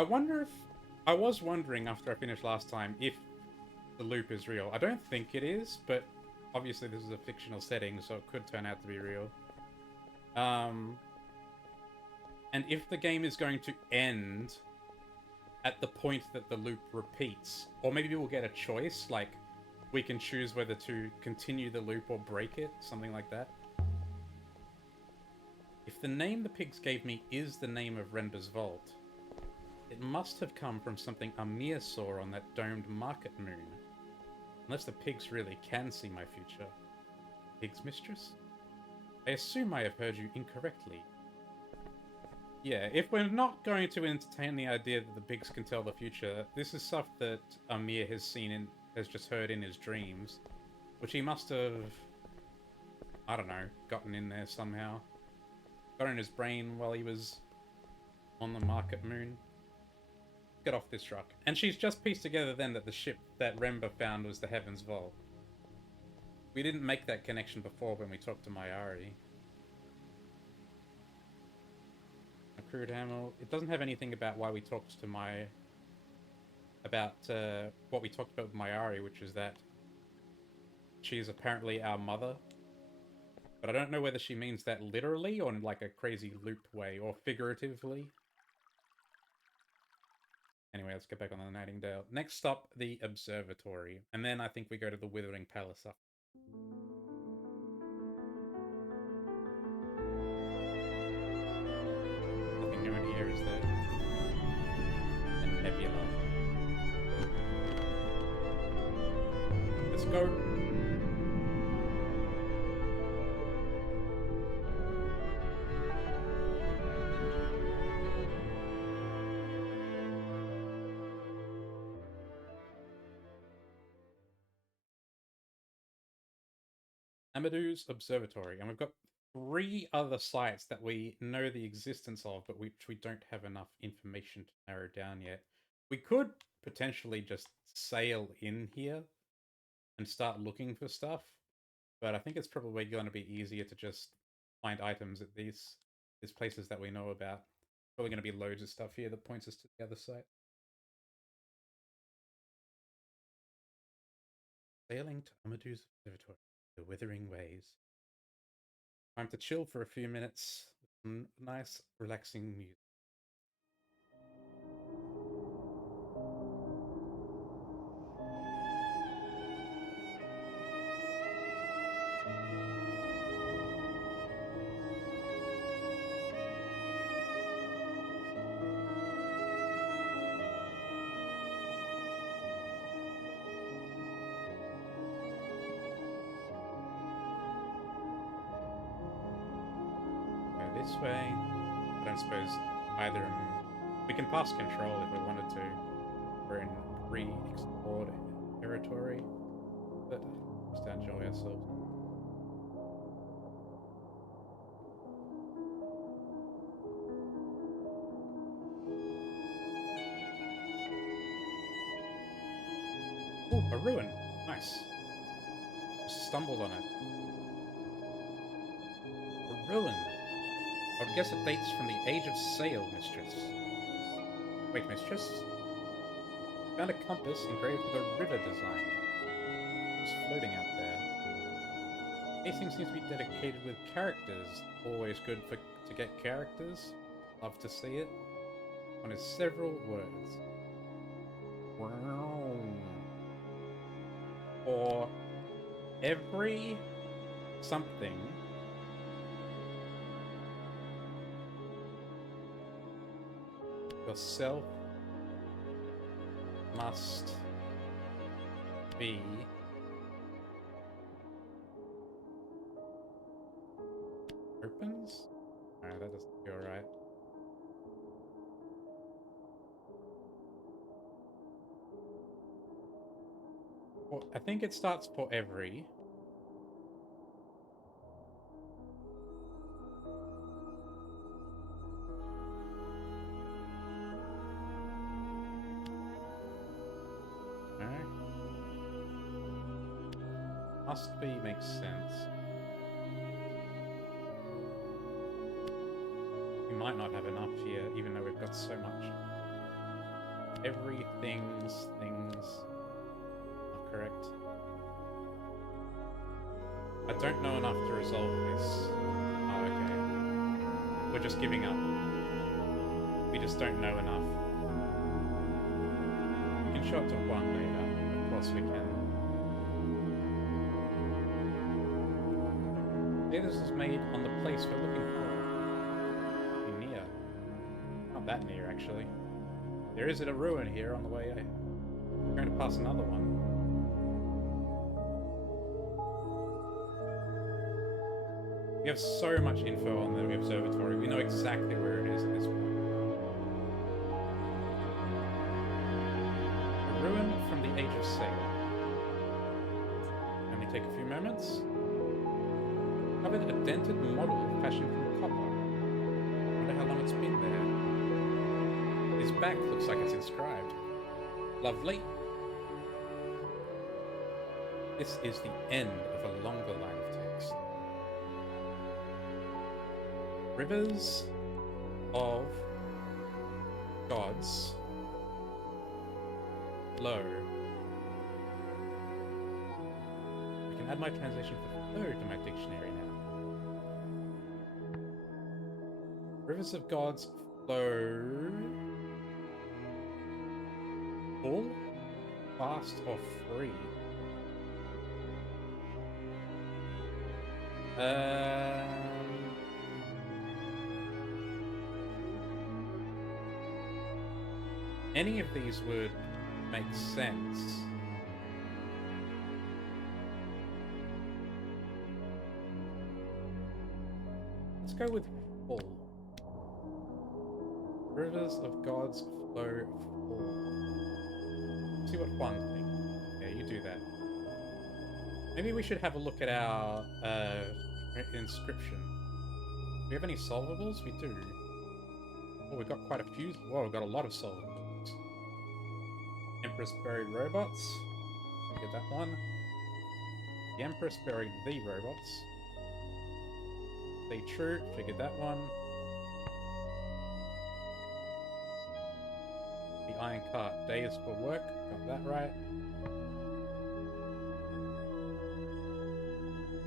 I wonder if... I was wondering after I finished last time if the loop is real. I don't think it is, but obviously this is a fictional setting, so it could turn out to be real. And if the game is going to end at the point that the loop repeats, or maybe we'll get a choice, like we can choose whether to continue the loop or break it, something like that. If the name the pigs gave me is the name of Render's vault, it must have come from something Amir saw on that domed market moon. Unless the pigs really can see my future. Pigs, mistress? I assume I have heard you incorrectly. Yeah, if we're not going to entertain the idea that the pigs can tell the future, this is stuff that Amir has seen and has just heard in his dreams, which he must have, I don't know, gotten in there somehow. Got in his brain while he was on the market moon. Get off this truck. And she's just pieced together then that the ship that Remba found was the Heaven's Vault. We didn't make that connection before when we talked to Mayari. A crude ammo. It doesn't have anything about why we talked to about what we talked about with Mayari, which is that she is apparently our mother. But I don't know whether she means that literally or in like a crazy loop way or figuratively. Anyway, let's get back on the Nightingale. Next stop, the observatory. And then I think we go to the Withering Palace after. Nothing new in here, is there? And nebula. Let's go. Amadou's Observatory, and we've got 3 other sites that we know the existence of, but which we don't have enough information to narrow down yet. We could potentially just sail in here and start looking for stuff, but I think it's probably going to be easier to just find items at these places that we know about. Probably going to be loads of stuff here that points us to the other site. Sailing to Amadou's Observatory, the Withering Ways. Time to chill for a few minutes with some nice, relaxing music. Go this way. I don't suppose either. We can pass control if we wanted to. We're in pre-explored territory, but just enjoy ourselves. Oh, a ruin. Nice. Just stumbled on it. A ruin. I would guess it dates from the Age of Sail, mistress. Wait, mistress? Found a compass engraved with a river design. It's floating out there. Casing seems to be dedicated with characters. Always good to get characters. Love to see it. On his several words. For every something, yourself must be opens? No, that doesn't feel right. Well, I think it starts for every. No. Must be makes sense. We might not have enough here, even though we've got so much. Everything's things are correct. I don't know enough to resolve this. Oh, okay. We're just giving up. We just don't know enough. We can show it to one later. Of course we can. Say this is made on the place we're looking for. Be near. Not that near, actually. There is a ruin here on the way. I'm going to pass another one. We have so much info on the observatory. We know exactly where it is at this point. A ruin from the Age of Sail. Only take a few moments. Covered a dented model fashioned from copper. Wonder how long it's been there. His back looks like it's inscribed. Lovely. This is the end of a longer line of text. Rivers of gods flow. I can add my translation for flow to my dictionary now. Rivers of gods flow full, fast, or free. Any of these would make sense. Let's go with full. Rivers of gods flow full. See what fun thing. Yeah, you do that. Maybe we should have a look at our inscription. Do we have any solvables? We do. Oh, we've got quite a few. Whoa, we've got a lot of solvables. Empress buried robots. Get that one. The Empress buried the robots. Stay true. Figured that one. The Iron Cart days for work. Got that right.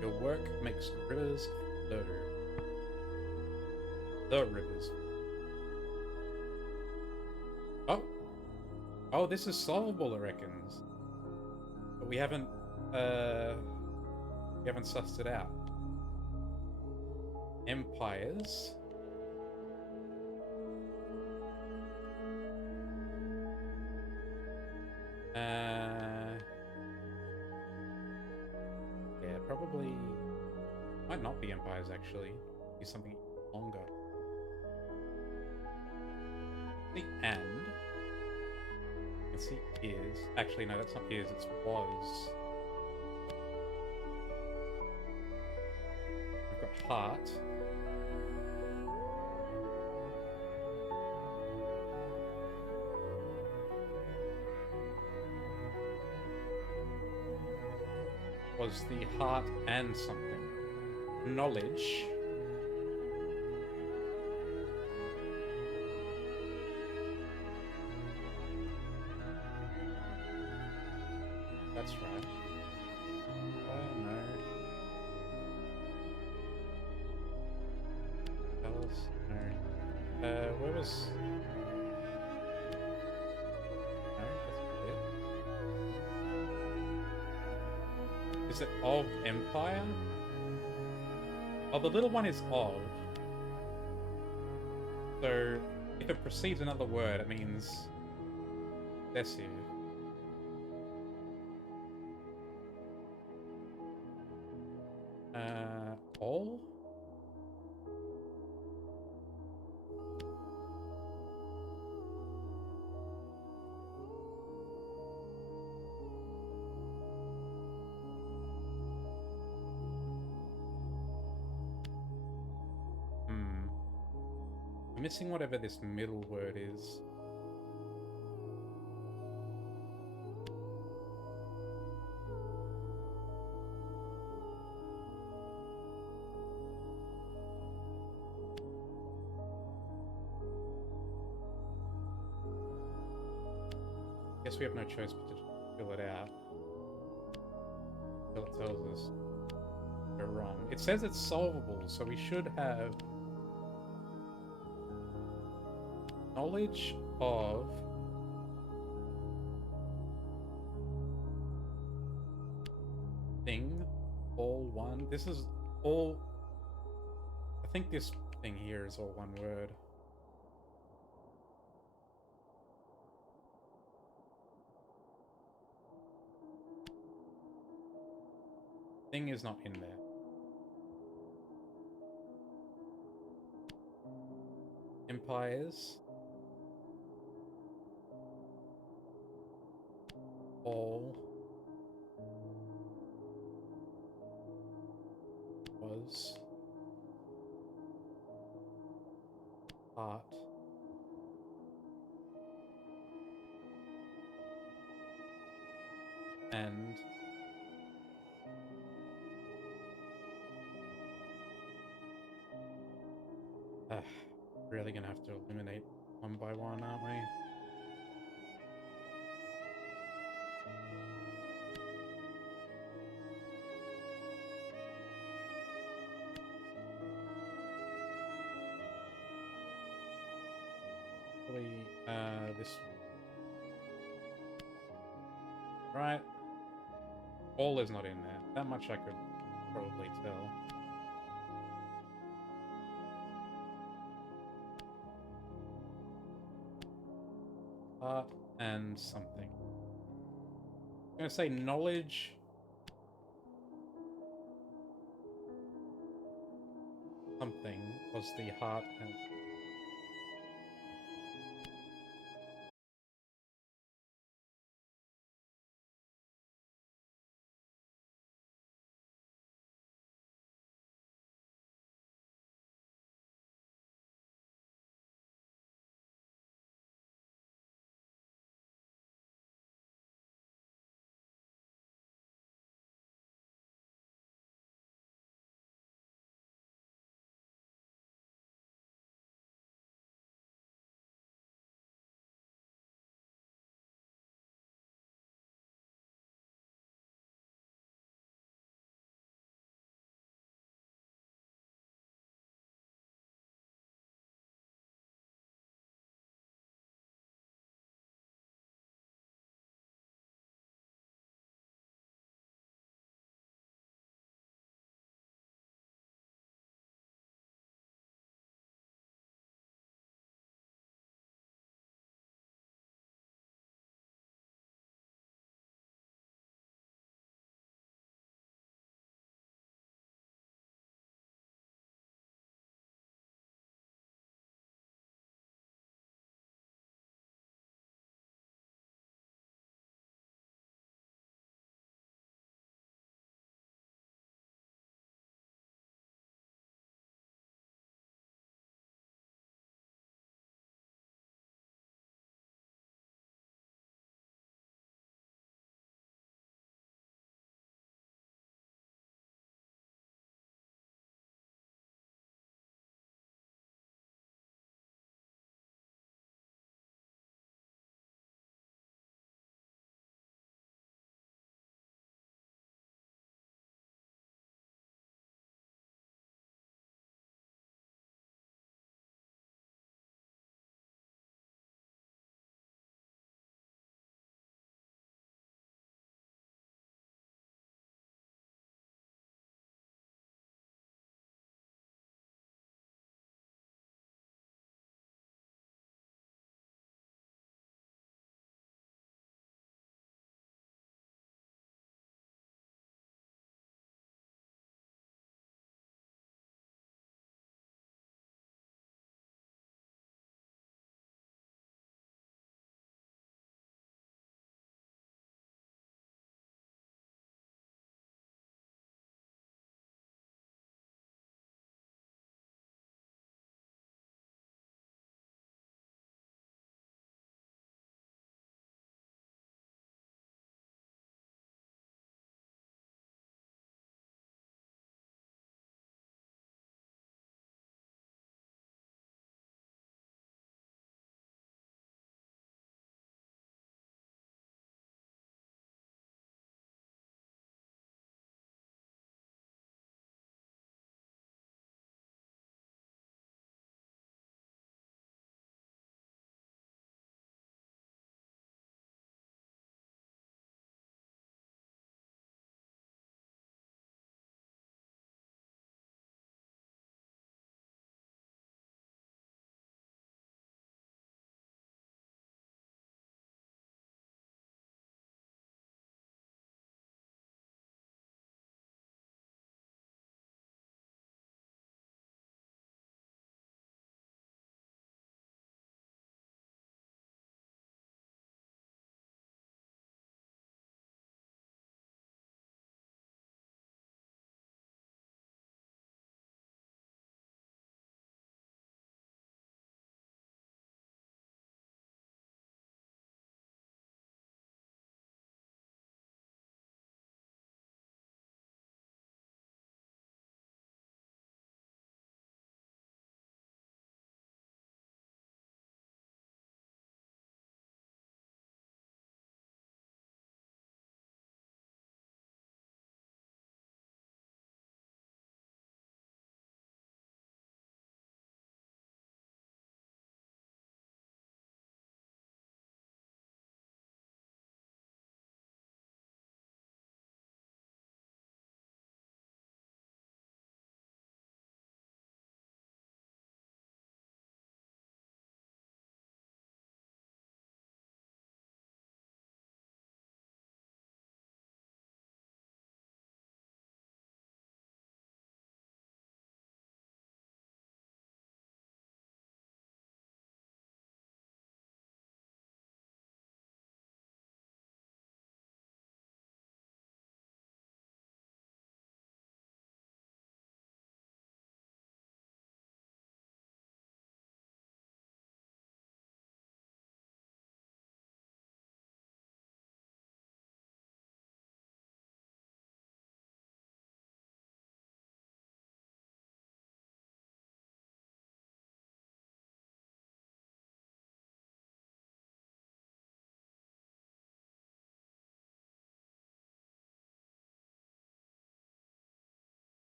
Your work makes rivers flow. The rivers. Oh, this is solvable, I reckons. But we haven't sussed it out. Empires. Yeah, probably might not be empires actually. Be something longer. The and. See is actually no, that's not is, it's was. I've got heart. Was the heart and something. Knowledge. That's right. Oh no. Alice? No. Where was... No, that's it. Is it of Empire? Oh, the little one is of. So, if it precedes another word, it means... Possessive. All? I'm missing whatever this middle word is. Guess we have no choice but to fill it out. Until it tells us we're wrong. It says it's solvable, so we should have knowledge of thing, all one. This is all. I think this thing here is all one word. Thing is not in there. Empires. All was art. And really gonna have to eliminate one by one, aren't we? Probably this one. Right. All is not in there. That much I could probably tell. Art and something. I'm gonna say knowledge. Something was the heart and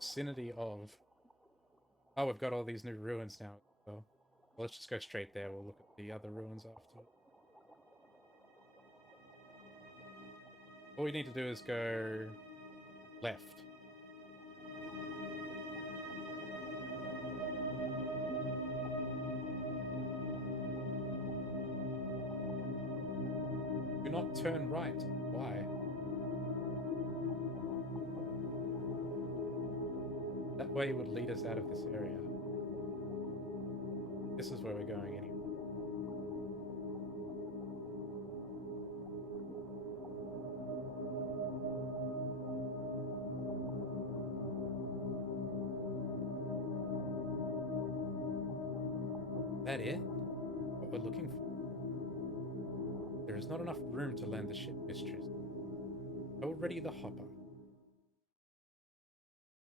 vicinity of... Oh, we've got all these new ruins now. So well, let's just go straight there. We'll look at the other ruins after. All we need to do is go left. Do not turn right. Why? That way would lead us out of this area. This is where we're going anyway. That it? What we're looking for? There is not enough room to land the ship, mistress. Already the hopper.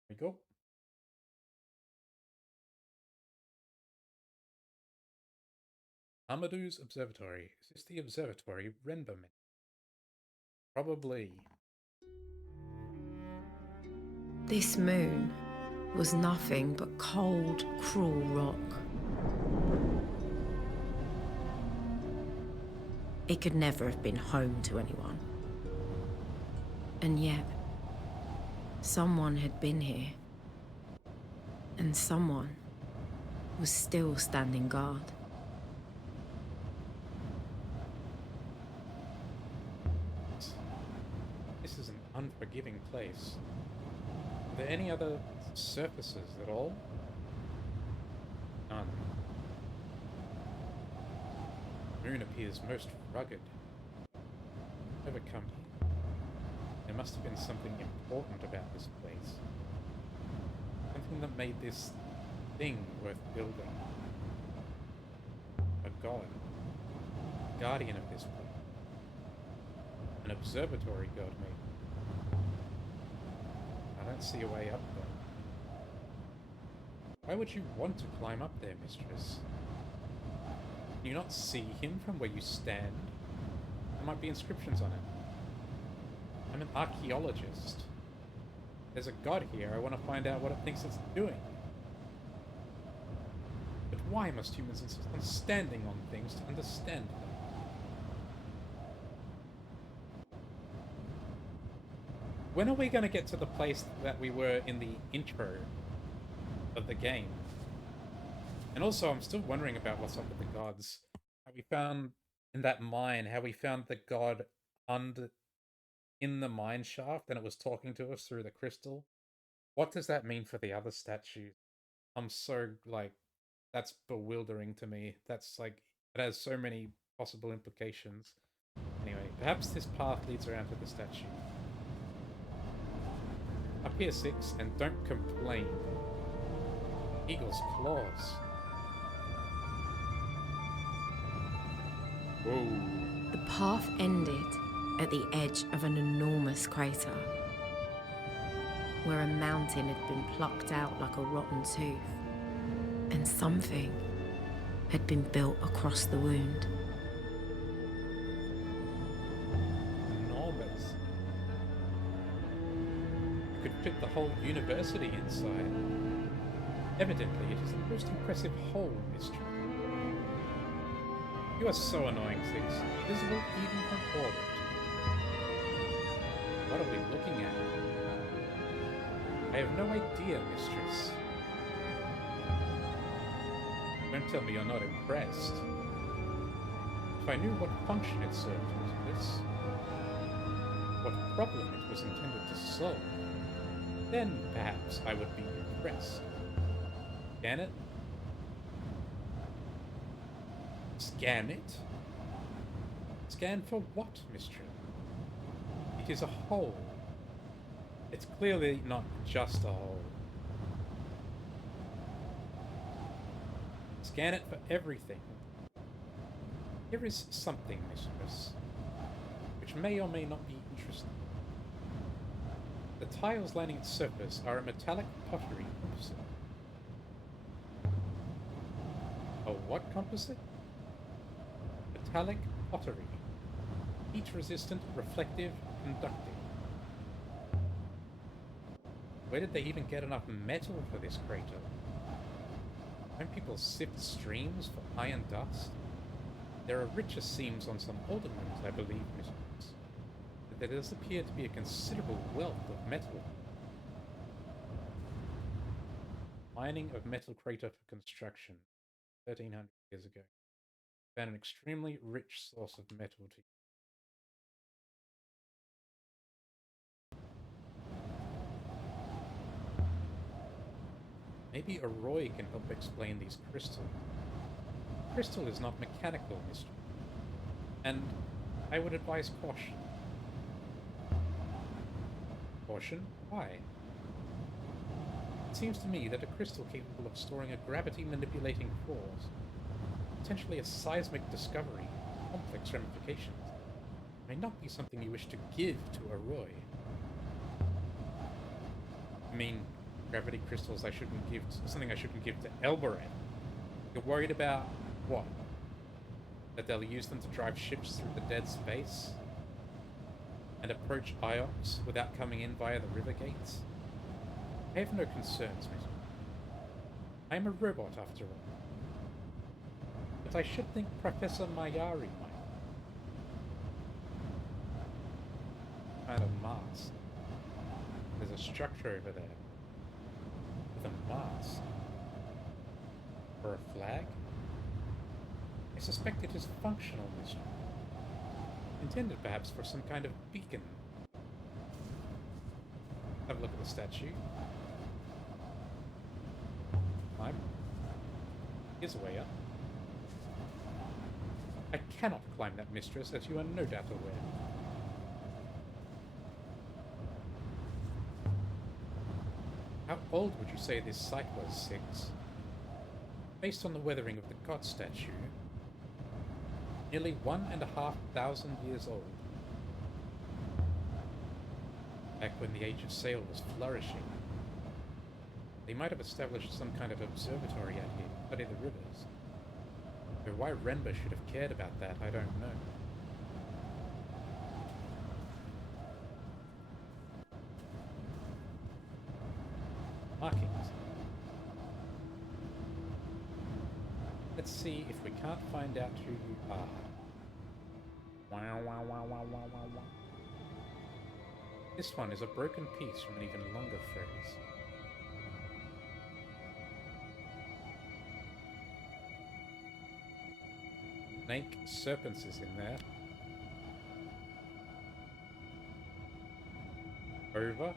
Here we go. Amadou's Observatory. Is this the observatory Renber meant? Probably. This moon was nothing but cold, cruel rock. It could never have been home to anyone. And yet, someone had been here. And someone was still standing guard. This is an unforgiving place. Are there any other surfaces at all? None. The moon appears most rugged. Never come here. There must have been something important about this place. Something that made this thing worth building. A god. Guardian of this place. An observatory god, maybe. I don't see a way up there. Why would you want to climb up there, mistress? Can you not see him from where you stand? There might be inscriptions on it. I'm an archaeologist. There's a god here. I want to find out what it thinks it's doing. But why must humans insist on standing on things to understand them? When are we going to get to the place that we were in the intro of the game? And also, I'm still wondering about what's up with the gods. How we found in that mine, how we found the god in the mine shaft, and it was talking to us through the crystal. What does that mean for the other statues? I'm so, like, that's bewildering to me. That's, like, it has so many possible implications. Anyway, perhaps this path leads around to the statue. Up here, 6, and don't complain. Eagle's claws. Whoa. The path ended at the edge of an enormous crater, where a mountain had been plucked out like a rotten tooth, and something had been built across the wound. Enormous. You could fit the whole university inside. Evidently, it is the most impressive hole in history. You are so annoying, 6. Visible even from orbit. What are we looking at? I have no idea, mistress. Don't tell me you're not impressed. If I knew what function it served, mistress, what problem it was intended to solve, then perhaps I would be impressed. Scan it? Scan it? Scan for what, mistress? It is a hole. It's clearly not just a hole. Scan it for everything. Here is something, mistress, which may or may not be interesting. The tiles lining its surface are a metallic pottery composite. A what composite? Metallic pottery. Heat resistant, reflective, conducting. Where did they even get enough metal for this crater? Don't people sift streams for iron dust? There are richer seams on some older moons, I believe, Mistress. But there does appear to be a considerable wealth of metal. Mining of metal crater for construction, 1300 years ago. Found an extremely rich source of metal to Maybe a Roy can help explain these crystals. Crystal is not mechanical, Mistress. And I would advise caution. Caution? Why? It seems to me that a crystal capable of storing a gravity-manipulating force, potentially a seismic discovery, complex ramifications, may not be something you wish to give to a Roy. I mean, gravity crystals I shouldn't give to, something I shouldn't give to Elbereth. You're worried about what? That they'll use them to drive ships through the dead space? And approach Iox without coming in via the river gates? I have no concerns, miss. I am a robot after all. But I should think Professor Mayari might. Kind of mast. There's a structure over there. With a mast. Or a flag? I suspect it is functional, miss. Intended perhaps for some kind of beacon. Have a look at the statue. Climb. Here's a way up. I cannot climb that, mistress, as you are no doubt aware. How old would you say this site was, Six? Based on the weathering of the god statue, nearly 1,500 years old. Back when the age of sail was flourishing. They might have established some kind of observatory out here to study the rivers. Though why Renba should have cared about that, I don't know. Markings. Let's see if we can't find out who you are. Wow, wow, wow, wow, wow, wow, wow. This one is a broken piece from an even longer phrase. Snake serpents is in there. Over.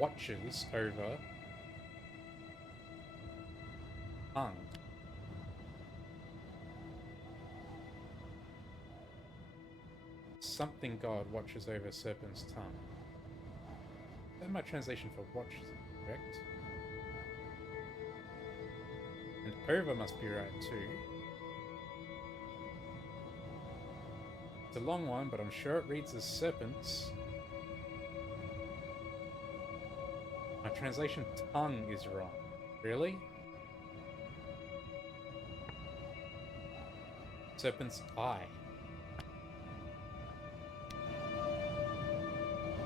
Watches over. Tongue. Something god watches over serpent's tongue. Is that my translation for watches, correct? And over must be right too. It's a long one, but I'm sure it reads as serpents. My translation tongue is wrong. Really? Serpent's eye.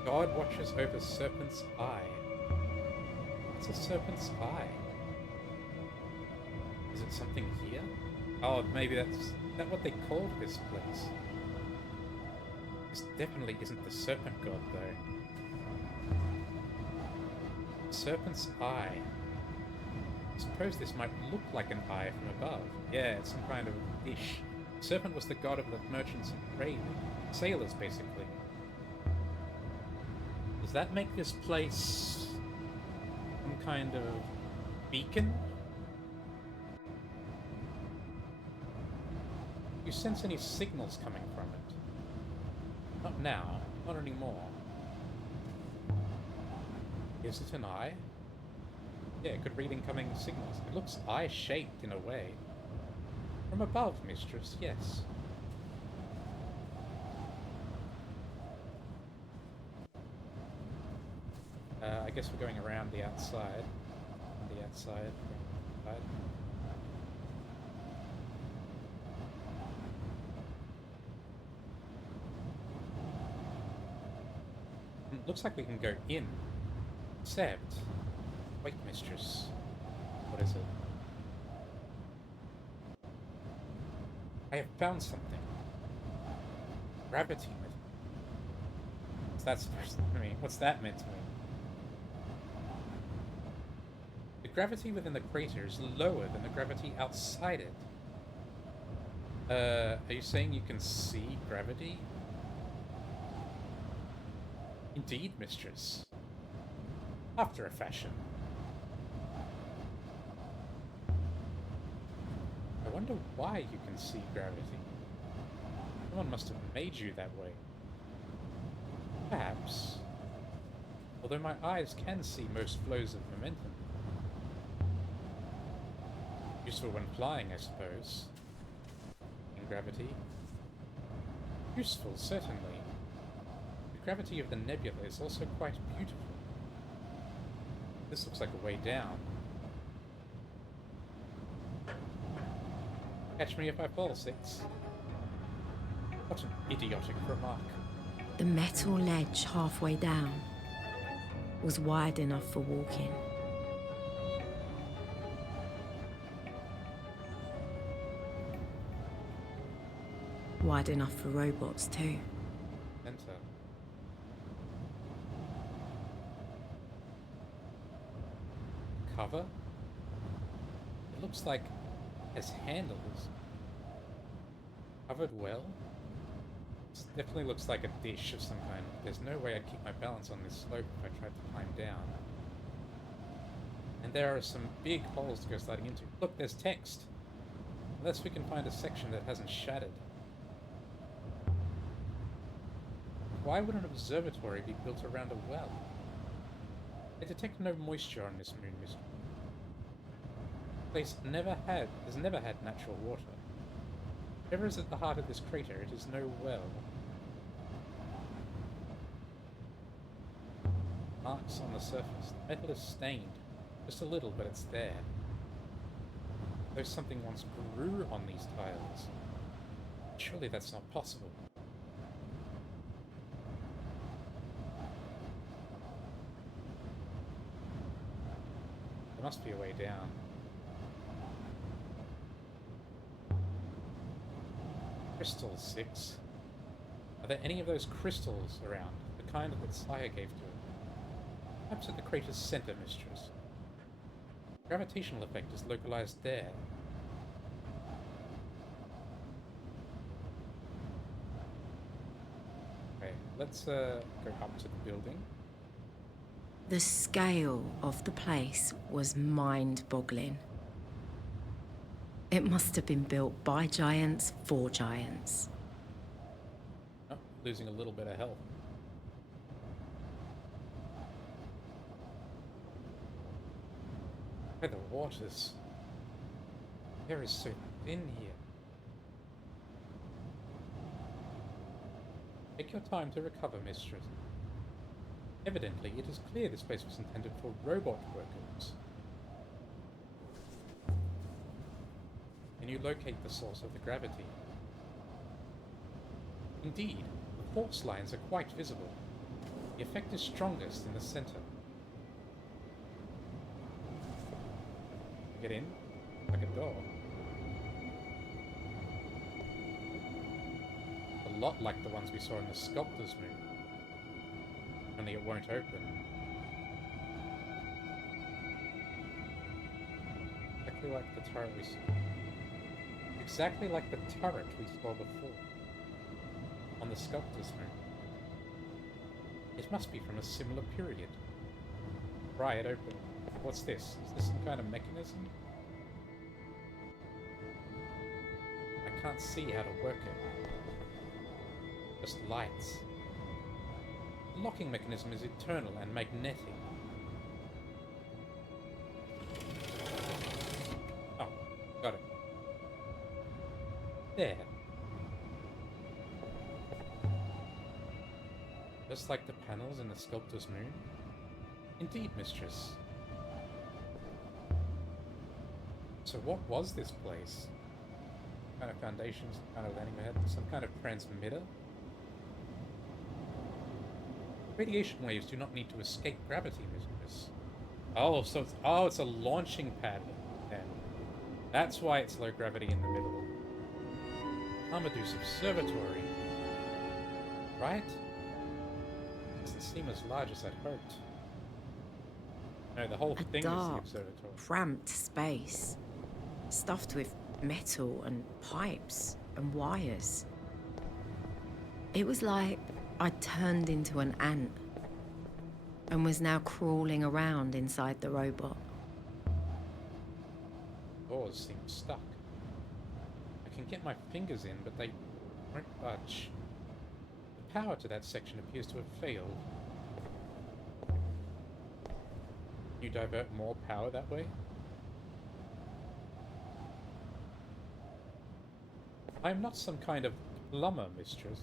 God watches over serpent's eye. What's a serpent's eye? Is it something here? Oh, maybe that's what they called this place. This definitely isn't the serpent god, though. Serpent's eye. I suppose this might look like an eye from above. Yeah, it's some kind of dish. Serpent was the god of the merchants and trade. Sailors, basically. Does that make this place some kind of beacon? Do you sense any signals coming from it? Not now. Not anymore. Is it an eye? Yeah, it could read incoming signals. It looks eye-shaped in a way. From above, mistress, yes. I guess we're going around the outside. On the outside. Looks like we can go in. Except... Wait, mistress. What is it? I have found something. Gravity with. What's that supposed to mean? What's that meant to mean? The gravity within the crater is lower than the gravity outside it. Are you saying you can see gravity? Indeed, mistress. After a fashion. I wonder why you can see gravity. Someone must have made you that way. Perhaps. Although my eyes can see most flows of momentum. Useful when flying, I suppose. In gravity. Useful, certainly. The gravity of the nebula is also quite beautiful. This looks like a way down. Catch me if I fall, Six. What an idiotic remark. The metal ledge halfway down was wide enough for walking. Wide enough for robots too. Enter. Cover? It looks like it has handles. Covered well? This definitely looks like a dish of some kind. There's no way I'd keep my balance on this slope if I tried to climb down. And there are some big holes to go sliding into. Look, there's text! Unless we can find a section that hasn't shattered. Why would an observatory be built around a well? I detect no moisture on this moon mystery. The place has never had natural water. Whatever is at the heart of this crater, it is no well. Marks on the surface. The metal is stained. Just a little, but it's there. Though something once grew on these tiles. Surely that's not possible. There must be a way down. Crystals, Six. Are there any of those crystals around? The kind that Sire gave to it? Perhaps at the crater's center, mistress. The gravitational effect is localized there. Okay, let's go up to the building. The scale of the place was mind-boggling. It must have been built by giants for giants. Oh, losing a little bit of health. Where the waters. The air is so thin here. Take your time to recover, mistress. Evidently, it is clear this place was intended for robot workers. Can you locate the source of the gravity? Indeed, the force lines are quite visible. The effect is strongest in the center. Get in? Like a door. A lot like the ones we saw in the Sculptor's Moon. Only it won't open. Exactly like the turret we saw. Exactly like the turret we saw before. On the Sculptor's Moon. It must be from a similar period. Pry it open. What's this? Is this some kind of mechanism? I can't see how to work it. Just lights. The locking mechanism is eternal and magnetic. Oh, got it. There. Just like the panels in the Sculptor's Moon? Indeed, mistress. So what was this place? Some kind of foundation, some kind of landing pad, some kind of transmitter? Radiation waves do not need to escape gravity, mistress. Oh, so it's a launching pad then. That's why it's low gravity in the middle. Amadeus Observatory. Right? Doesn't seem as large as I'd hoped. No, the whole A thing is the dark, observatory. cramped space, stuffed with metal and pipes and wires. It was like I'd turned into an ant and was now crawling around inside the robot. Doors seem stuck. I can get my fingers in, but they won't budge. The power to that section appears to have failed. Can you divert more power that way? I am not some kind of plumber, mistress.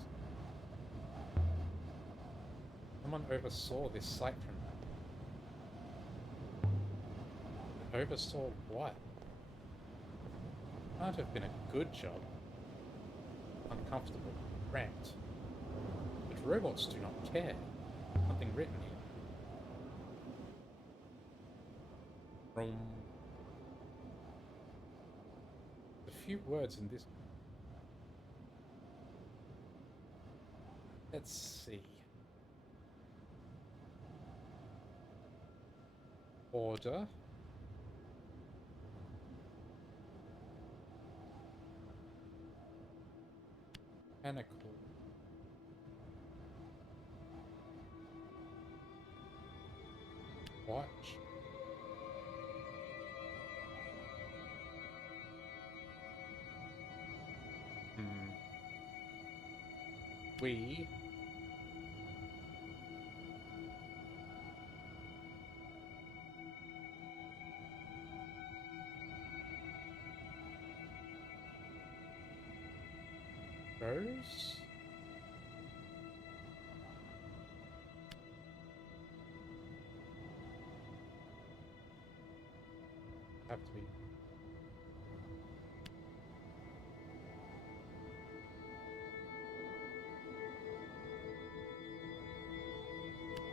Someone oversaw this site from me. Oversaw what? Can't have been a good job. Uncomfortable, cramped. But robots do not care. Nothing written here. From a few words in this. Let's see. Order. Mechanical. Watch. We. Rose. Have to be.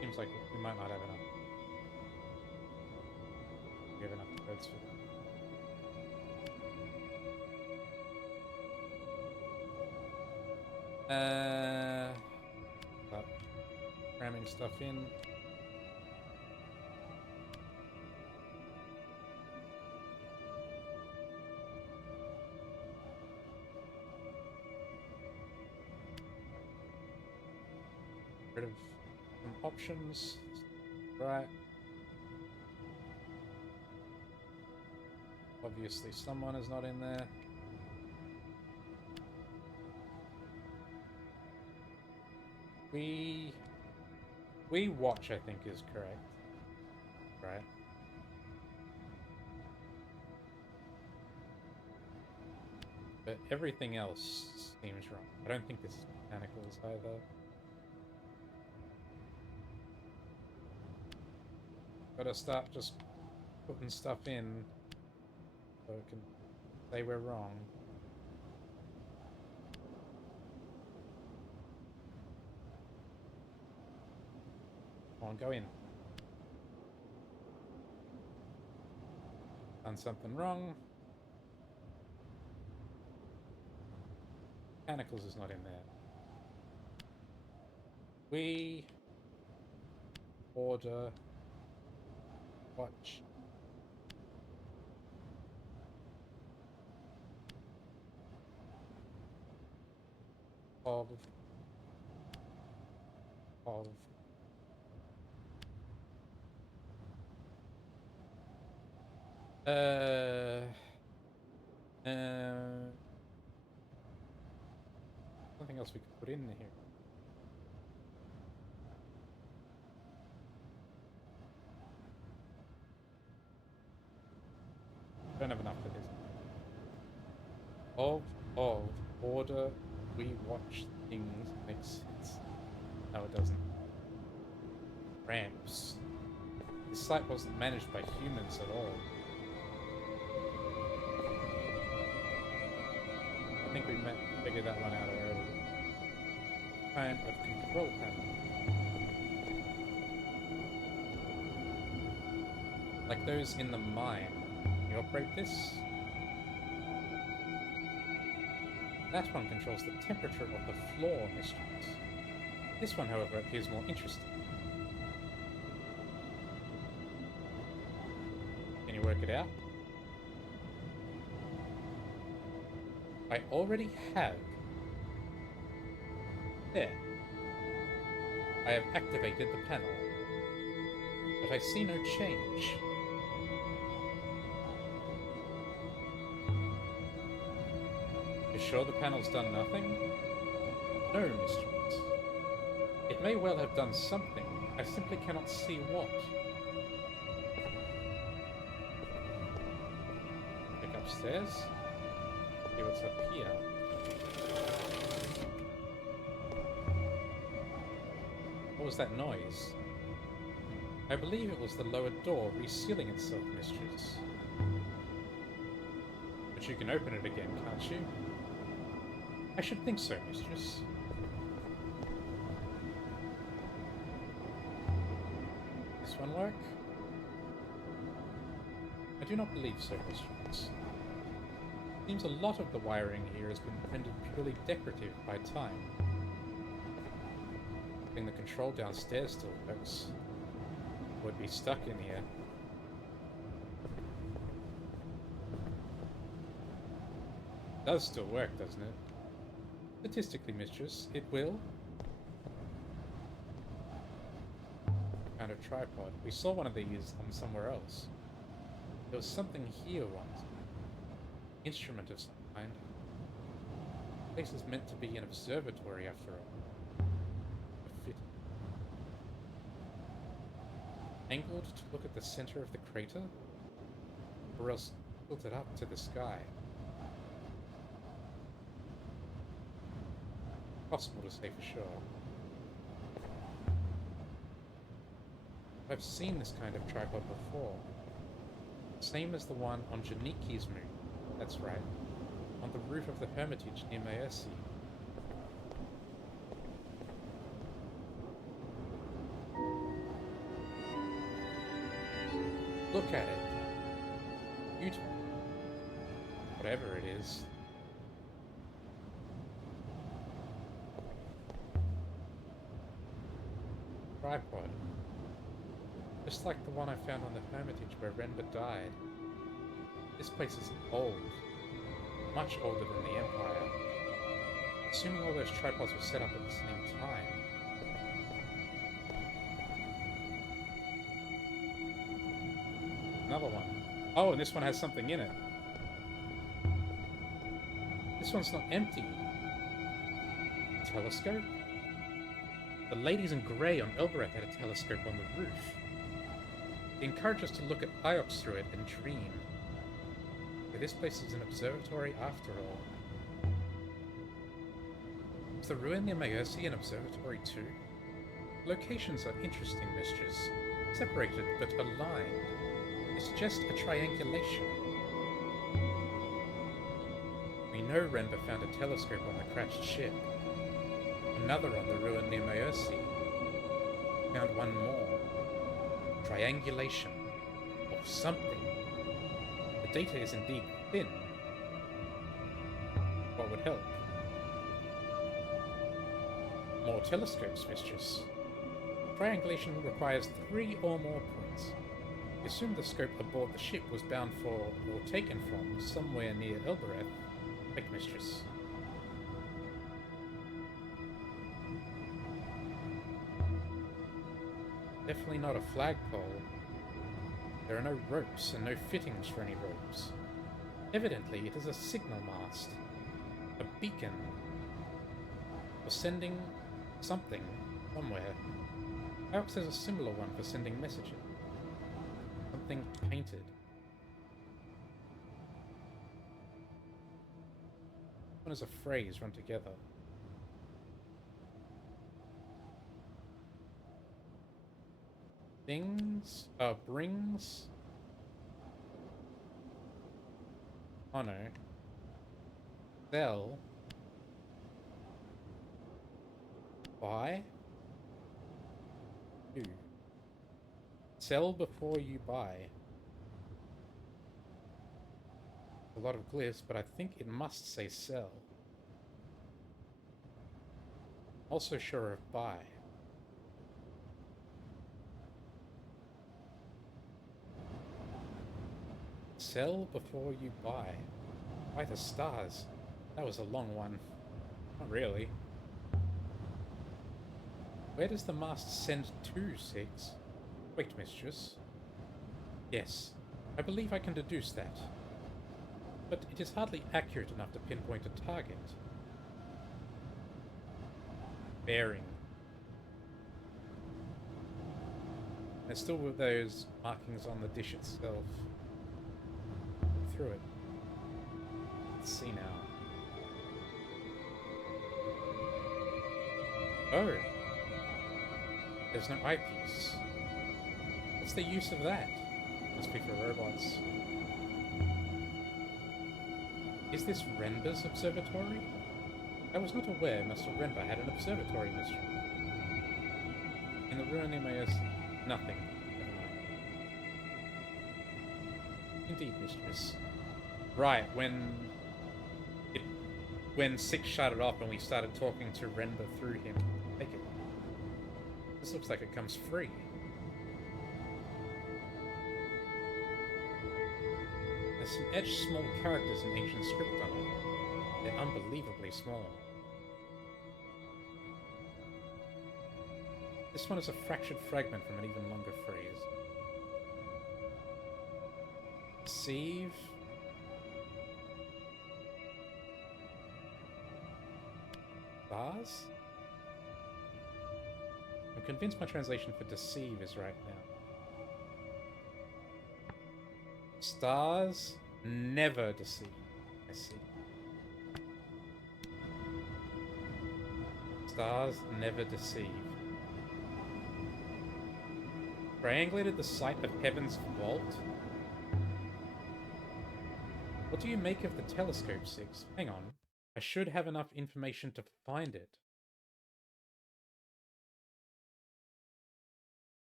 Seems like we might not have enough. We have enough birds for them. But cramming stuff in. Rid of some options. Right. Obviously someone is not in there. We watch, I think, is correct. Right. But everything else seems wrong. I don't think this is mechanicals either. Gotta start just putting stuff in so it can say we're wrong. Come on, go in. Done something wrong. Mechanicals is not in there. We order watch. Of something else we could put in here. Don't have enough for this. Of order we watch things makes sense. No, it doesn't. Ramps. This site wasn't managed by humans at all. I think we figured that one out already. Kind of control panel. like those in the mine. Can you operate this? That one controls the temperature of the floor, mistress. This one, however, appears more interesting. Can you work it out? I already have. There. I have activated the panel. But I see no change. You sure the panel's done nothing? No, mistress. It may well have done something. I simply cannot see what. Check upstairs. See what's up here. What was that noise? I believe it was the lower door resealing itself, mistress. But you can open it again, can't you? I should think so, mistress. This one work? I do not believe so, mistress. Seems a lot of the wiring here has been rendered purely decorative by time. I think the control downstairs still works. Would be stuck in here. Does still work, doesn't it? Statistically, mistress, it will. Found a tripod. We saw one of these on somewhere else. There was something here once. Instrument of some kind. The place is meant to be an observatory after all. A fit. Angled to look at the center of the crater? Or else tilted up to the sky? Possible to say for sure. I've seen this kind of tripod before. Same as the one on Janiki's moon. That's right. On the roof of the hermitage near Maersi. Look at it. Beautiful. Whatever it is. Tripod. Just like the one I found on the hermitage where Renba died. This place is old. Much older than the Empire. Assuming all those tripods were set up at the same time. Another one. Oh, and this one has something in it. This one's not empty. Telescope? The ladies in grey on Elbereth had a telescope on the roof. They encouraged us to look at Iops through it and dream. But this place is an observatory after all. Is the ruin near Maersi an observatory too? Locations are interesting, mistress. Separated but aligned. It's just a triangulation. We know Renba found a telescope on the crashed ship. Another on the ruin near Maersi. Found one more. Triangulation. Of something. The data is indeed thin. What would help? More telescopes, mistress. Triangulation requires 3 or more points. We assume the scope aboard the ship was bound for, or taken from, somewhere near Elbereth. Quick, mistress. Definitely not a flagpole. There are no ropes and no fittings for any ropes. Evidently, it is a signal mast. A beacon. For sending something somewhere. Perhaps there's a similar one for sending messages. Something painted. One is a phrase run together. Things, brings honor, sell, buy, do. Sell before you buy. lot of glyphs, but I think it must say sell. Also sure of buy. Sell before you buy. By the stars. That was a long one. Not really. Where does the mast send to, Six? Wait, mistress. Yes, I believe I can deduce that. But it is hardly accurate enough to pinpoint a target. Bearing. There's still those markings on the dish itself. Look through it. Let's see now. Oh! There's no eyepiece. What's the use of that? Must be for robots. Is this Renba's observatory? I was not aware Master Renba had an observatory, mistress. In the ruin Emmaus, nothing. Never mind. Indeed, mistress. Right, when Six shut it off and we started talking to Renba through him. Take it. This looks like it comes free. There's some etched small characters in ancient script on it. They're unbelievably small. This one is a fractured fragment from an even longer phrase. Deceive. Stars? I'm convinced my translation for deceive is right now. Stars never deceive. I see. Stars never deceive. Triangulated the site of Heaven's vault? What do you make of the telescope, Six? Hang on. I should have enough information to find it.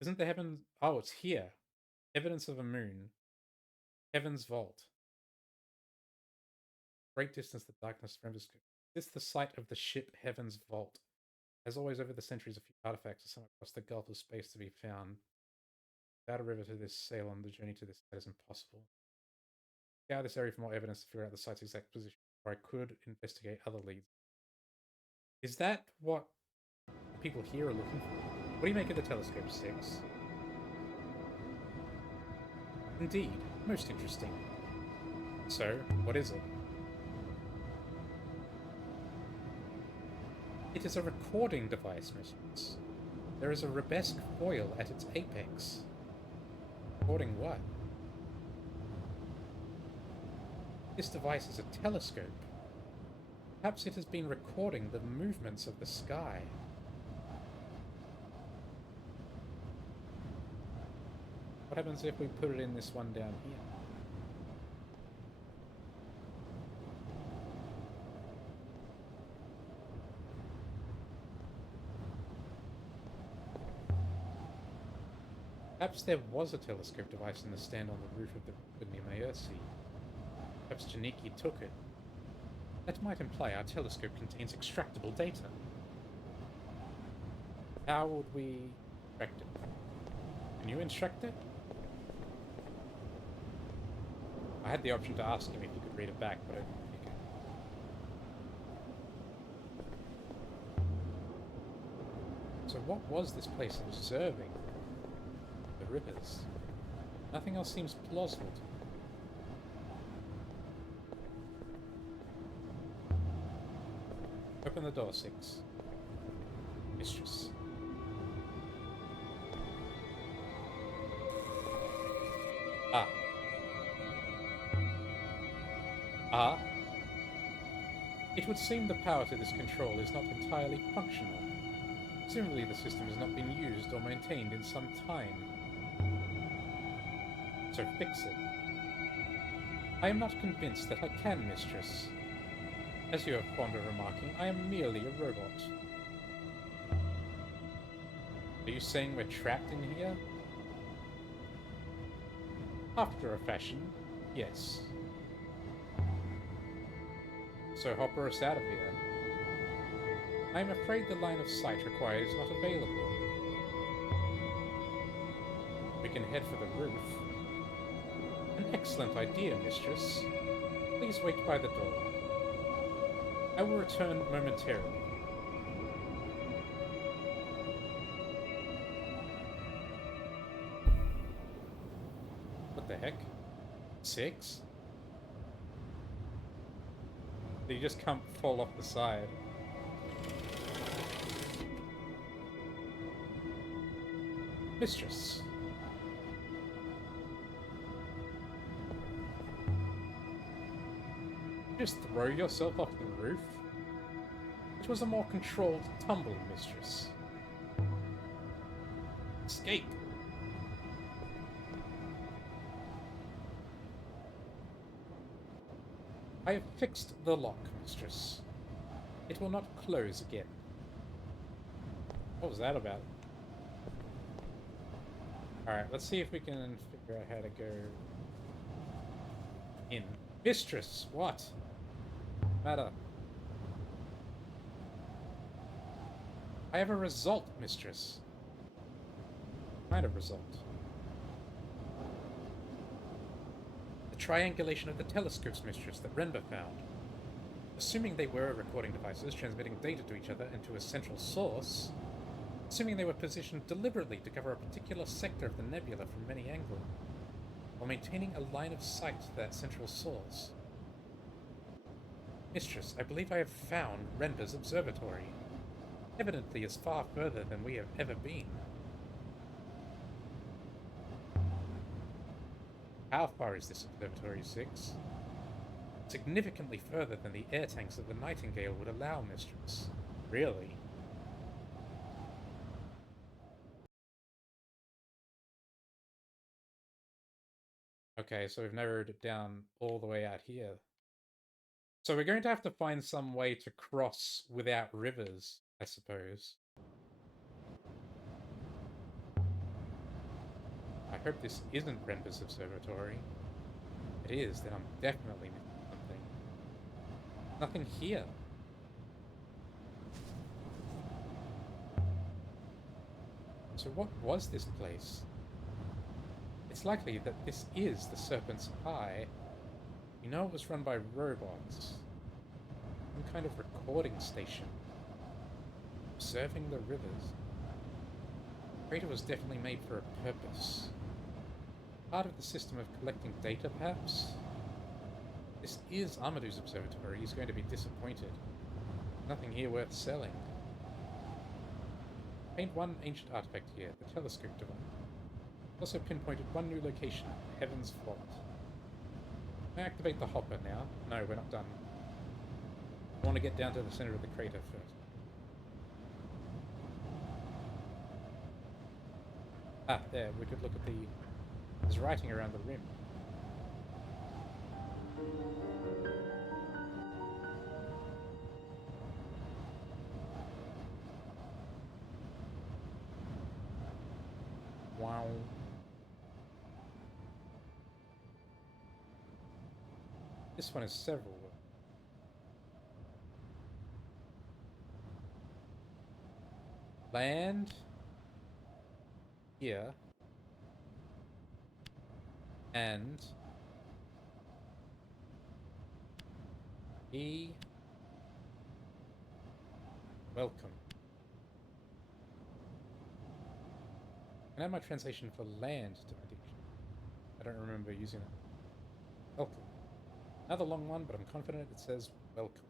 Isn't the heaven... Oh, it's here. Evidence of a moon. Heaven's vault. Great distance, the darkness remembers. Is this the site of the ship Heaven's vault? As always, over the centuries, a few artifacts are somewhere across the gulf of space to be found. Without a river to this sail on the journey to this site is impossible. Scour this area for more evidence to figure out the site's exact position, or I could investigate other leads. Is that what people here are looking for? What do you make of the telescope, Six? Indeed, most interesting. So, what is it? It is a recording device, mistress. There is a arabesque foil at its apex. Recording what? This device is a telescope. Perhaps it has been recording the movements of the sky. What happens if we put it in this one down here? Perhaps there was a telescope device in the stand on the roof of the Emmaus. Perhaps Janiki took it. That might imply our telescope contains extractable data. How would we extract it? Can you extract it? I had the option to ask him if he could read it back, but I didn't think it. So what was this place observing? The rivers. Nothing else seems plausible to me. Open the door, Six. Mistress. Ah. Ah. It would seem the power to this control is not entirely functional. Presumably the system has not been used or maintained in some time. So fix it. I am not convinced that I can, mistress. As you have fond of remarking, I am merely a robot. Are you saying we're trapped in here? After a fashion, yes. So hopper us out of here. I am afraid the line of sight required is not available. We can head for the roof. An excellent idea, mistress. Please wait by the door. I will return momentarily. What the heck? 6? Did he just come fall off the side? Mistress. Just throw yourself off the roof? It was a more controlled tumble, mistress. Escape! I have fixed the lock, mistress. It will not close again. What was that about? Alright, let's see if we can figure out how to go in. Mistress, what? Matter. I have a result, mistress. What kind of result? The triangulation of the telescopes, mistress, that Renber found. Assuming they were recording devices transmitting data to each other and to a central source, assuming they were positioned deliberately to cover a particular sector of the nebula from many angles, while maintaining a line of sight to that central source. Mistress, I believe I have found Renber's observatory. Evidently is far further than we have ever been. How far is this observatory, 6? Significantly further than the air tanks of the Nightingale would allow, mistress. Really? Okay, so we've narrowed it down all the way out here. So we're going to have to find some way to cross without rivers, I suppose. I hope this isn't Renber's observatory. If it is, then I'm definitely missing something. Nothing here. So what was this place? It's likely that this is the Serpent's Eye. You know it was run by robots. Some kind of recording station. Observing the rivers. The crater was definitely made for a purpose. Part of the system of collecting data, perhaps? This is Amadou's observatory. He's going to be disappointed. Nothing here worth selling. Paint one ancient artifact here, the telescope device. Also pinpointed one new location, Heaven's Vault. Can I activate the hopper now? No, we're not done. I want to get down to the center of the crater first. Ah, there, we could look at the... There's writing around the rim. Wow. This one is several. Land here and welcome. Can I have my translation for land to my dictionary? I don't remember using it. Welcome. Another long one, but I'm confident it says welcome.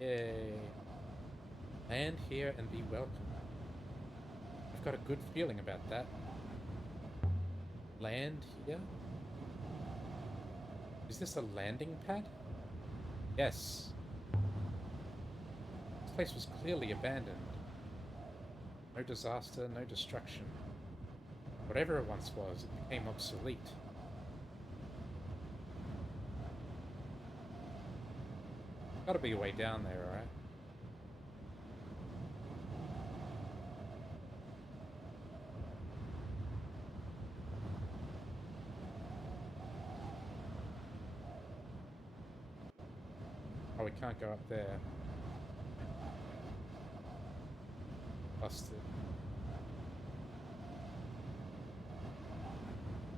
Yay. Land here and be welcome. I've got a good feeling about that. Land here? Is this a landing pad? Yes. This place was clearly abandoned. No disaster, no destruction. Whatever it once was, it became obsolete. Gotta be a way down there, alright? Oh, we can't go up there. Busted.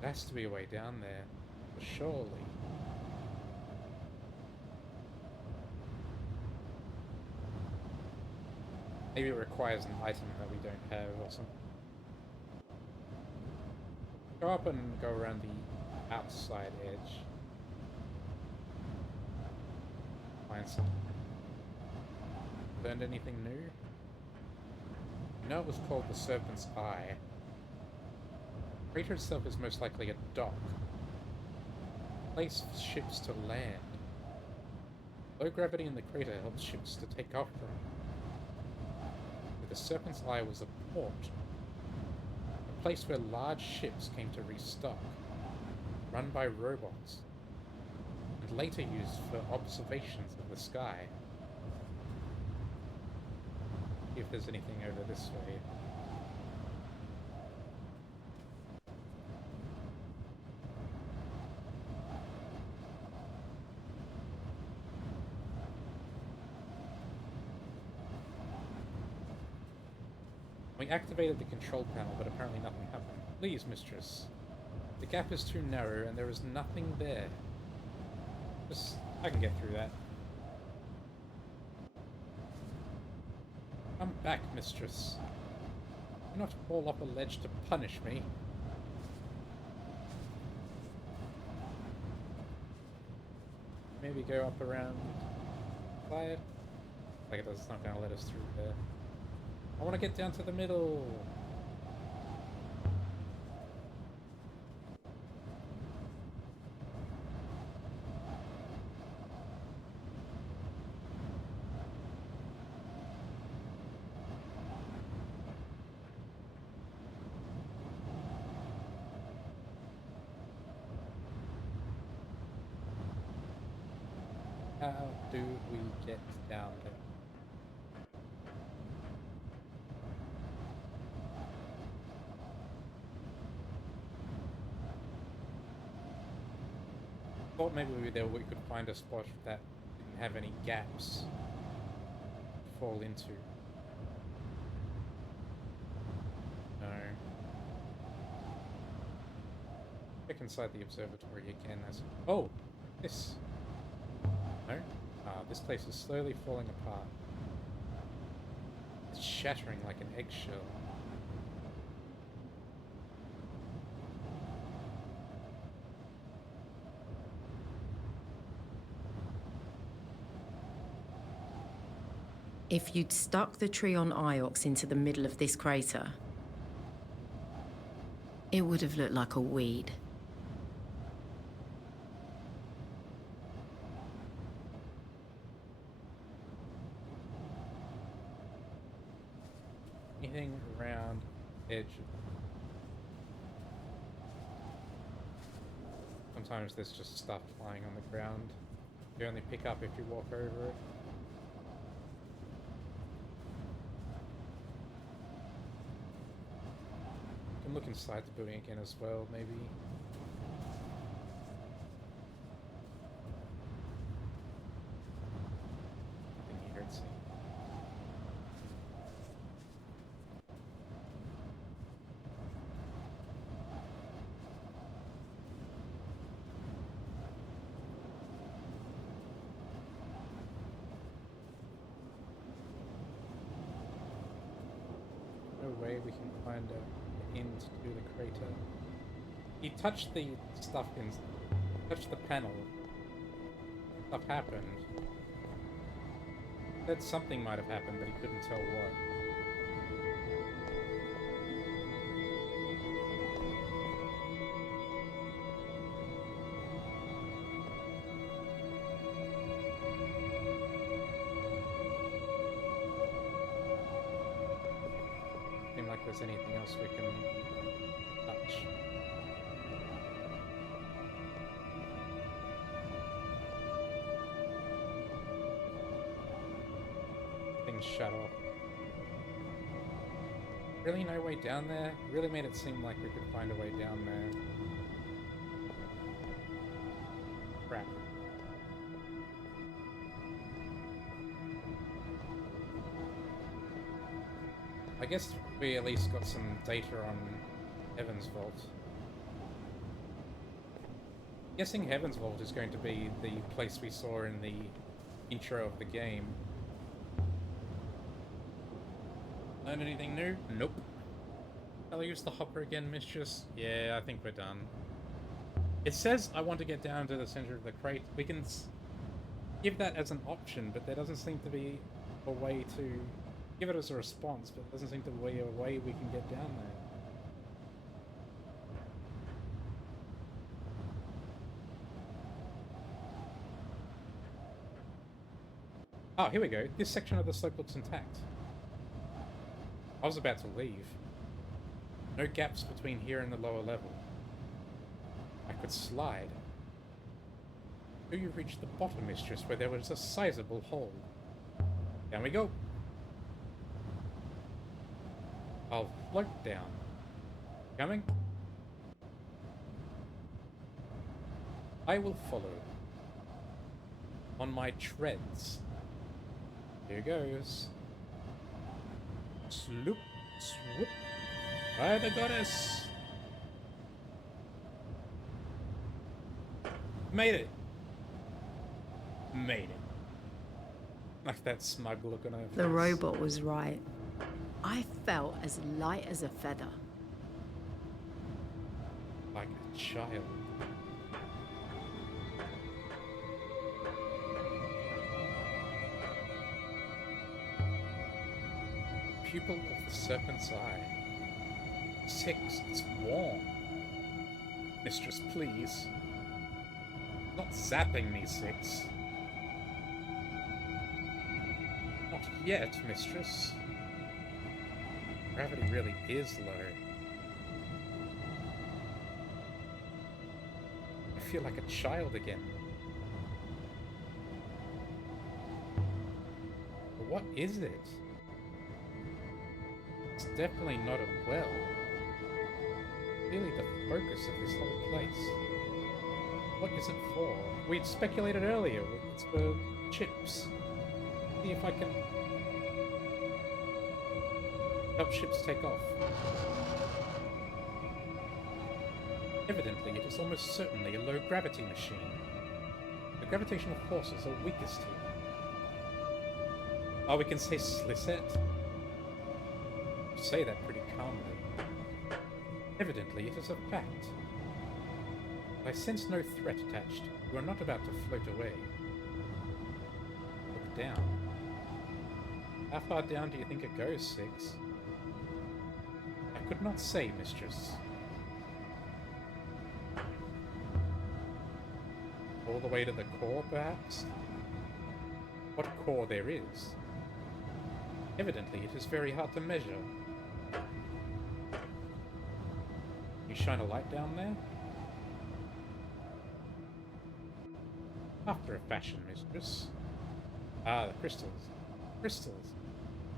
There has to be a way down there. Surely. Maybe it requires an item that we don't have or something. Go up and go around the outside edge. Find something. Learned anything new? You know it was called the Serpent's Eye. The crater itself is most likely a dock. A place for ships to land. Low gravity in the crater helps ships to take off from. The Serpent's Eye was a port. A place where large ships came to restock. Run by robots. And later used for observations of the sky. See if there's anything over this way. We activated the control panel, but apparently nothing happened. Please, mistress. The gap is too narrow and there is nothing there. I can get through that. Come back, mistress. Do not fall off a ledge to punish me. Maybe go up around the side. Like it's not going to let us through there. I want to get down to the middle. How do we get down there? Thought maybe we could find a spot that didn't have any gaps to fall into. No. Check inside the observatory again as... Oh! This! No? This place is slowly falling apart. It's shattering like an eggshell. If you'd stuck the tree on Iox into the middle of this crater, it would have looked like a weed. Anything around edge? Sometimes there's just stuff lying on the ground. You only pick up if you walk over it. You can look inside the building again as well, maybe. Nothing here, it seems. No way we can find an end to the crater. He touched the stuff touched the panel. Stuff happened. Said something might have happened, but he couldn't tell what. Seem like there's anything else we can touch. Things shut off. Really no way down there? Really made it seem like we could find a way down there. Crap. I guess we at least got some data on Heaven's Vault. Guessing Heaven's Vault is going to be the place we saw in the intro of the game. Learn anything new? Nope. Shall I use the hopper again, Mistress? Yeah, I think we're done. It says I want to get down to the center of the crate. We can give that as an option, but there doesn't seem to be a way to give it as a response, but there doesn't seem to be a way we can get down there. Oh, here we go. This section of the slope looks intact. I was about to leave. No gaps between here and the lower level. I could slide. Till you reach the bottom, Mistress, where there was a sizable hole. Down we go. I'll float down. Coming? I will follow. On my treads. Here goes. Sloop, swoop. By the goddess! Made it! Made it. Like that smug look on her face. The robot was right. I felt as light as a feather. Like a child. Pupil of the serpent's eye. 6, it's warm. Mistress, please. Not zapping me, 6. Not yet, Mistress. Gravity really is low. I feel like a child again. But what is it? It's definitely not a well. Really the focus of this whole place. What is it for? We'd speculated earlier. It's for chips. See if I can help ships take off. Evidently, it is almost certainly a low-gravity machine. The gravitational forces are weakest here. Oh, we can say Slisset? Say that pretty calmly. Evidently, it is a fact. I sense no threat attached. You are not about to float away. Look down. How far down do you think it goes, 6? I could not say, Mistress. All the way to the core, perhaps? What core there is? Evidently, it is very hard to measure. You shine a light down there? After a fashion, Mistress. Ah, the crystals. Crystals.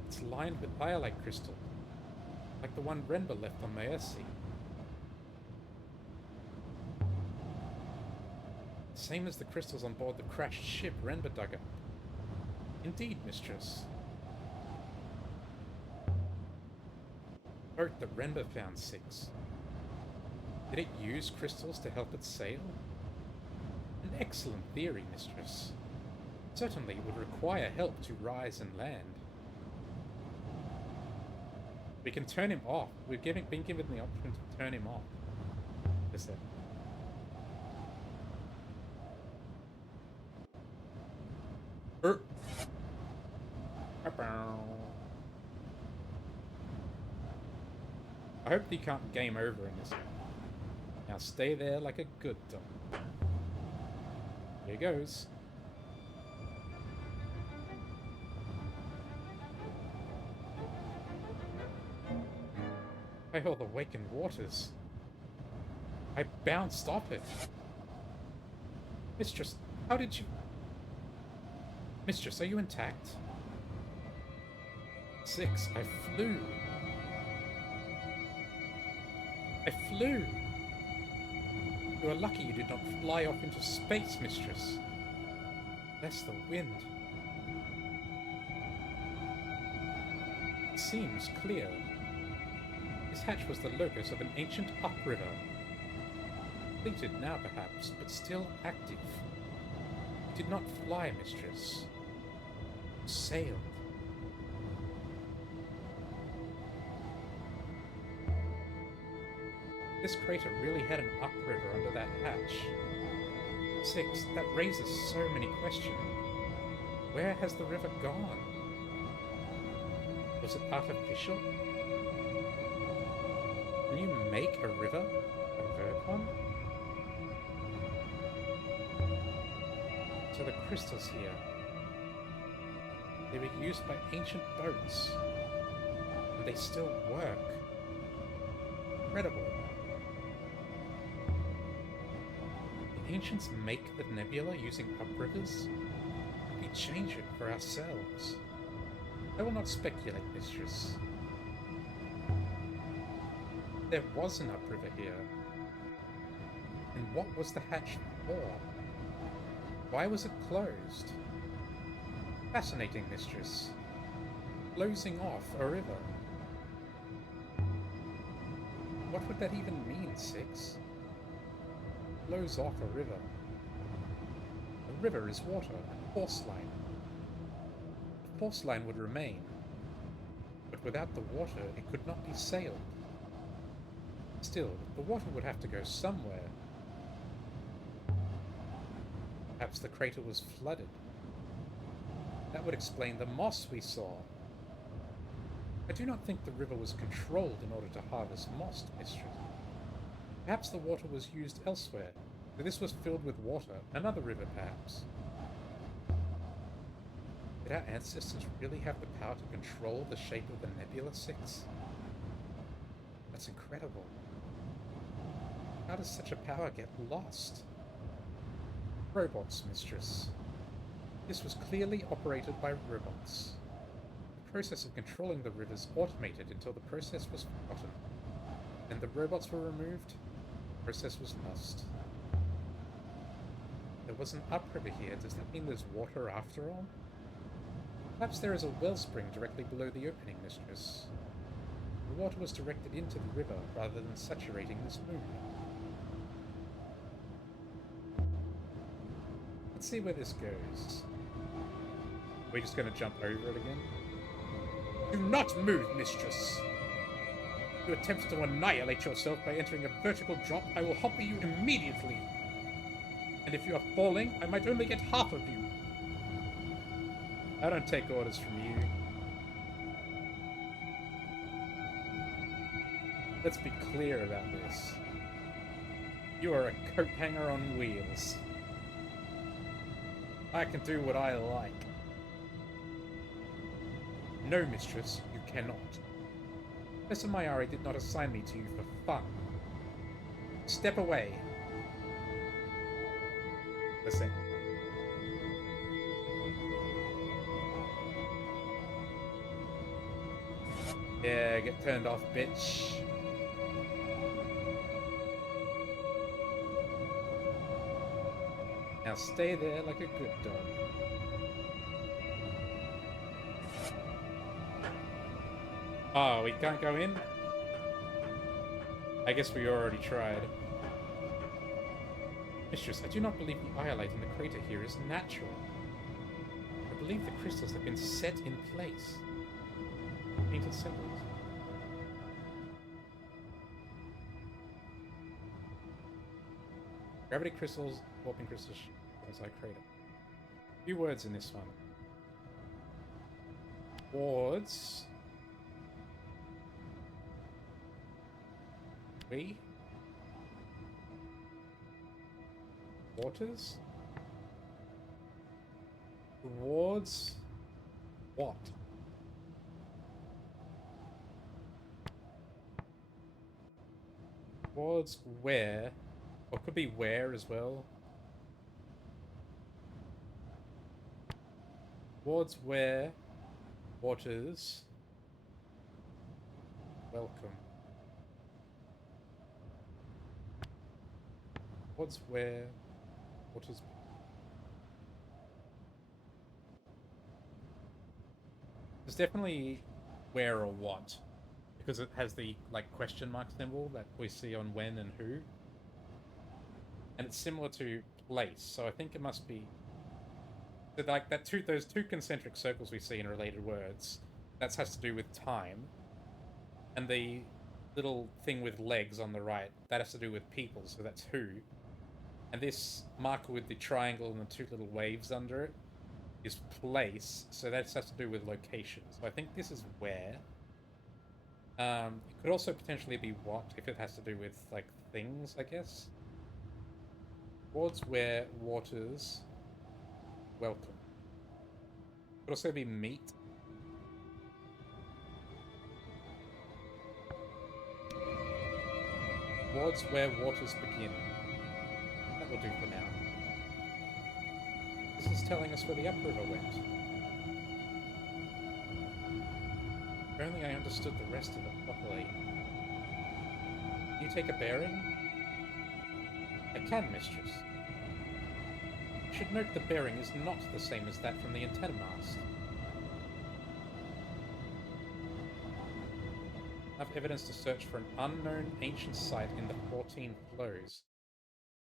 It's lined with iolite crystal, like the one Renba left on Maersi. Same as the crystals on board the crashed ship Renba dug up. Indeed, Mistress. Boat that Renba found, 6. Did it use crystals to help it sail? An excellent theory, Mistress. Certainly it would require help to rise and land. We can turn him off. We've been given the option to turn him off. Is that? I hope you can't game over in this one. Now stay there like a good dog. Here goes. By all the wakened waters. I bounced off it. Mistress, how did you... Mistress, are you intact? 6, I flew. I flew. You are lucky you did not fly off into space, Mistress. Bless the wind. It seems clear. This hatch was the locus of an ancient upriver. Depleted now, perhaps, but still active. It did not fly, mistress. It sailed. This crater really had an upriver under that hatch. 6. That raises so many questions. Where has the river gone? Was it artificial? Can you make a river convert one? So the crystals here, they were used by ancient boats, and they still work. Incredible. The ancients make the nebula using uprivers? We change it for ourselves. I will not speculate, mistress. There was an upriver here. And what was the hatch for? Why was it closed? Fascinating, mistress. Closing off a river. What would that even mean, 6? Close off a river. A river is water, a force line. The force line would remain, but without the water it could not be sailed. Still, the water would have to go somewhere. Perhaps the crater was flooded. That would explain the moss we saw. I do not think the river was controlled in order to harvest moss, mistress. Perhaps the water was used elsewhere, so this was filled with water, another river perhaps. Did our ancestors really have the power to control the shape of the nebula, 6? That's incredible. How does such a power get lost? Robots, mistress. This was clearly operated by robots. The process of controlling the rivers automated until the process was forgotten. Then the robots were removed, the process was lost. There was an upriver here. Does that mean there's water after all? Perhaps there is a wellspring directly below the opening, mistress. The water was directed into the river rather than saturating this moon. Let's see where this goes. Are we just going to jump over it again? Do not move, mistress! If you attempt to annihilate yourself by entering a vertical drop, I will hopper you immediately. And if you are falling, I might only get half of you. I don't take orders from you. Let's be clear about this. You are a coat hanger on wheels. I can do what I like. No, mistress, you cannot. Professor Mayari did not assign me to you for fun. Step away. Listen. Yeah, get turned off, bitch. Now stay there like a good dog. Oh, we can't go in? I guess we already tried. Mistress, I do not believe the iolite in the crater here is natural. I believe the crystals have been set in place. Painted symbols. Gravity crystals, warping crystals, inside crater. A few words in this one. Wards. Waters? Towards what? Towards where? Or could be where as well. Towards where? Waters. Welcome. Towards where? Waters. There's definitely where or what, because it has the like question mark symbol that we see on when and who, and it's similar to place. So I think it must be like that those two concentric circles we see in related words. That has to do with time, and the little thing with legs on the right, that has to do with people. So that's who, and this marker with the triangle and the two little waves under it is place, so that has to do with location. So I think this is where. It could also potentially be what, if it has to do with, like, things, I guess. Towards where waters welcome. It could also be meet. Towards where waters begin. That will do for now. This is telling us where the upriver went. If only I understood the rest of it properly. You take a bearing? I can, mistress. You should note the bearing is not the same as that from the antenna mast. Enough evidence to search for an unknown ancient site in the 14 flows.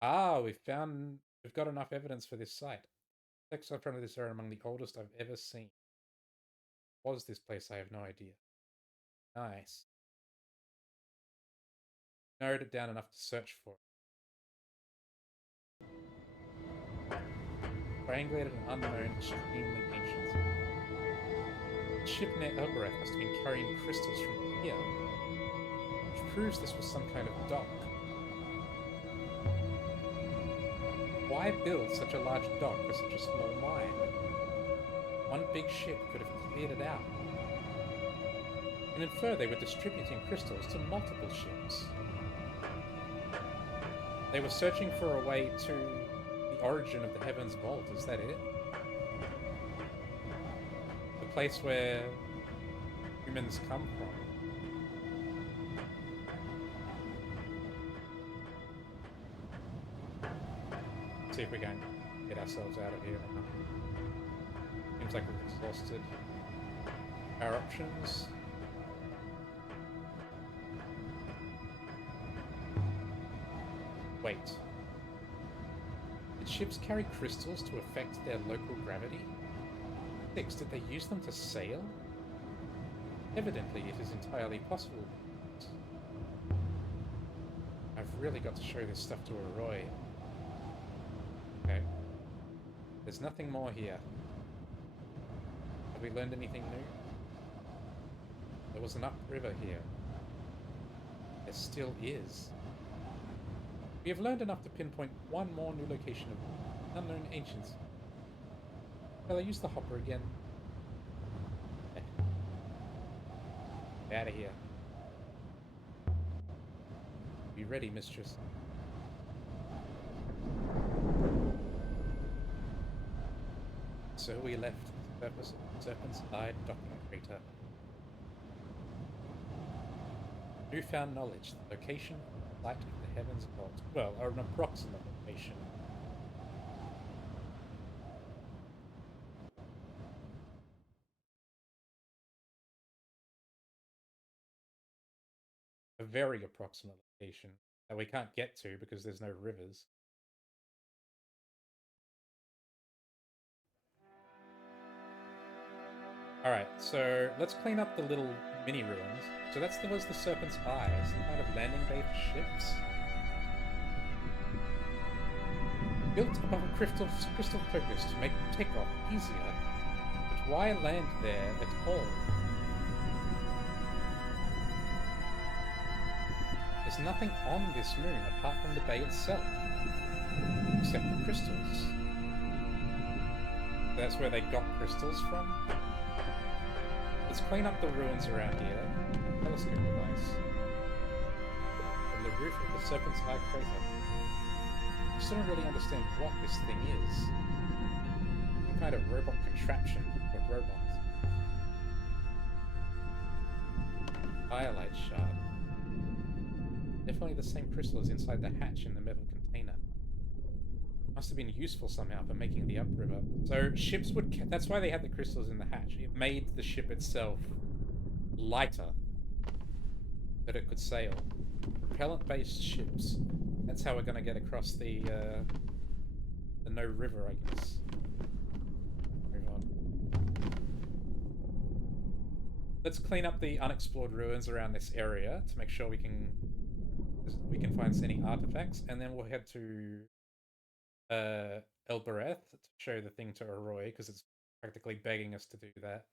Ah, we've got enough evidence for this site. Texts in front of this are among the oldest I've ever seen. What was this place? I have no idea. Nice. Narrowed it down enough to search for it. Triangulated an unknown, extremely ancient. The ship near Elbereth must have been carrying crystals from here, which proves this was some kind of dock. Why build such a large dock for such a small mine? One big ship could have cleared it out. And infer they were distributing crystals to multiple ships. They were searching for a way to the origin of the Heaven's Vault, is that it? The place where humans come from. See if we can get ourselves out of here. Seems like we've exhausted our options. Wait. Did ships carry crystals to affect their local gravity? 6. Did they use them to sail? Evidently, it is entirely possible. I've really got to show this stuff to Roy. Okay. There's nothing more here. Have we learned anything new? There was an upriver here. There still is. We have learned enough to pinpoint one more new location of unknown ancients. Shall I use the hopper again? Get out of here. Be ready, mistress. So we left the surface of Serpent's Eye docking crater. Newfound knowledge, the location, light of the Heaven's Vault. Well, or an approximate location. A very approximate location that we can't get to because there's no rivers. Alright, so let's clean up the little mini ruins. So that was the Serpent's Eye, some kind of landing bay for ships. Built above a crystal focus to make takeoff easier. But why land there at all? There's nothing on this moon apart from the bay itself, except the crystals. So that's where they got crystals from? Let's clean up the ruins around here. Telescope device. From the roof of the Serpent's Eye crater. I still don't really understand what this thing is. Some kind of robot contraption for robots. Firelight shard. Definitely the same crystal as inside the hatch in the metal container. Must have been useful somehow for making the upriver. So ships would... That's why they had the crystals in the hatch. It made the ship itself lighter that it could sail. Propellant-based ships. That's how we're gonna get across the no river, I guess. Move on. Let's clean up the unexplored ruins around this area to make sure we can find any artifacts, and then we'll head to Elbereth to show the thing to Arroy, because it's practically begging us to do that.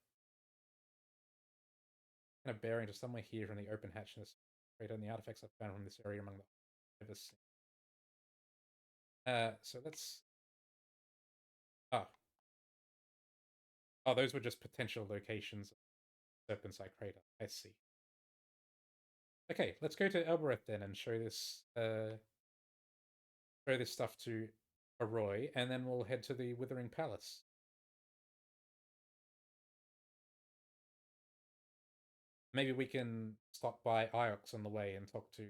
Kind of bearing to somewhere here from the open hatch in this crater, and the artifacts I've found from this area among the rivers. So let's... Oh. Oh, those were just potential locations of Serpentside Crater. I see. Okay, let's go to Elbereth then and show this stuff to Arroy, and then we'll head to the Withering Palace. Maybe we can stop by Iox on the way and talk to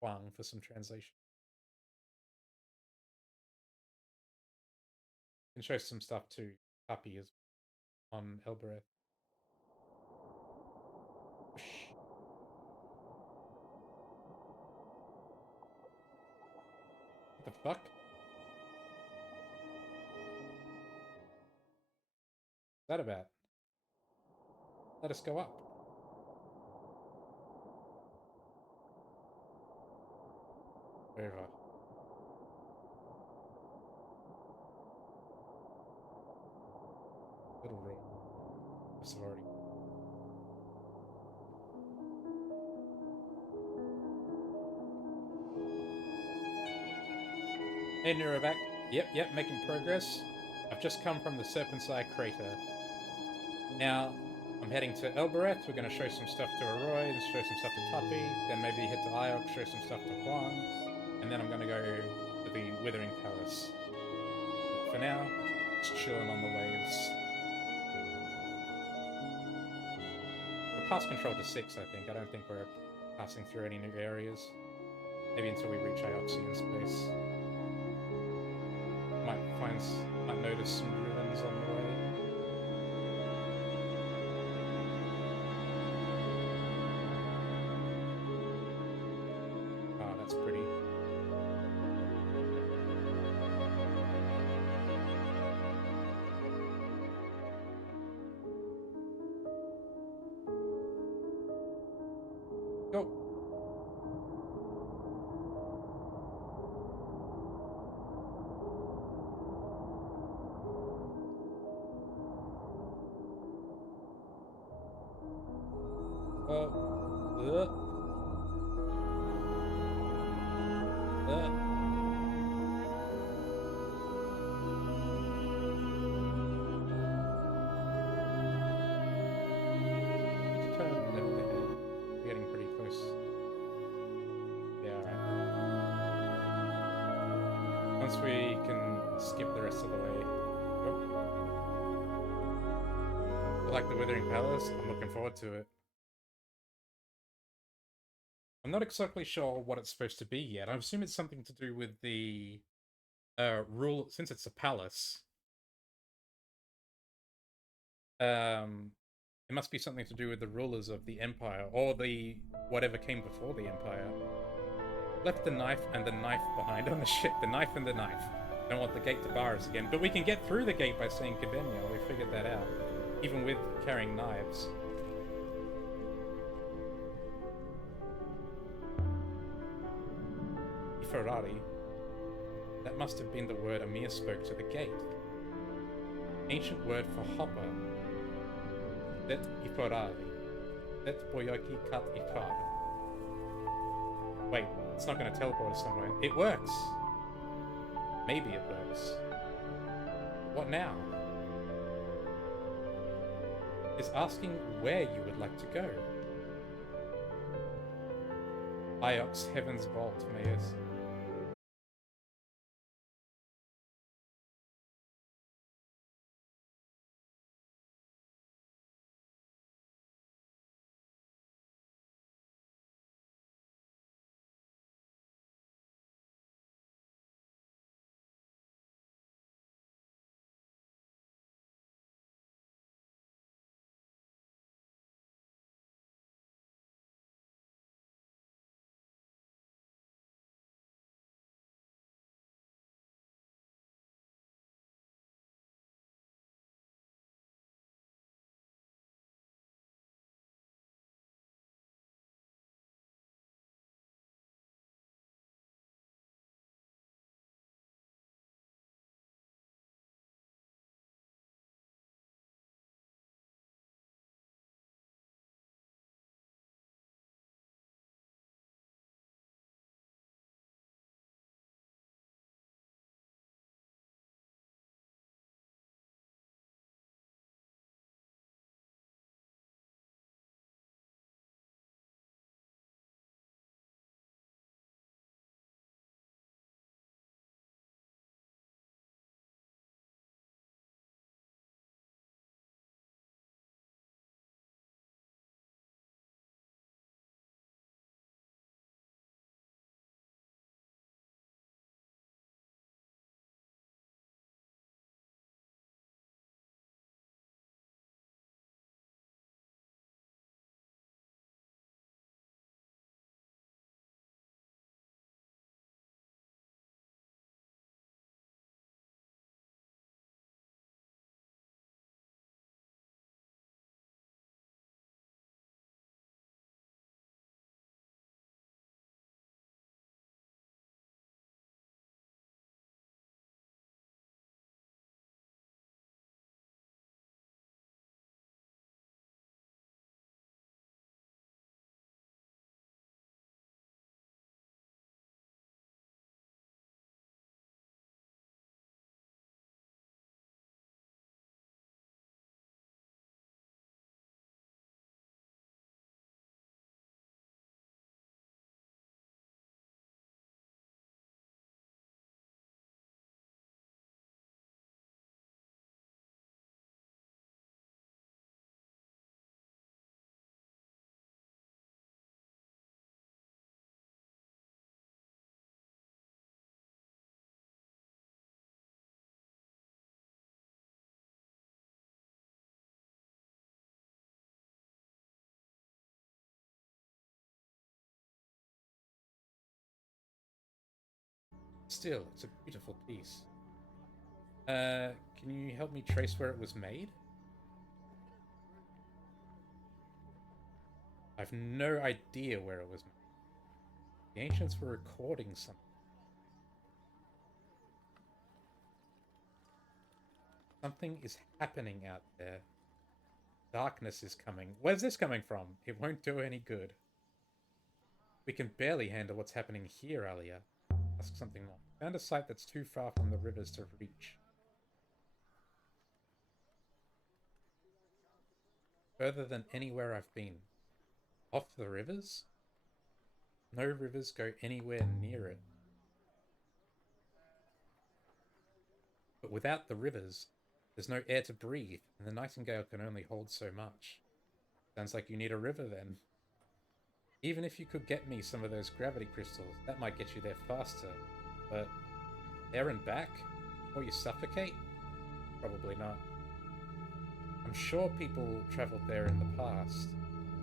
Huang for some translation. And show some stuff to Puppy as on Elbereth. What the fuck? What's that about? Let us go up. Wherever. Little room. Must have already. Hey, Neurovac. Yep, making progress. I've just come from the Serpentside Crater. Now, I'm heading to Elbereth. We're going to show some stuff to Arroy, and show some stuff to Tuppy, then maybe head to Iox, show some stuff to Huang, and then I'm going to go to the Withering Palace. But for now, just chilling on the waves. We're past control to 6, I think. I don't think we're passing through any new areas. Maybe until we reach Ioxian space. Might notice some ruins on the way. Oh, that's pretty. Go. Turn left ahead. We're getting pretty close. Yeah, alright. Once we can skip the rest of the way. Oh. I like the Withering Palace. I'm looking forward to it. I'm not exactly sure what it's supposed to be yet. I assume it's something to do with the rule, since it's a palace. It must be something to do with the rulers of the Empire, or the whatever came before the Empire. Left the knife and the knife behind on the ship. The knife and the knife. Don't want the gate to bar us again. But we can get through the gate by saying Cadenia. We figured that out. Even with carrying knives. Ferrari. That must have been the word Amir spoke to the gate. Ancient word for hopper. Det iforari. Det boyoki kat ifar. Wait, it's not going to teleport us somewhere. It works! Maybe it works. What now? Is asking where you would like to go. Iox Heaven's Vault, Mayors. Still, it's a beautiful piece. Can you help me trace where it was made? I've no idea where it was made. The ancients were recording something. Something is happening out there. Darkness is coming. Where's this coming from? It won't do any good. We can barely handle what's happening here, Alia. Ask something more. Found a site that's too far from the rivers to reach. Further than anywhere I've been. Off the rivers? No rivers go anywhere near it. But without the rivers, there's no air to breathe, and the nightingale can only hold so much. Sounds like you need a river then. Even if you could get me some of those gravity crystals, that might get you there faster. But there and back? Or you suffocate? Probably not. I'm sure people travelled there in the past.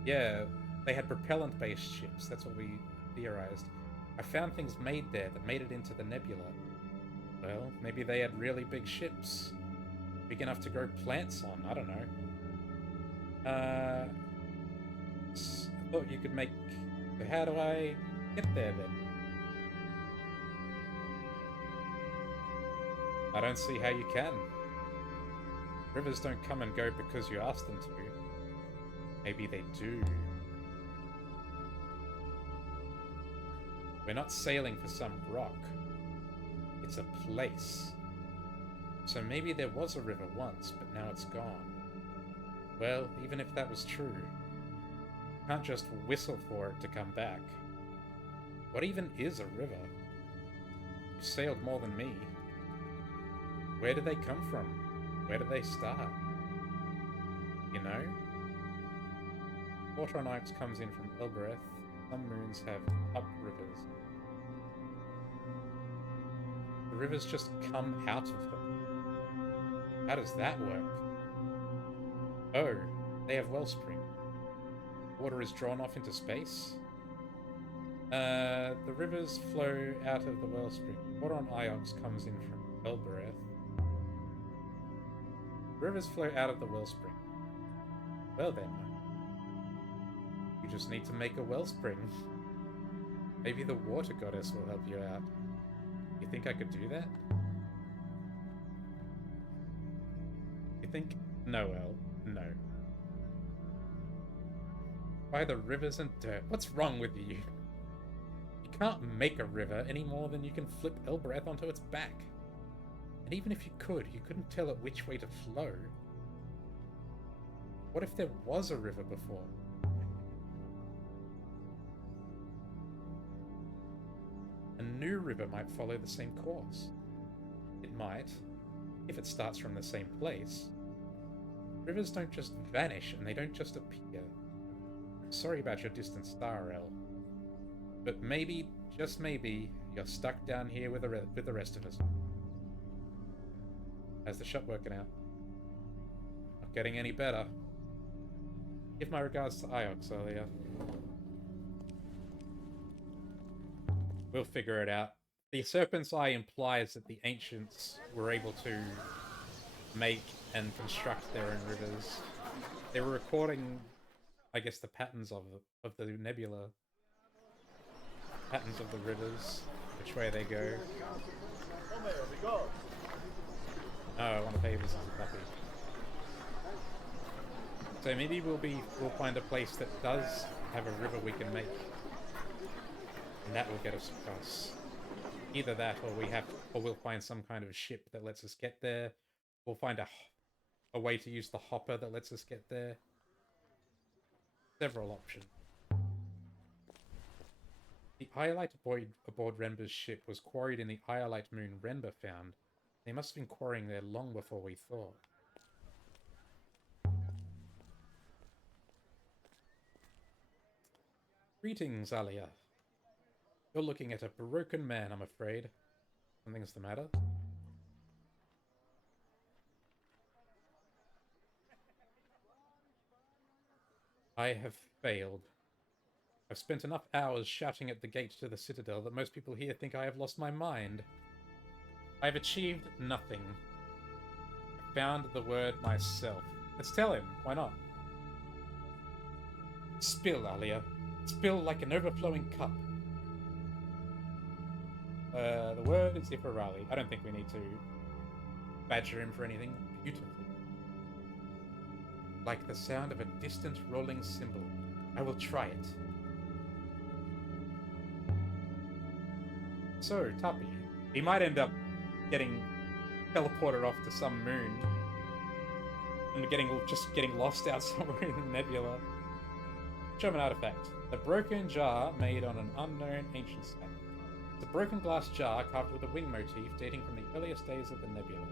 Yeah, they had propellant-based ships, that's what we theorized. I found things made there that made it into the nebula. Well, maybe they had really big ships. Big enough to grow plants on, I don't know. I thought you could make... So how do I get there then? I don't see how you can. Rivers don't come and go because you ask them to. Maybe they do. We're not sailing for some rock. It's a place. So maybe there was a river once, but now it's gone. Well, even if that was true, you can't just whistle for it to come back. What even is a river? You sailed more than me. Where do they come from? Where do they start? You know? Water on Ix comes in from Elbereth. Some moons have uprivers. The rivers just come out of them. How does that work? Oh, they have wellspring. Water is drawn off into space? The rivers flow out of the wellspring. Water on Ix comes in from Elbereth. Rivers flow out of the wellspring. Well then, you just need to make a wellspring. Maybe the water goddess will help you out. You think I could do that? You think? No, El. No. By the rivers and dirt. What's wrong with you? You can't make a river any more than you can flip Elbereth onto its back. And even if you could, you couldn't tell it which way to flow. What if there was a river before? A new river might follow the same course. It might, if it starts from the same place. Rivers don't just vanish, and they don't just appear. Sorry about your distant star, El. But maybe, just maybe, you're stuck down here with the rest of us. How's the shop working out? Not getting any better. Give my regards to Iox earlier. We'll figure it out. The Serpent's Eye implies that the ancients were able to make and construct their own rivers. They were recording, I guess, the patterns of the nebula. Patterns of the rivers, which way they go. Oh, I want to pay this as a puppy. So maybe we'll find a place that does have a river we can make. And that will get us across. Either that or we'll find some kind of ship that lets us get there. We'll find a way to use the hopper that lets us get there. Several options. The Iolite aboard Renber's ship was quarried in the Iolite moon Renber found. They must have been quarrying there long before we thought. Greetings, Alia. You're looking at a broken man, I'm afraid. Something's the matter? I have failed. I've spent enough hours shouting at the gate to the Citadel that most people here think I have lost my mind. I've achieved nothing. I found the word myself. Let's tell him. Why not? Spill, Alia. Spill like an overflowing cup. The word is Ifarali. I don't think we need to badger him for anything. Beautiful. Like the sound of a distant rolling cymbal. I will try it. So, Tuppy. He might end up getting teleported off to some moon. And just getting lost out somewhere in the nebula. Show him an artifact. The broken jar made on an unknown ancient stack. It's a broken glass jar carved with a wing motif dating from the earliest days of the nebula.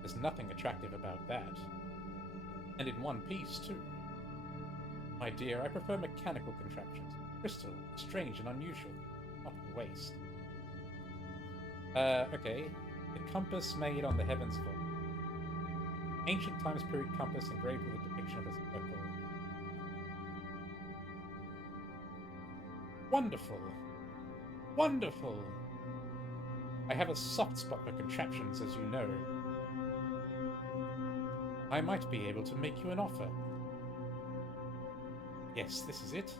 There's nothing attractive about that. And in one piece, too. My dear, I prefer mechanical contraptions. Crystal, strange and unusual. Not waste. Okay. The compass made on the heavens vault. Ancient times period compass engraved with a depiction of a circle. Wonderful! Wonderful! I have a soft spot for contraptions, as you know. I might be able to make you an offer. Yes, this is it.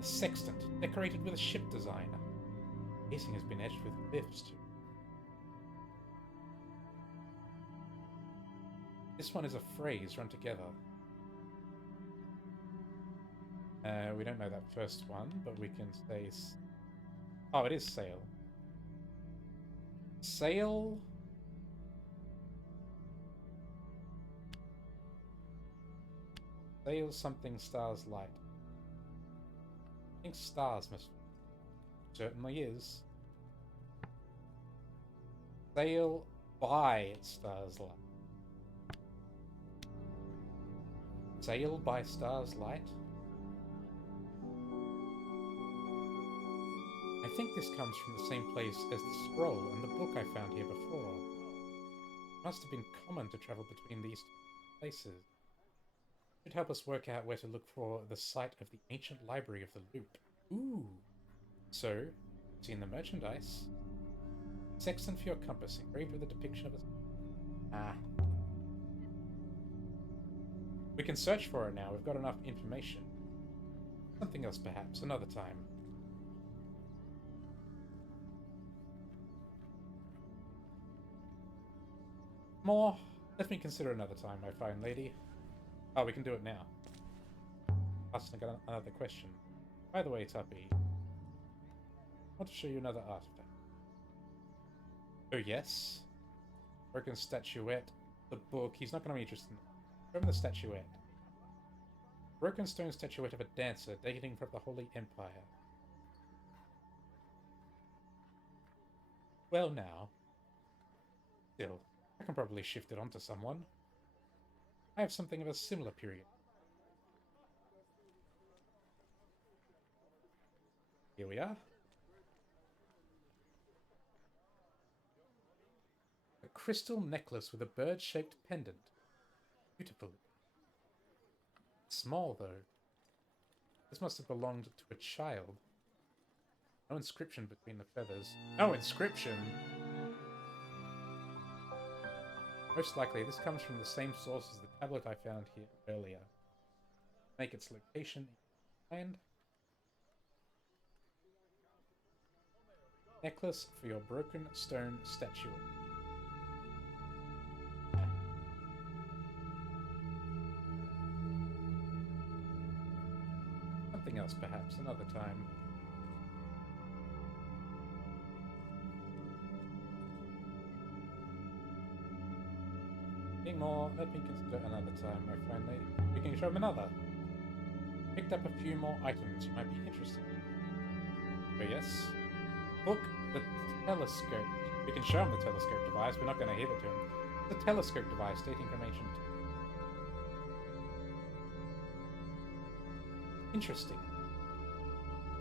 A sextant, decorated with a ship design. The casing has been edged with glyphs too. This one is a phrase run together. We don't know that first one, but we can say... Oh, it is sail. Sail... Sail something stars light. I think stars must... Certainly is. Sail by stars light. Sail by stars light? I think this comes from the same place as the scroll and the book I found here before. It must have been common to travel between these two places. It should help us work out where to look for the site of the ancient library of the Loop. Ooh! So, seen the merchandise? Sextant for your compass, engraved with a depiction of a... Ah. We can search for it now, we've got enough information. Something else perhaps, another time. More? Let me consider another time, my fine lady. Oh, we can do it now. Plus, I got another question. By the way, Tuppy, I want to show you another artifact. Oh, yes? Broken statuette, the book. He's not going to be interested in it. Show him the statuette. Broken stone statuette of a dancer dating from the Holy Empire. Well, now. Still, I can probably shift it onto someone. I have something of a similar period. Here we are. A crystal necklace with a bird-shaped pendant. Beautiful. Small, though. This must have belonged to a child. No inscription between the feathers. No inscription! Most likely, this comes from the same source as the tablet I found here earlier. Make its location and necklace for your broken stone statue. Something else, perhaps, another time. More, let me consider another time, my fine lady. We can show him another. Picked up a few more items you might be interested in. Oh yes. Book, the telescope. We can show him the telescope device, we're not going to give it to him. The telescope device dating from ancient. Interesting.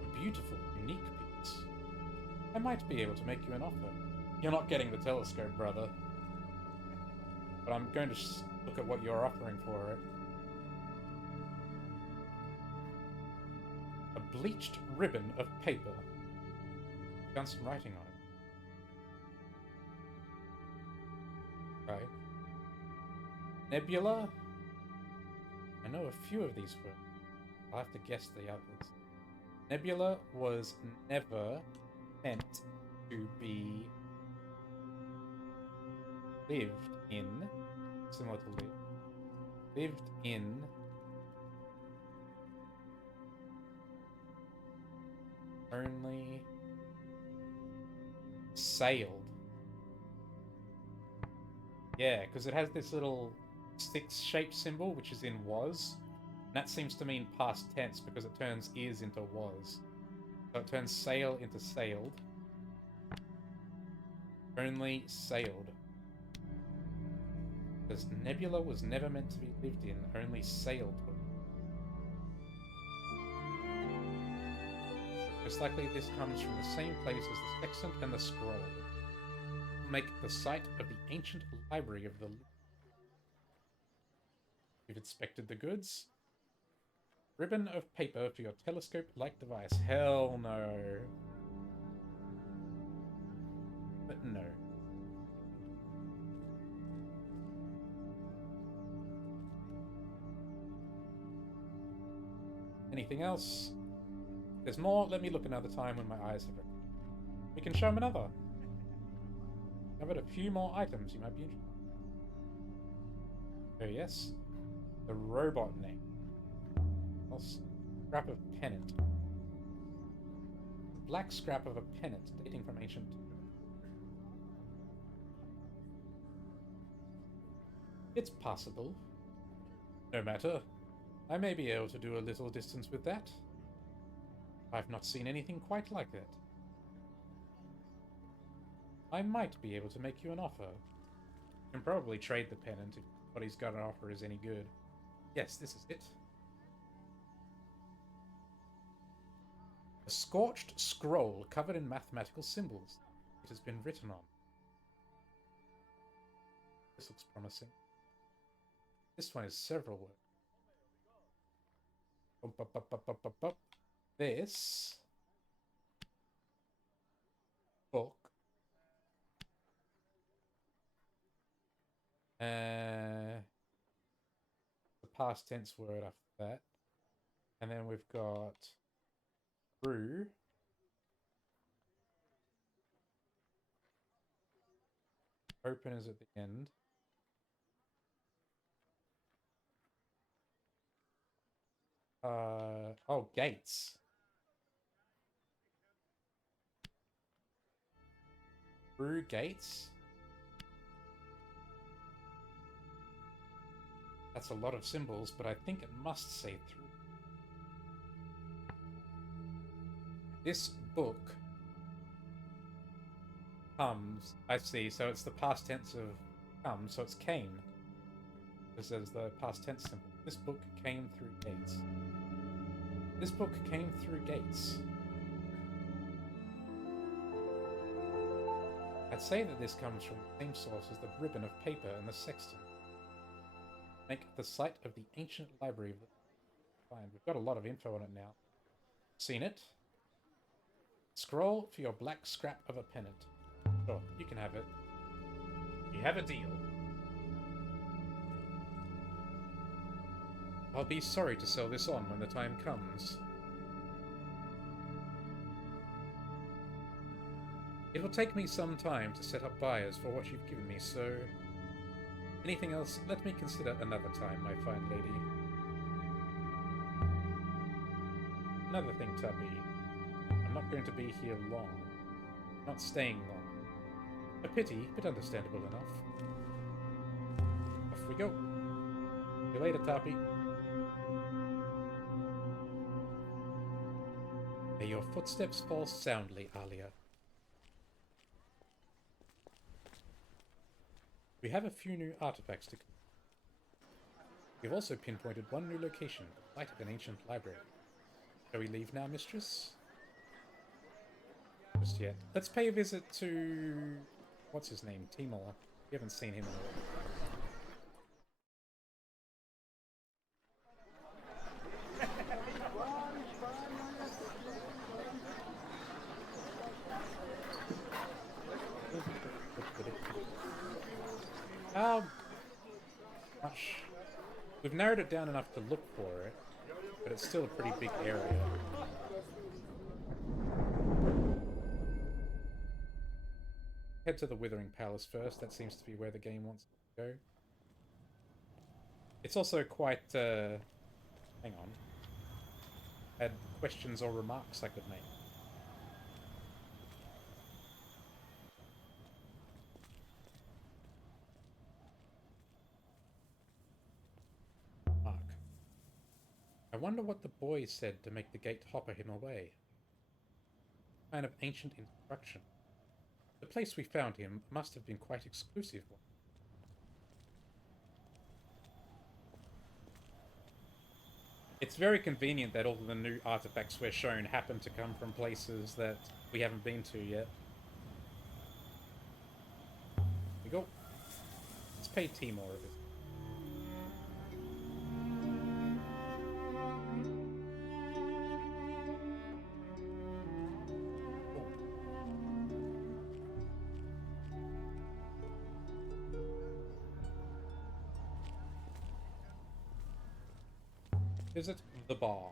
A beautiful, unique piece. I might be able to make you an offer. You're not getting the telescope, brother. But I'm going to look at what you're offering for it. bleached ribbon of paper. Done some writing on it. Right. Nebula? I know a few of these words. I'll have to guess the others. Nebula was never meant to be lived in, similar to live, lived in only sailed. Yeah, because it has this little six-shaped symbol, which is in was. And that seems to mean past tense because it turns is into was. So it turns sail into sailed. Only sailed. Because Nebula was never meant to be lived in, only sailed. Most likely this comes from the same place as the sextant and the scroll. Make the site of the ancient library of the... You've inspected the goods? Ribbon of paper for your telescope-like device. Hell no. But no. Anything else? If there's more, let me look another time when my eyes have recovered. We can show him another. I've got a few more items you might be interested in. Oh yes. The robot name. Scrap of pennant. Black scrap of a pennant dating from ancient. It's possible. No matter. I may be able to do a little distance with that. I've not seen anything quite like that. I might be able to make you an offer. You can probably trade the pennant if what he's got to offer is any good. Yes, this is it. A scorched scroll covered in mathematical symbols. It has been written on. This looks promising. This one is several words. This book the past tense word after that, and then we've got brew. Open is at the end. Oh, gates. Brew gates. That's a lot of symbols, but I think it must say through. This book comes. I see. So it's the past tense of come. So it's came. This is the past tense symbol. This book came through gates. This book came through gates. I'd say that this comes from the same source as the ribbon of paper and the sextant. Make the site of the ancient library of the... Fine, we've got a lot of info on it now. Seen it? Scroll for your black scrap of a pennant. Sure, you can have it. You have a deal. I'll be sorry to sell this on when the time comes. It will take me some time to set up buyers for what you've given me, so... Anything else, let me consider another time, my fine lady. Another thing, Tubby. I'm not going to be here long. Not staying long. A pity, but understandable enough. Off we go. See you later, Tappy. May your footsteps fall soundly, Alia. We have a few new artifacts to... We've also pinpointed one new location, the site of an ancient library. Shall we leave now, mistress? Just yet. Let's pay a visit to... What's his name? Timor. We haven't seen him in a while. We've narrowed it down enough to look for it, but it's still a pretty big area. Head to the Withering Palace first. That seems to be where the game wants to go. It's also quite, hang on. Had questions or remarks I could make. Mark. I wonder what the boy said to make the gate hopper him away. Kind of ancient instruction. The place we found him must have been quite exclusive one. It's very convenient that all of the new artifacts we're shown happen to come from places that we haven't been to yet. Here we go. Let's pay Timor a visit. Visit the bar.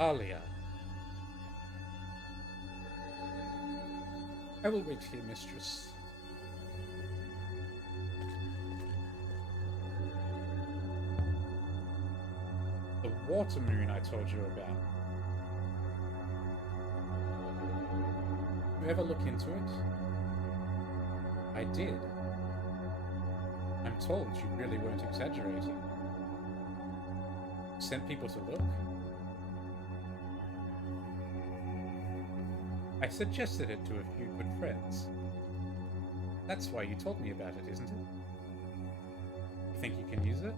Alia. I will wait here, mistress. The water moon I told you about. Did you ever look into it? I did. I'm told you really weren't exaggerating. Sent people to look? I suggested it to a few good friends. That's why you told me about it, isn't it? You think you can use it?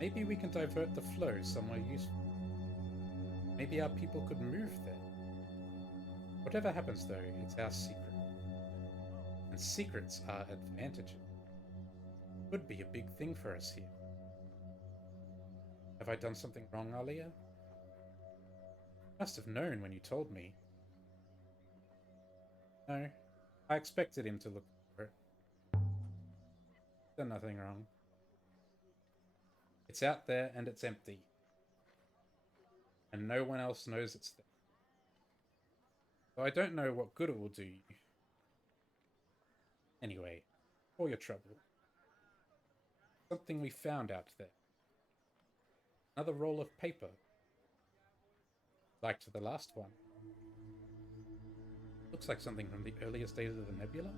Maybe we can divert the flow somewhere useful. Maybe our people could move there. Whatever happens, though, it's our secret. And secrets are advantages. Could be a big thing for us here. Have I done something wrong, Alia? Must have known when you told me. No, I expected him to look for it. Done nothing wrong. It's out there and it's empty. And no one else knows it's there. So I don't know what good it will do you. Anyway, for your trouble. Something we found out there. Another roll of paper. Like to the last one. Looks like something from the earliest days of the nebula.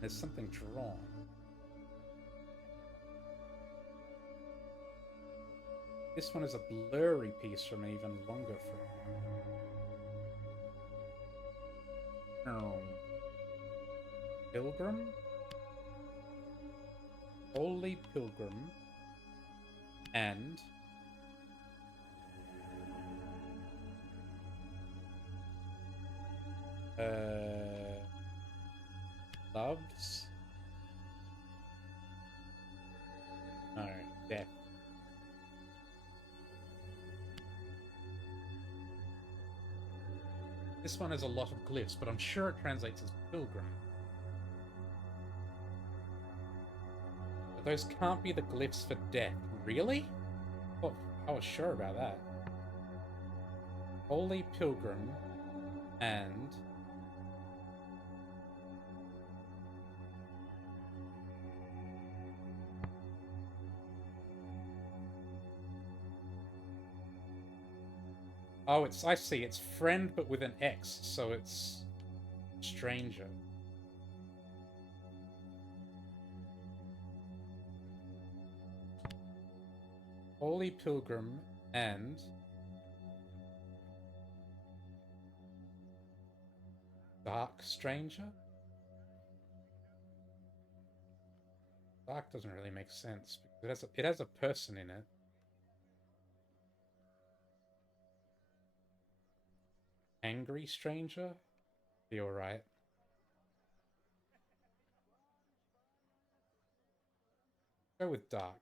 There's something drawn. This one is a blurry piece from an even longer frame. Pilgrim? Holy Pilgrim. And loves? No, death. This one has a lot of glyphs, but I'm sure it translates as pilgrim. But those can't be the glyphs for death. Really? Oh, I was sure about that. Holy Pilgrim and oh, I see, it's friend but with an X, so it's stranger. Holy Pilgrim and Dark Stranger? Dark doesn't really make sense because it has a person in it. Angry Stranger? Be alright. Go with Dark.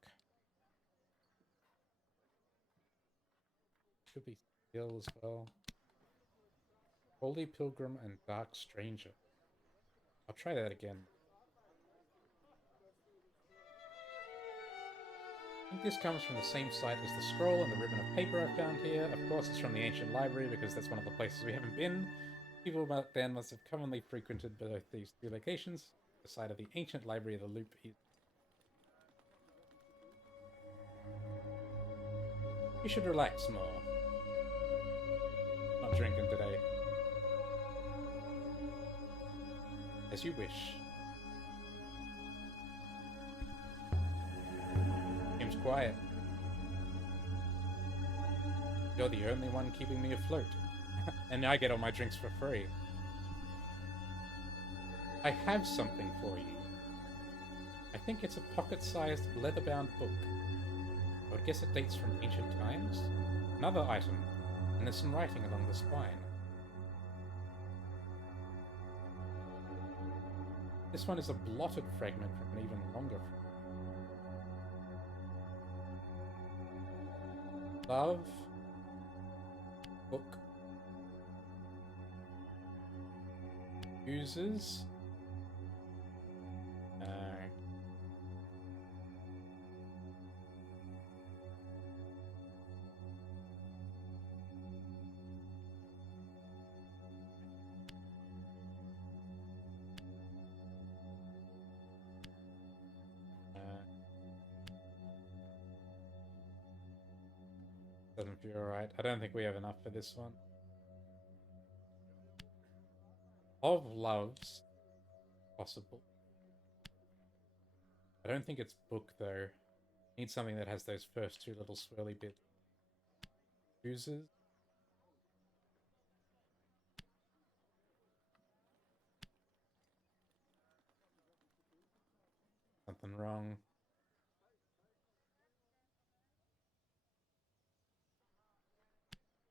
could be skill as well. Holy Pilgrim and Dark Stranger. I'll try that again. I think this comes from the same site as the scroll and the ribbon of paper I found here. Of course, it's from the ancient library because that's one of the places we haven't been. People back then must have commonly frequented both these two locations. The site of the ancient library of the loop is... You should relax more. Not drinking today. As you wish. Seems quiet. You're the only one keeping me afloat. And I get all my drinks for free. I have something for you. I think it's a pocket-sized, leather-bound book. I would guess it dates from ancient times. Another item, and there's some writing along the spine. This one is a blotted fragment from an even longer fragment. Love. Book. Uses. Doesn't feel right. I don't think we have enough for this one. Of loves. Possible. I don't think it's book, though. Need something that has those first two little swirly bits. Uses. Something wrong.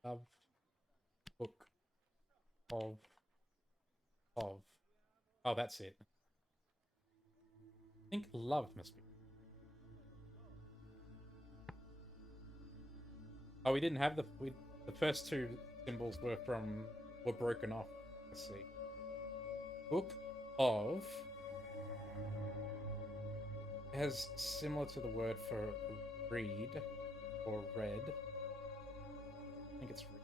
Love. Book. Of. Oh, that's it. I think love must be. Oh, we didn't have the first two symbols were broken off. Let's see. Book of has similar to the word for read or read. I think it's read.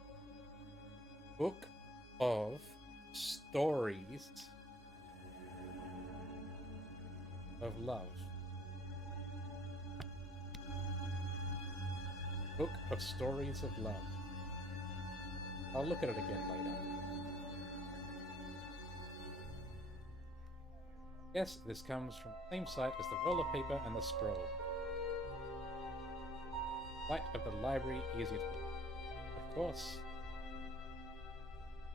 Book of stories of love. Book of Stories of Love. I'll look at it again later. Yes, this comes from the same site as the roll of paper and the scroll. Site of the library, easy to read. Of course.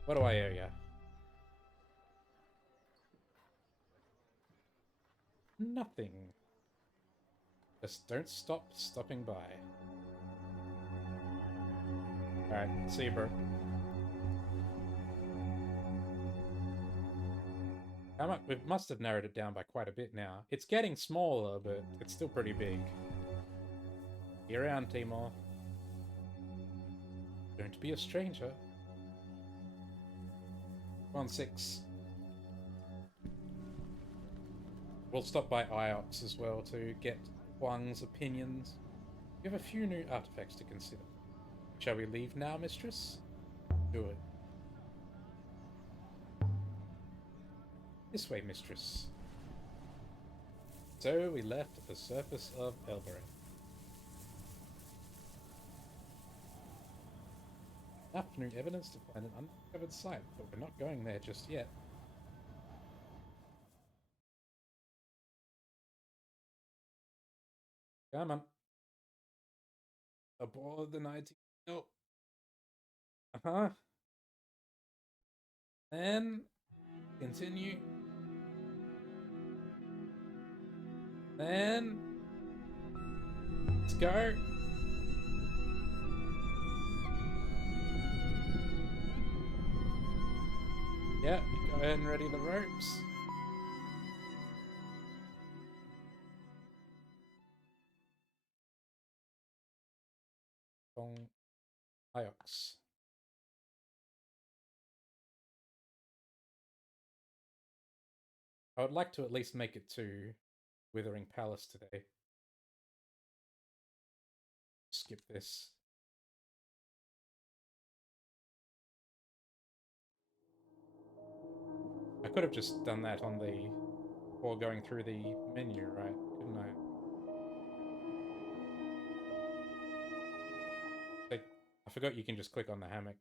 What do I owe ya? Nothing. Just don't stop stopping by. Alright, see you, bro. We must have narrowed it down by quite a bit now. It's getting smaller, but it's still pretty big. Be around, Timor. Don't be a stranger. We're on 6. We'll stop by Iox as well to get Huang's opinions. We have a few new artifacts to consider. Shall we leave now, mistress? Do it. This way, mistress. So we left at the surface of Elbereth. Enough new evidence to find an uncovered site, but we're not going there just yet. Come on. Aboard the 19... Oh. Uh-huh. Then... Continue. Then... Let's go. Yeah, you go ahead and ready the ropes. Bong. Iox. I would like to at least make it to Withering Palace today. Skip this. I could have just done that on the... before going through the menu, right? Couldn't I? Like, I forgot you can just click on the hammock.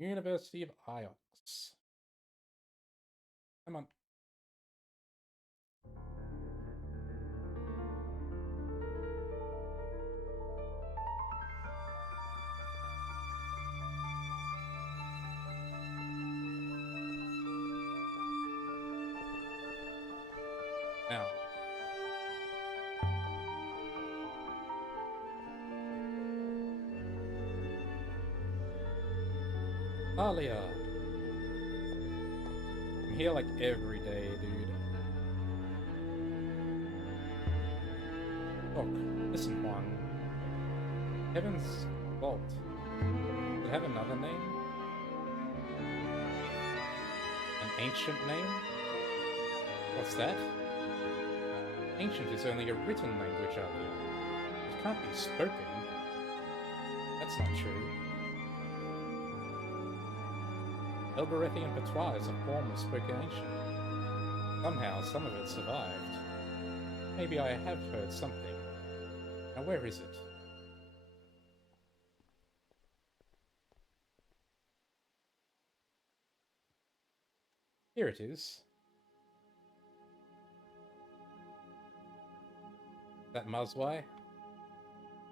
University of Iox. Come on. Now. Alia. I'm here like every day, dude. Look, listen, Juan. Heaven's Vault. Does it have another name? An ancient name? What's that? Ancient is only a written language, Alia. It can't be spoken. That's not true. Elberethian patois is a form of spoken ancient. Somehow, some of it survived. Maybe I have heard something. Now, where is it? Here it is. That Muzwai?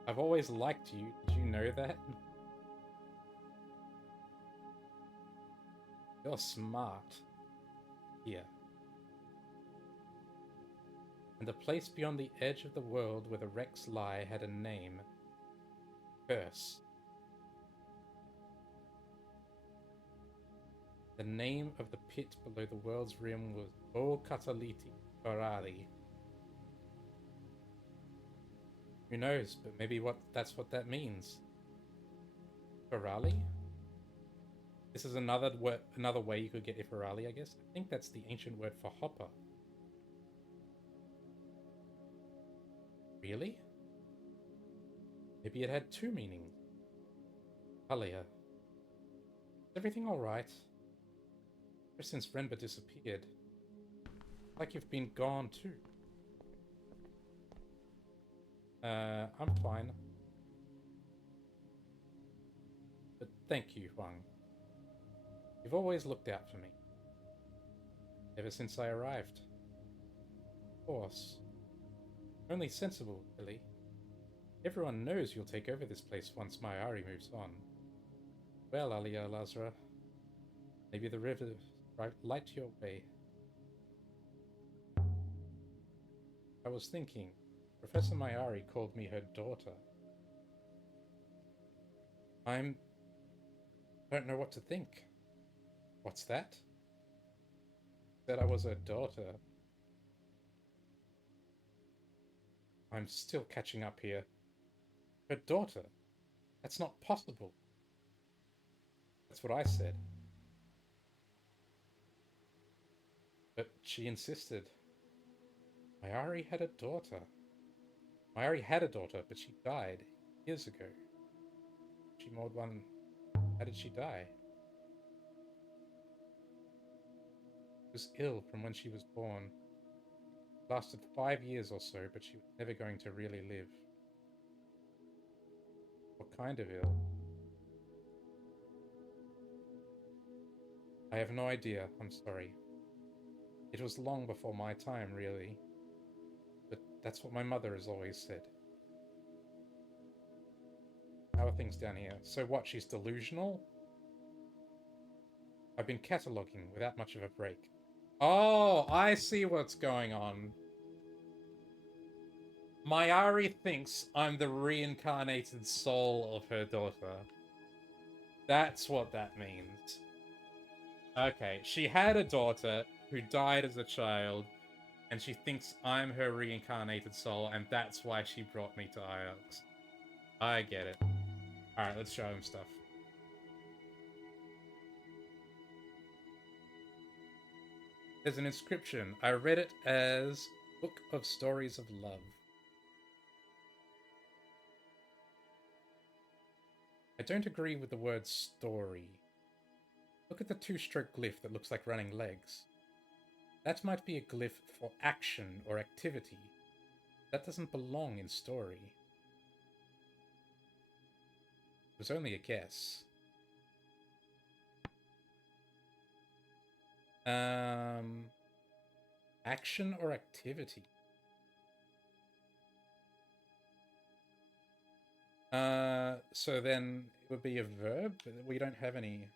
I've always liked you. Did you know that? You're smart. Here. And the place beyond the edge of the world where the wrecks lie had a name. Curse. The name of the pit below the world's rim was O Cataliti Ferrari. Who knows, but maybe that's what that means. Ferrari? This is another way you could get Iferali, I guess. I think that's the ancient word for hopper. Really? Maybe it had two meanings. Alia. Is everything alright? Ever since Renba disappeared. Like you've been gone too. I'm fine. But thank you, Huang. You've always looked out for me. Ever since I arrived. Of course. Only sensible, really. Everyone knows you'll take over this place once Mayari moves on. Well, Alia Lazra, maybe the river light your way. I was thinking, Professor Mayari called me her daughter. Don't know what to think. What's that? Said I was her daughter. I'm still catching up here. Her daughter? That's not possible. That's what I said. But she insisted. Mayari had a daughter. Mayari had a daughter, but she died years ago. She mauled one. How did she die? She was ill from when she was born. It lasted 5 years or so, but she was never going to really live. What kind of ill? I have no idea, I'm sorry. It was long before my time, really. But that's what my mother has always said. How are things down here? So what, she's delusional? I've been cataloguing without much of a break. Oh, I see what's going on. Mayari thinks I'm the reincarnated soul of her daughter. That's what that means. Okay, she had a daughter who died as a child, And she thinks I'm her reincarnated soul, and that's why she brought me to Iox. I get it. Alright, let's show him stuff. There's an inscription. I read it as Book of Stories of Love. I don't agree with the word story. Look at the two-stroke glyph that looks like running legs. That might be a glyph for action or activity. That doesn't belong in story. It was only a guess. Action or activity? So then it would be a verb, but we don't have any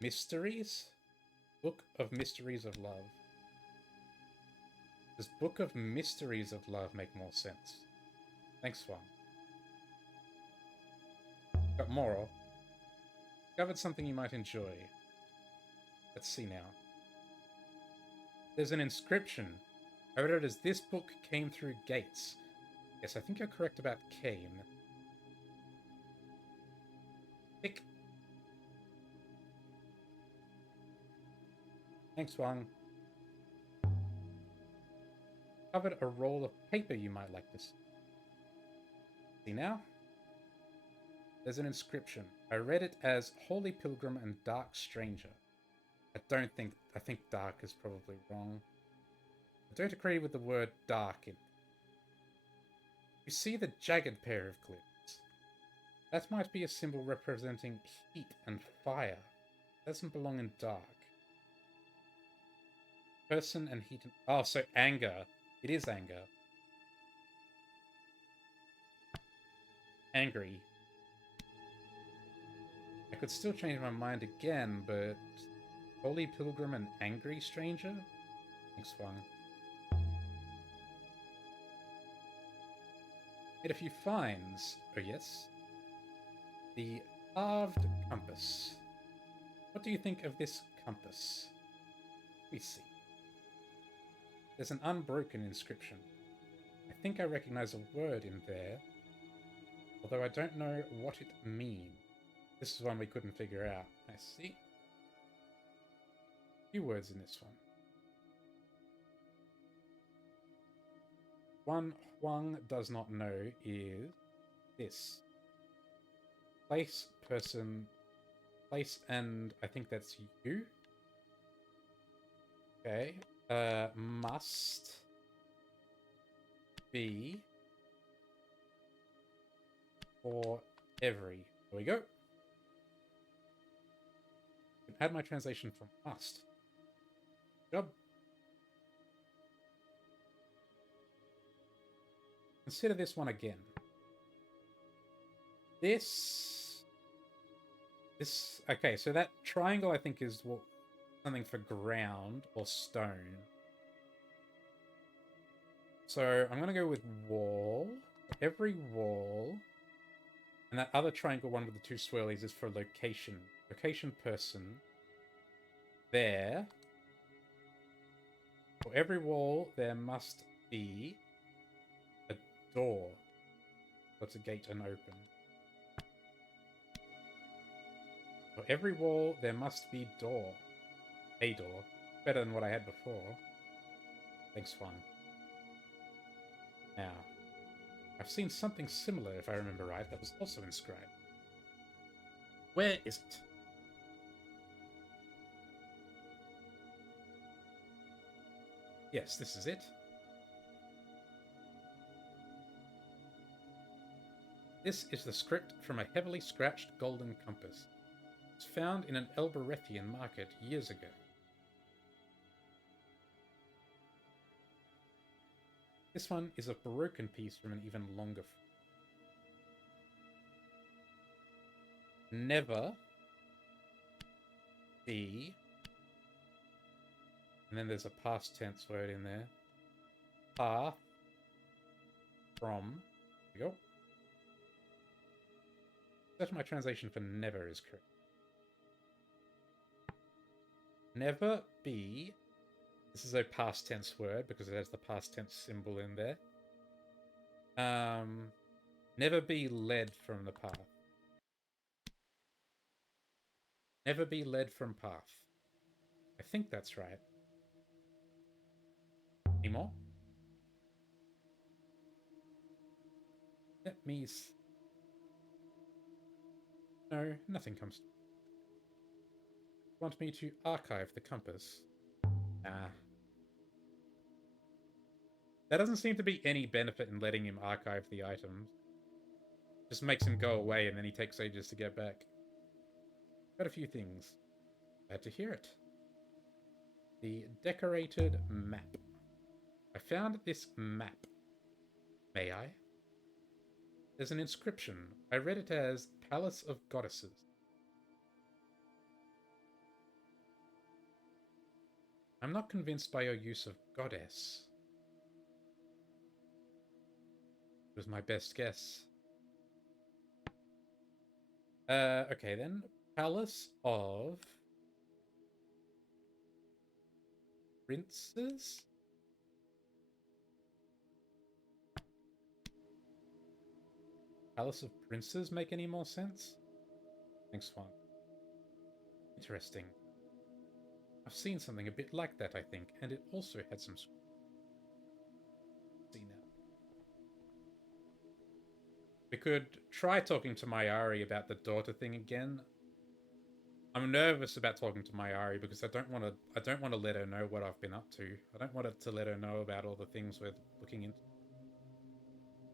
mysteries? Book of Mysteries of Love. Does Book of Mysteries of Love make more sense? Thanks, Swan. Got more. Discovered something you might enjoy. Let's see now. There's an inscription. I read it as this book came through gates. Yes, I think you're correct about came. Tick. Thanks, Wang. Covered a roll of paper you might like to see. See now? There's an inscription. I read it as Holy Pilgrim and Dark Stranger. I think dark is probably wrong. I don't agree with the word dark in it. You see the jagged pair of glyphs? That might be a symbol representing heat and fire. It doesn't belong in dark. Person and heat and... Oh, so anger. It is anger. Angry. I could still change my mind again, but... Holy Pilgrim and Angry Stranger? Thanks, Wang. Made a few finds. Oh, yes. The carved compass. What do you think of this compass? Let me see. There's an unbroken inscription. I think I recognize a word in there, although I don't know what it means. This is one we couldn't figure out. I see. A few words in this one. One Huang does not know is this. Place, person, place, and I think that's you. Okay. Must be for every. There we go. Add my translation from must. Job. Consider this one again. This. Okay, so that triangle I think is what something for ground or stone. So I'm gonna go with wall. Every wall. And that other triangle one with the two swirlies is for location. Location person. There. For every wall, there must be a door. That's a gate and open. For every wall, there must be door. A door. Better than what I had before. Thanks, Fun. Now, I've seen something similar, if I remember right, that was also inscribed. Where is it? Yes, this is it. This is the script from a heavily scratched golden compass. It's found in an Elberethian market years ago. This one is a broken piece from an even longer. Never be, and then there's a past tense word in there. Path from. There we go. That's my translation for never is correct. Never be This is a past tense word because it has the past tense symbol in there. Never be led from the path. Never be led from path. I think that's right. Any more? Let me... No, nothing comes to... Want me to archive the compass? Ah. There doesn't seem to be any benefit in letting him archive the items. Just makes him go away and then he takes ages to get back. Got a few things. Glad to hear it. The decorated map. I found this map. May I? There's an inscription. I read it as Palace of Goddesses. I'm not convinced by your use of goddess. It was my best guess. Okay then. Palace of Princes? Palace of Princes make any more sense? Thanks, Swan. Interesting. I've seen something a bit like that, I think, and it also had some... See now. We could try talking to Mayari about the daughter thing again. I'm nervous about talking to Mayari because I don't want to let her know what I've been up to. I don't want to let her know about all the things we're looking into.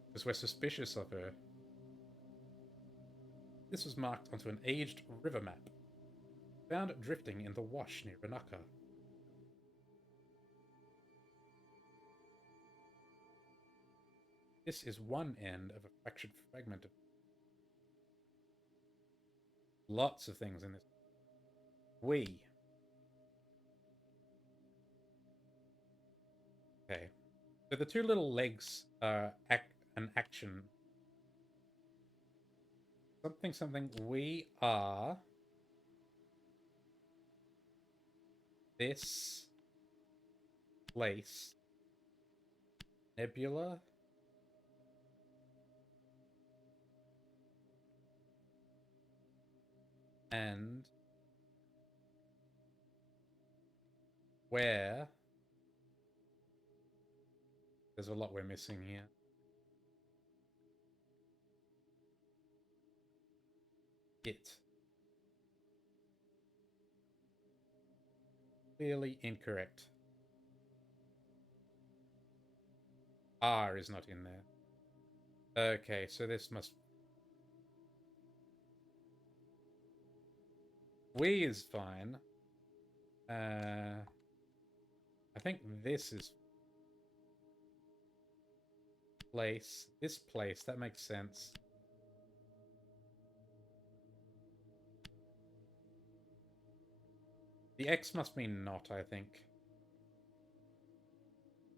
Because we're suspicious of her. This was marked onto an aged river map. Found drifting in the wash near Ranaka. This is one end of a fractured fragment of... Lots of things in this. We. Okay. So the two little legs are an action. Something. We are... This... place. Nebula. And... where... There's a lot we're missing here. It. Clearly incorrect. R is not in there. Okay, so this must... We is fine. I think this is... place. This place, that makes sense. The X must mean not, I think.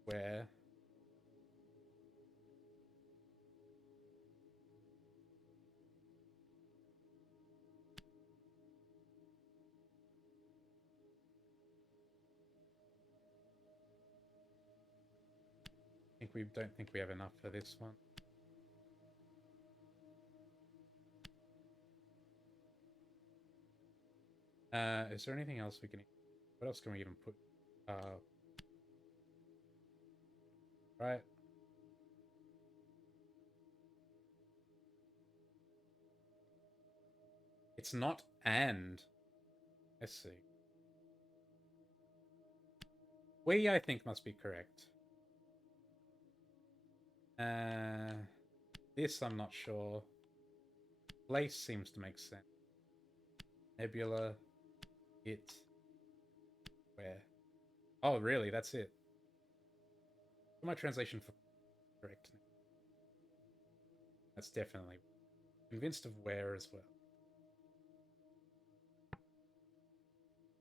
Where? Don't think we have enough for this one. Is there anything else we can... What else can we even put? Right. It's not and. Let's see. We, I think, must be correct. This, I'm not sure. Place seems to make sense. Nebula. It. Where? Oh, really? That's it. My translation for correct. That's definitely... Convinced of where as well.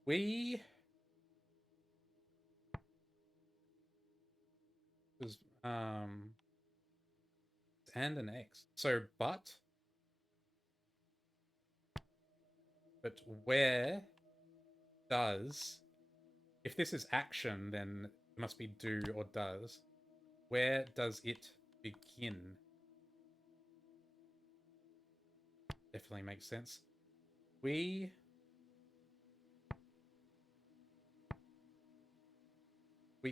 We... was and an X. So but where does If this is action, then it must be do or does. Where does it begin? Definitely makes sense. We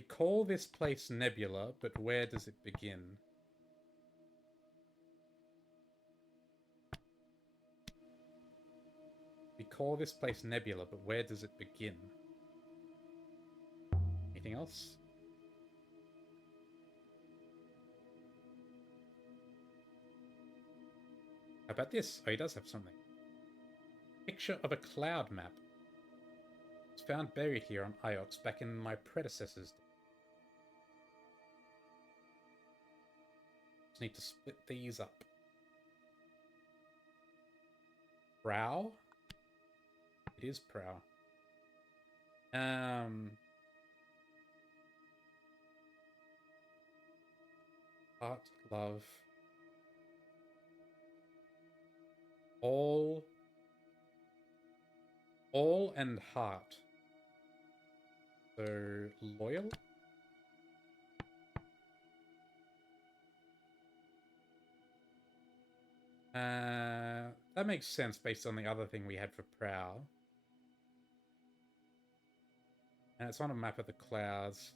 call this place Nebula, but where does it begin? We call this place Nebula, but where does it begin? Anything else? How about this? Oh, he does have something. Picture of a cloud map. It was found buried here on Iox back in my predecessor's day. Just need to split these up. Prow? It is Prow. Heart, love. All and heart. So, loyal? That makes sense based on the other thing we had for Prow. And it's on a map of the clouds.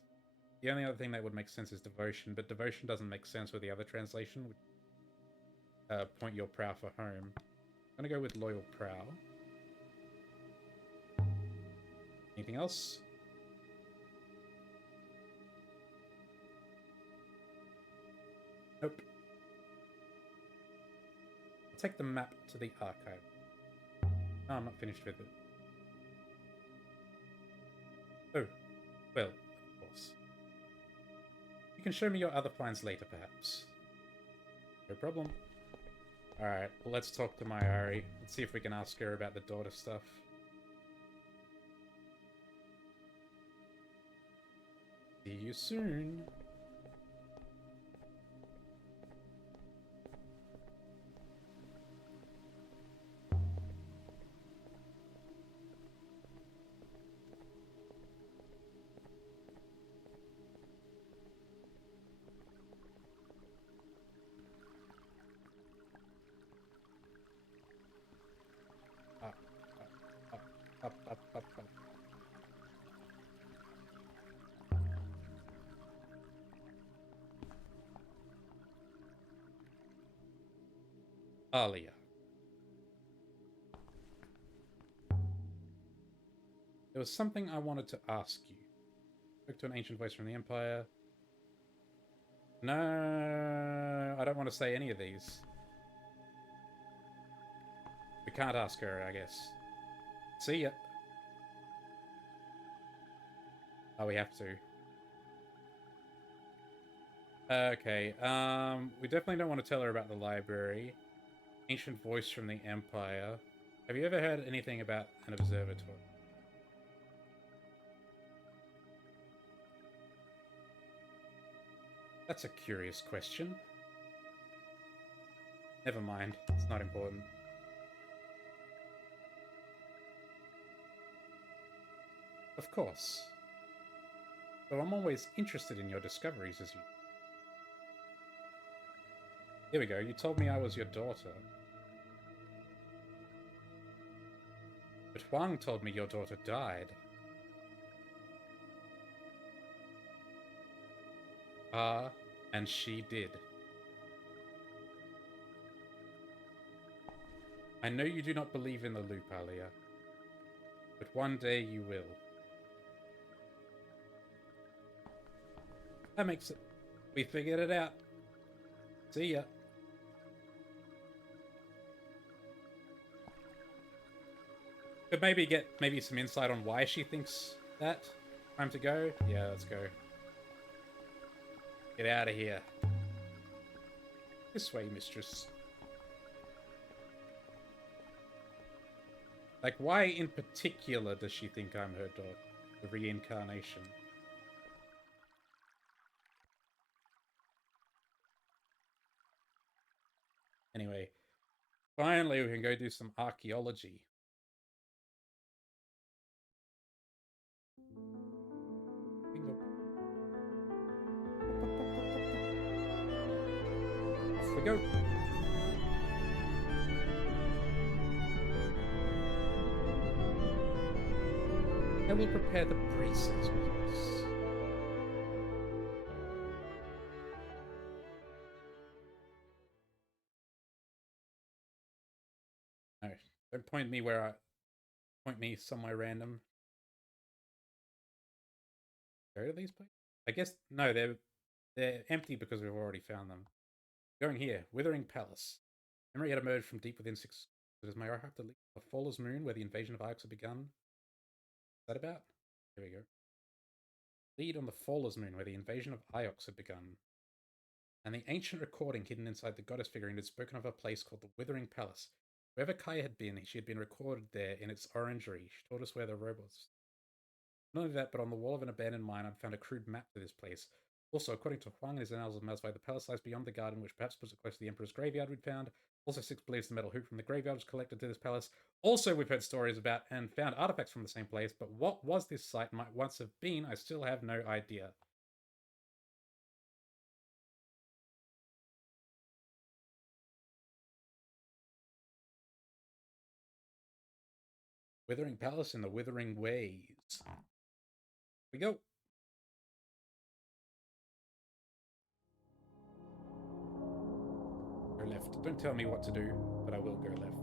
The only other thing that would make sense is devotion, but devotion doesn't make sense with the other translation, which point your prow for home. I'm gonna go with loyal prow. Anything else? Nope. I'll take the map to the archive. No, I'm not finished with it. Oh, well, of course. You can show me your other plans later, perhaps. No problem. Alright, well, let's talk to Mayari. Let's see if we can ask her about the daughter stuff. See you soon. Up. Alia. There was something I wanted to ask you. Spoke to an ancient voice from the Empire. No, I don't want to say any of these. We can't ask her, I guess. See ya. Oh, we have to. Okay, we definitely don't want to tell her about the library. Ancient voice from the Empire. Have you ever heard anything about an observatory? That's a curious question. Never mind, it's not important. Of course. Though I'm always interested in your discoveries as you... Here we go, you told me I was your daughter. But Huang told me your daughter died. Ah, and she did. I know you do not believe in the loop, Alia. But one day you will. That makes it... We figured it out. See ya. Could maybe get some insight on why she thinks that. Time to go? Yeah, let's go. Get out of here. This way, mistress. Like, why in particular does she think I'm her daughter? The reincarnation. Anyway, finally we can go do some archaeology. Go. I will prepare the braces. No, don't point me where I point me somewhere random. Go to these places? I guess no, they're empty because we've already found them. Going here, Withering Palace. Memory had emerged from deep within 6. Does Mayra have to leave the Faller's Moon where the invasion of Iox had begun? Is that about? Here we go. Lead on the Faller's Moon where the invasion of Iox had begun. And the ancient recording hidden inside the goddess figurine had spoken of a place called the Withering Palace. Wherever Kaya had been, she had been recorded there in its orangery. She told us where the robe was. Not only that, but on the wall of an abandoned mine, I'd found a crude map to this place. Also, according to Huang and his Annals of Mazvai, the palace lies beyond the garden, which perhaps puts it close to the Emperor's graveyard we'd found. Also, Six believes the metal hoop from the graveyard was collected to this palace. Also, we've heard stories about and found artifacts from the same place, but what was this site might once have been, I still have no idea. Withering Palace in the Withering Ways. Here we go. Go left. Don't tell me what to do, but I will go left.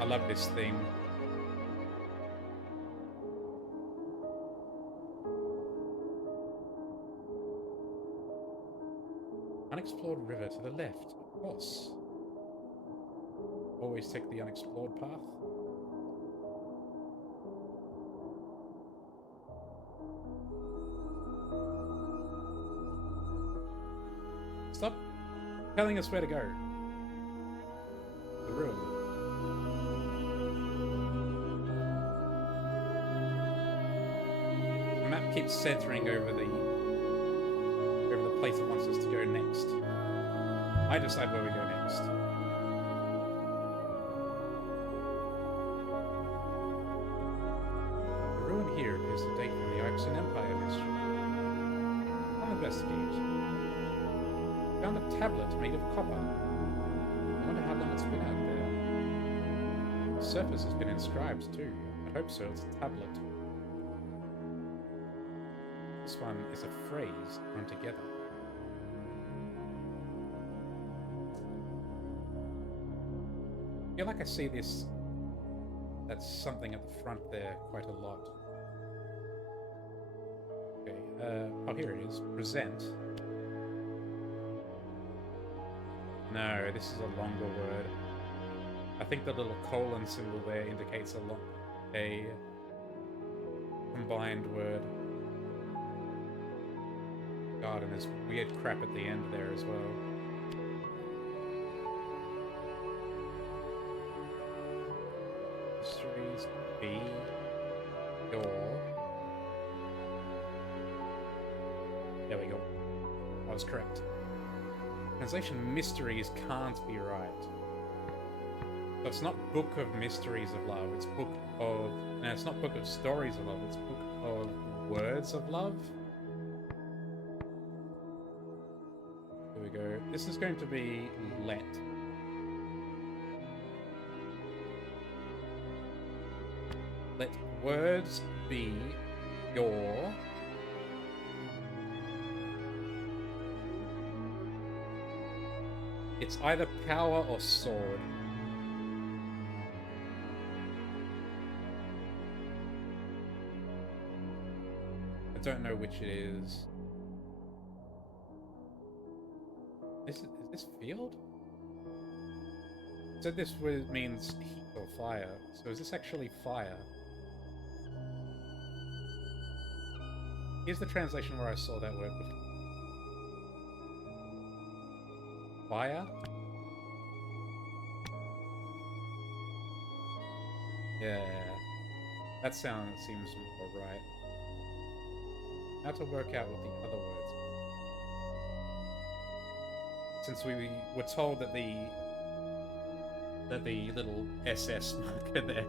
I love this theme. Unexplored river to the left, of course. Always take the unexplored path. Stop telling us where to go. The ruin. The map keeps centering over the place it wants us to go next. I decide where we go next. The ruin here appears to date from the Ioxian Empire history. I'll investigate. Found a tablet made of copper. I wonder how long it's been out there. The surface has been inscribed too. I hope so, it's a tablet. This one is a phrase run together. I feel like I see this, that's something at the front there quite a lot. Okay, oh here it is, present. No, this is a longer word. I think the little colon symbol there indicates a combined word. God, and there's weird crap at the end there as well. Mysteries be your... There we go. I was correct. Translation mysteries can't be right. So it's not Book of Mysteries of Love, it's Book of... No, it's not Book of Stories of Love, it's Book of Words of Love. Here we go. This is going to be let. Let words be your... It's either power or sword. don't know which it is. Is this field? So this means heat or fire. So is this actually fire? Here's the translation where I saw that word before. Fire? Yeah. That seems more right. How to work out what the other words are. Since we were told that the little SS marker there.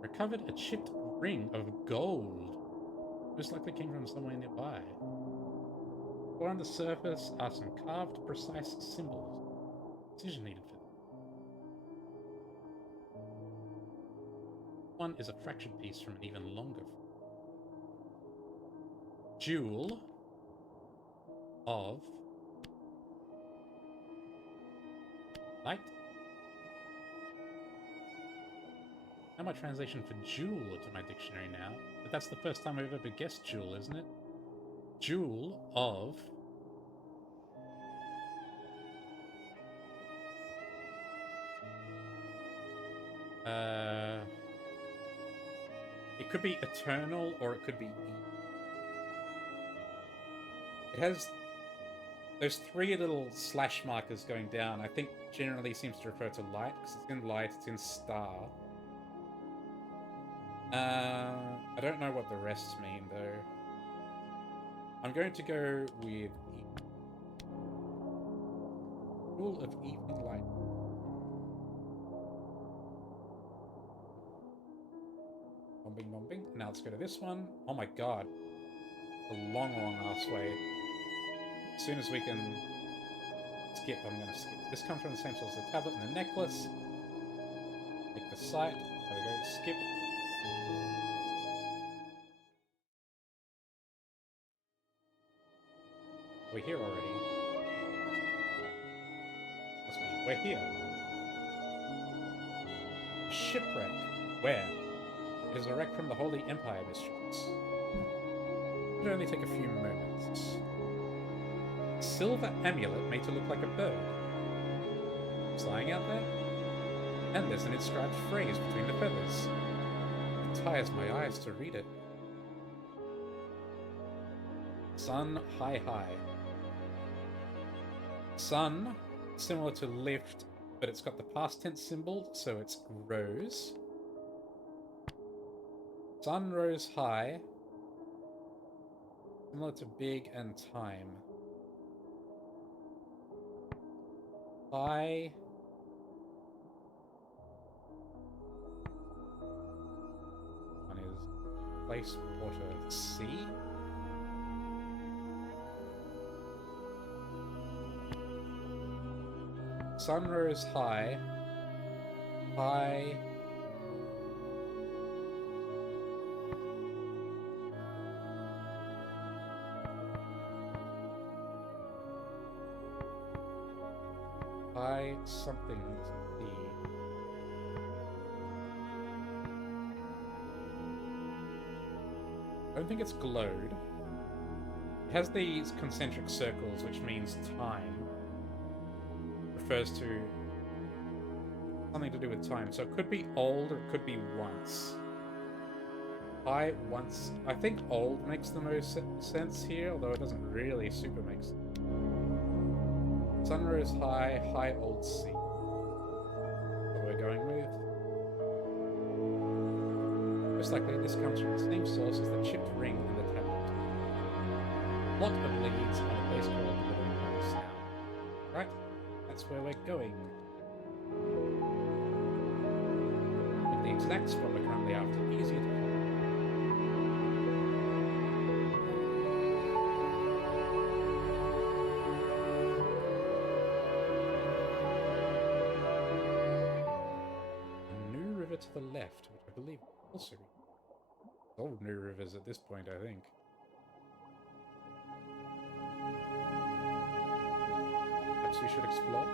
Recovered a chipped ring of gold. Most likely came from somewhere nearby. Or on the surface are some carved, precise symbols. Precision needed for this. One is a fractured piece from an even longer jewel of light. Now my translation for jewel to my dictionary now, but that's the first time I've ever guessed jewel, isn't it? Jewel of it could be eternal or it could be it has those three little slash markers going down. I think generally seems to refer to light because it's in light, it's in star. I don't know what the rests mean though. I'm going to go with Jewel of Evening Light. Bombing, bombing. Now let's go to this one. Oh my god. A long, long ass way. As soon as we can skip, I'm gonna skip. This comes from the same source as the tablet and the necklace. Take the site. There we go. Skip. We're here already. Must be. We're here. A shipwreck. Where? It is a wreck from the Holy Empire Mistress. It would only take a few moments. A silver amulet made to look like a bird. Flying out there? And there's an inscribed phrase between the feathers. It tires my eyes to read it. Sun high high. Sun, similar to lift, but it's got the past tense symbol, so it's rose. Sun rose high, similar to big and time. High. One is place, water, sea. Sun rose high. High. High something sea. I don't think it's glowed. It has these concentric circles, which means time. Refers to something to do with time. So it could be old or it could be once. High once. I think old makes the most sense here, although it doesn't really super make sense. Sun rose high, high old sea. What we're going with. Most likely this comes from the same source as the chipped ring and the tablet. Lot of leads on a place called Withering now. Right? That's where we're going. With the exact spot we're currently after, easier to find. A new river to the left, which I believe also all new rivers at this point, I think. Perhaps we should explore.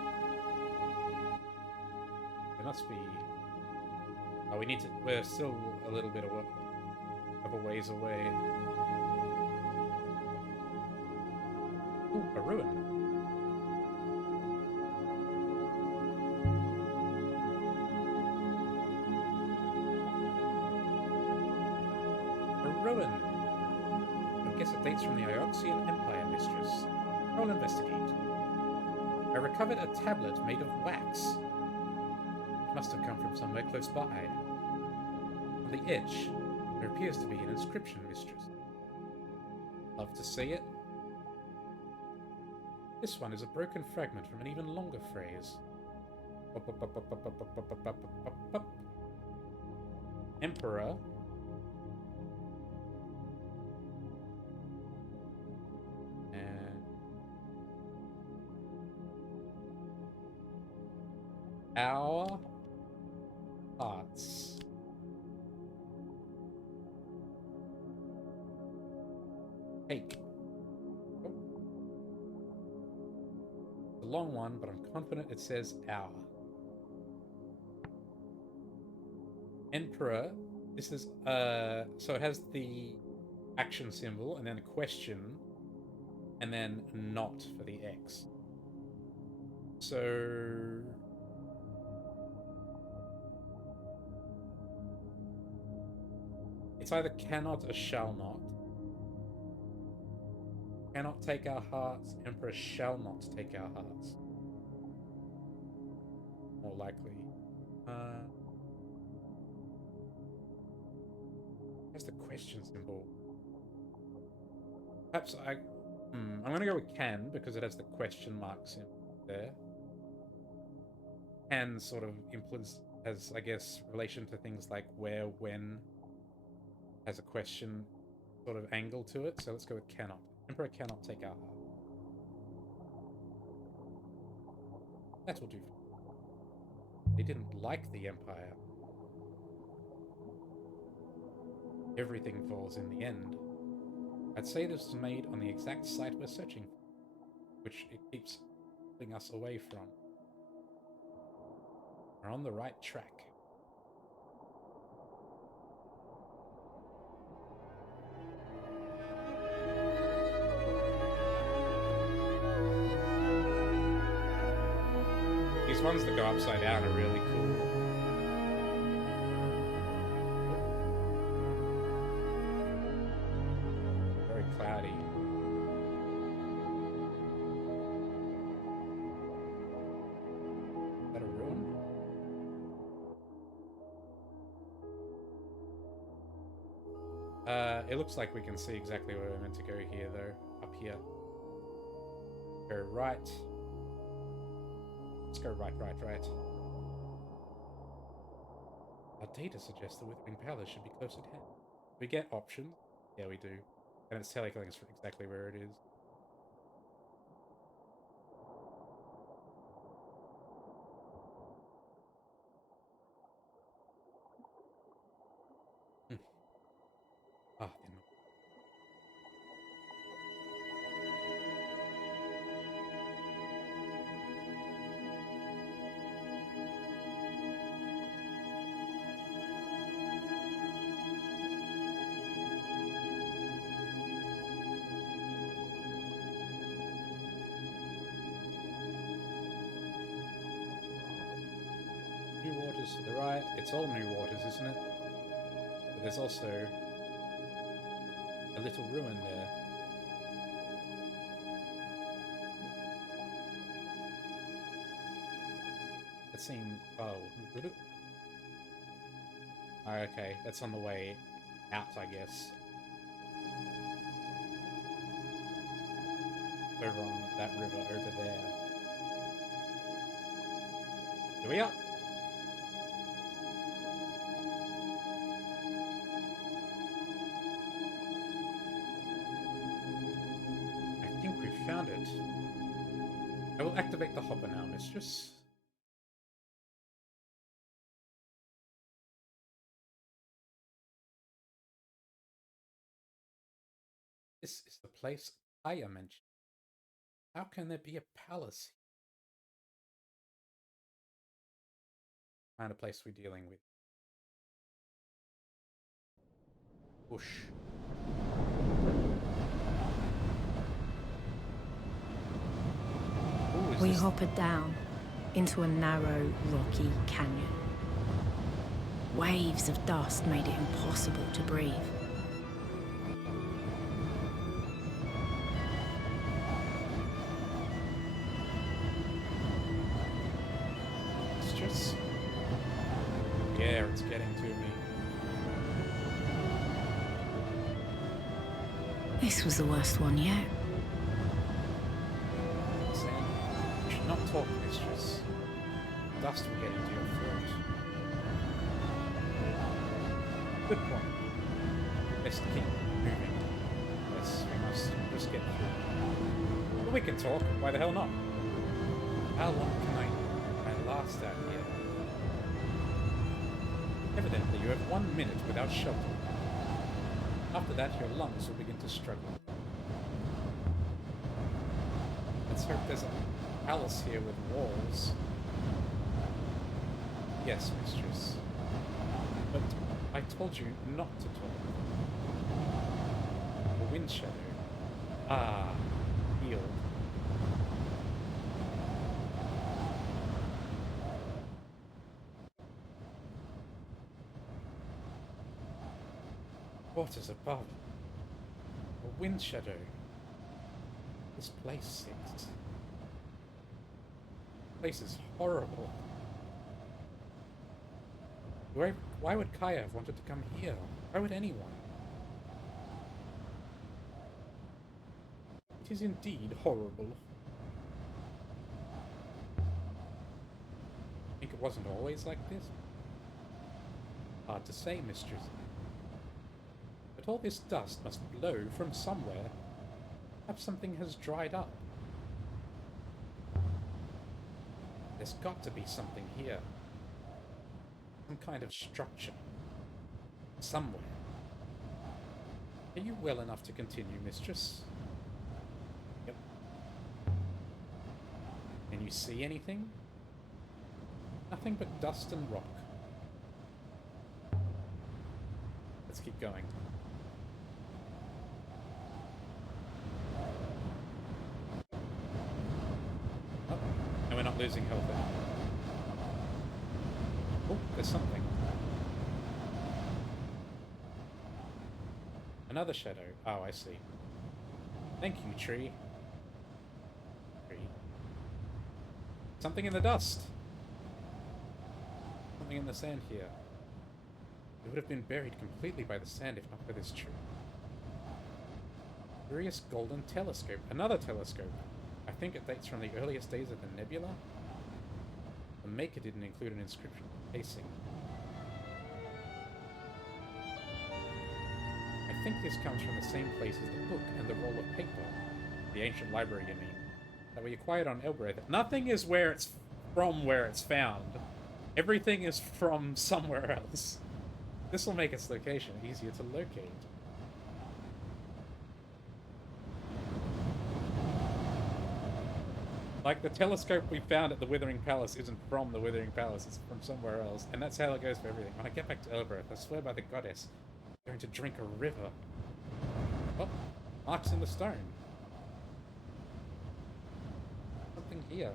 There must be. Oh, we need to. We're still a little bit of a ways away. Ooh, a ruin. A ruin. I guess it dates from the Ioxian Empire, Mistress. I'll investigate. I recovered a tablet made of wax. It must have come from somewhere close by. On the edge, there appears to be an inscription, Mistress. Love to see it. This one is a broken fragment from an even longer phrase. Emperor. Our hearts. Cake. Oh. It's a long one, but I'm confident it says our. Emperor. This is so it has the action symbol and then a question and then not for the X. So it's either cannot or shall not. Cannot take our hearts. Emperor shall not take our hearts. More likely. Where's the question symbol? Perhaps I'm going to go with can because it has the question marks in there. Can sort of has, I guess, relation to things like where, when. has a question sort of angle to it, so let's go with cannot. Emperor cannot take our heart. That will do. They didn't like the Empire. Everything falls in the end. I'd say this was made on the exact site we're searching for, which it keeps pulling us away from. We're on the right track. These ones that go upside down are really cool. Very cloudy. Is that a ruin? It looks like we can see exactly where we're meant to go here, though. Up here. Go right. Let's go right. Our data suggests the Withering Palace should be close at hand. We get options. Yeah, we do. And it's telling us exactly where it is. Ah, they're not. New waters to the right. It's all new waters, isn't it? But there's also a little ruin there. That seems... oh. Okay, that's on the way out, I guess. Over on that river over there. Here we are! I think we've found it. I will activate the hopper now, mistress. This is the place Aya mentioned. How can there be a palace? What kind of place we're dealing with? Bush. Ooh, We hoppered down into a narrow, rocky canyon. Waves of dust made it impossible to breathe. Mistress? Yeah, it's getting to me. This was the worst one yet. Sam, you should not talk, mistress. Dust will get into your throat. Good point. Let's keep moving. Yes, we must just get through. But we can talk. Why the hell not? How long can I last out here? Evidently, you have 1 minute without shelter. After that, your lungs will begin to struggle. Let's hope there's a palace here with walls. Yes, mistress. But I told you not to talk. The wind shadow. Ah, healed. Waters above. A wind shadow. This place stinks. This place is horrible. Why would Kaya have wanted to come here? Why would anyone? It is indeed horrible. Think it wasn't always like this? Hard to say, mistress. But all this dust must blow from somewhere. Perhaps something has dried up. There's got to be something here. Some kind of structure. Somewhere. Are you well enough to continue, mistress? Yep. Can you see anything? Nothing but dust and rock. Let's keep going. Oh, and we're not losing health anymore. Oh, there's something. Another shadow. Oh, I see. Thank you, tree. Tree. Something in the dust. Something in the sand here. It would have been buried completely by the sand if not for this tree. Curious golden telescope. Another telescope. I think it dates from the earliest days of the nebula. The maker didn't include an inscription casing. I think this comes from the same place as the book and the roll of paper. The ancient library, you mean. That we acquired on Elbreth. Nothing is where it's from where it's found. Everything is from somewhere else. This will make its location easier to locate. Like, the telescope we found at the Withering Palace isn't from the Withering Palace, it's from somewhere else. And that's how it goes for everything. When I get back to Elbreth, I swear by the goddess, I'm going to drink a river. Oh, marks in the stone. Something here.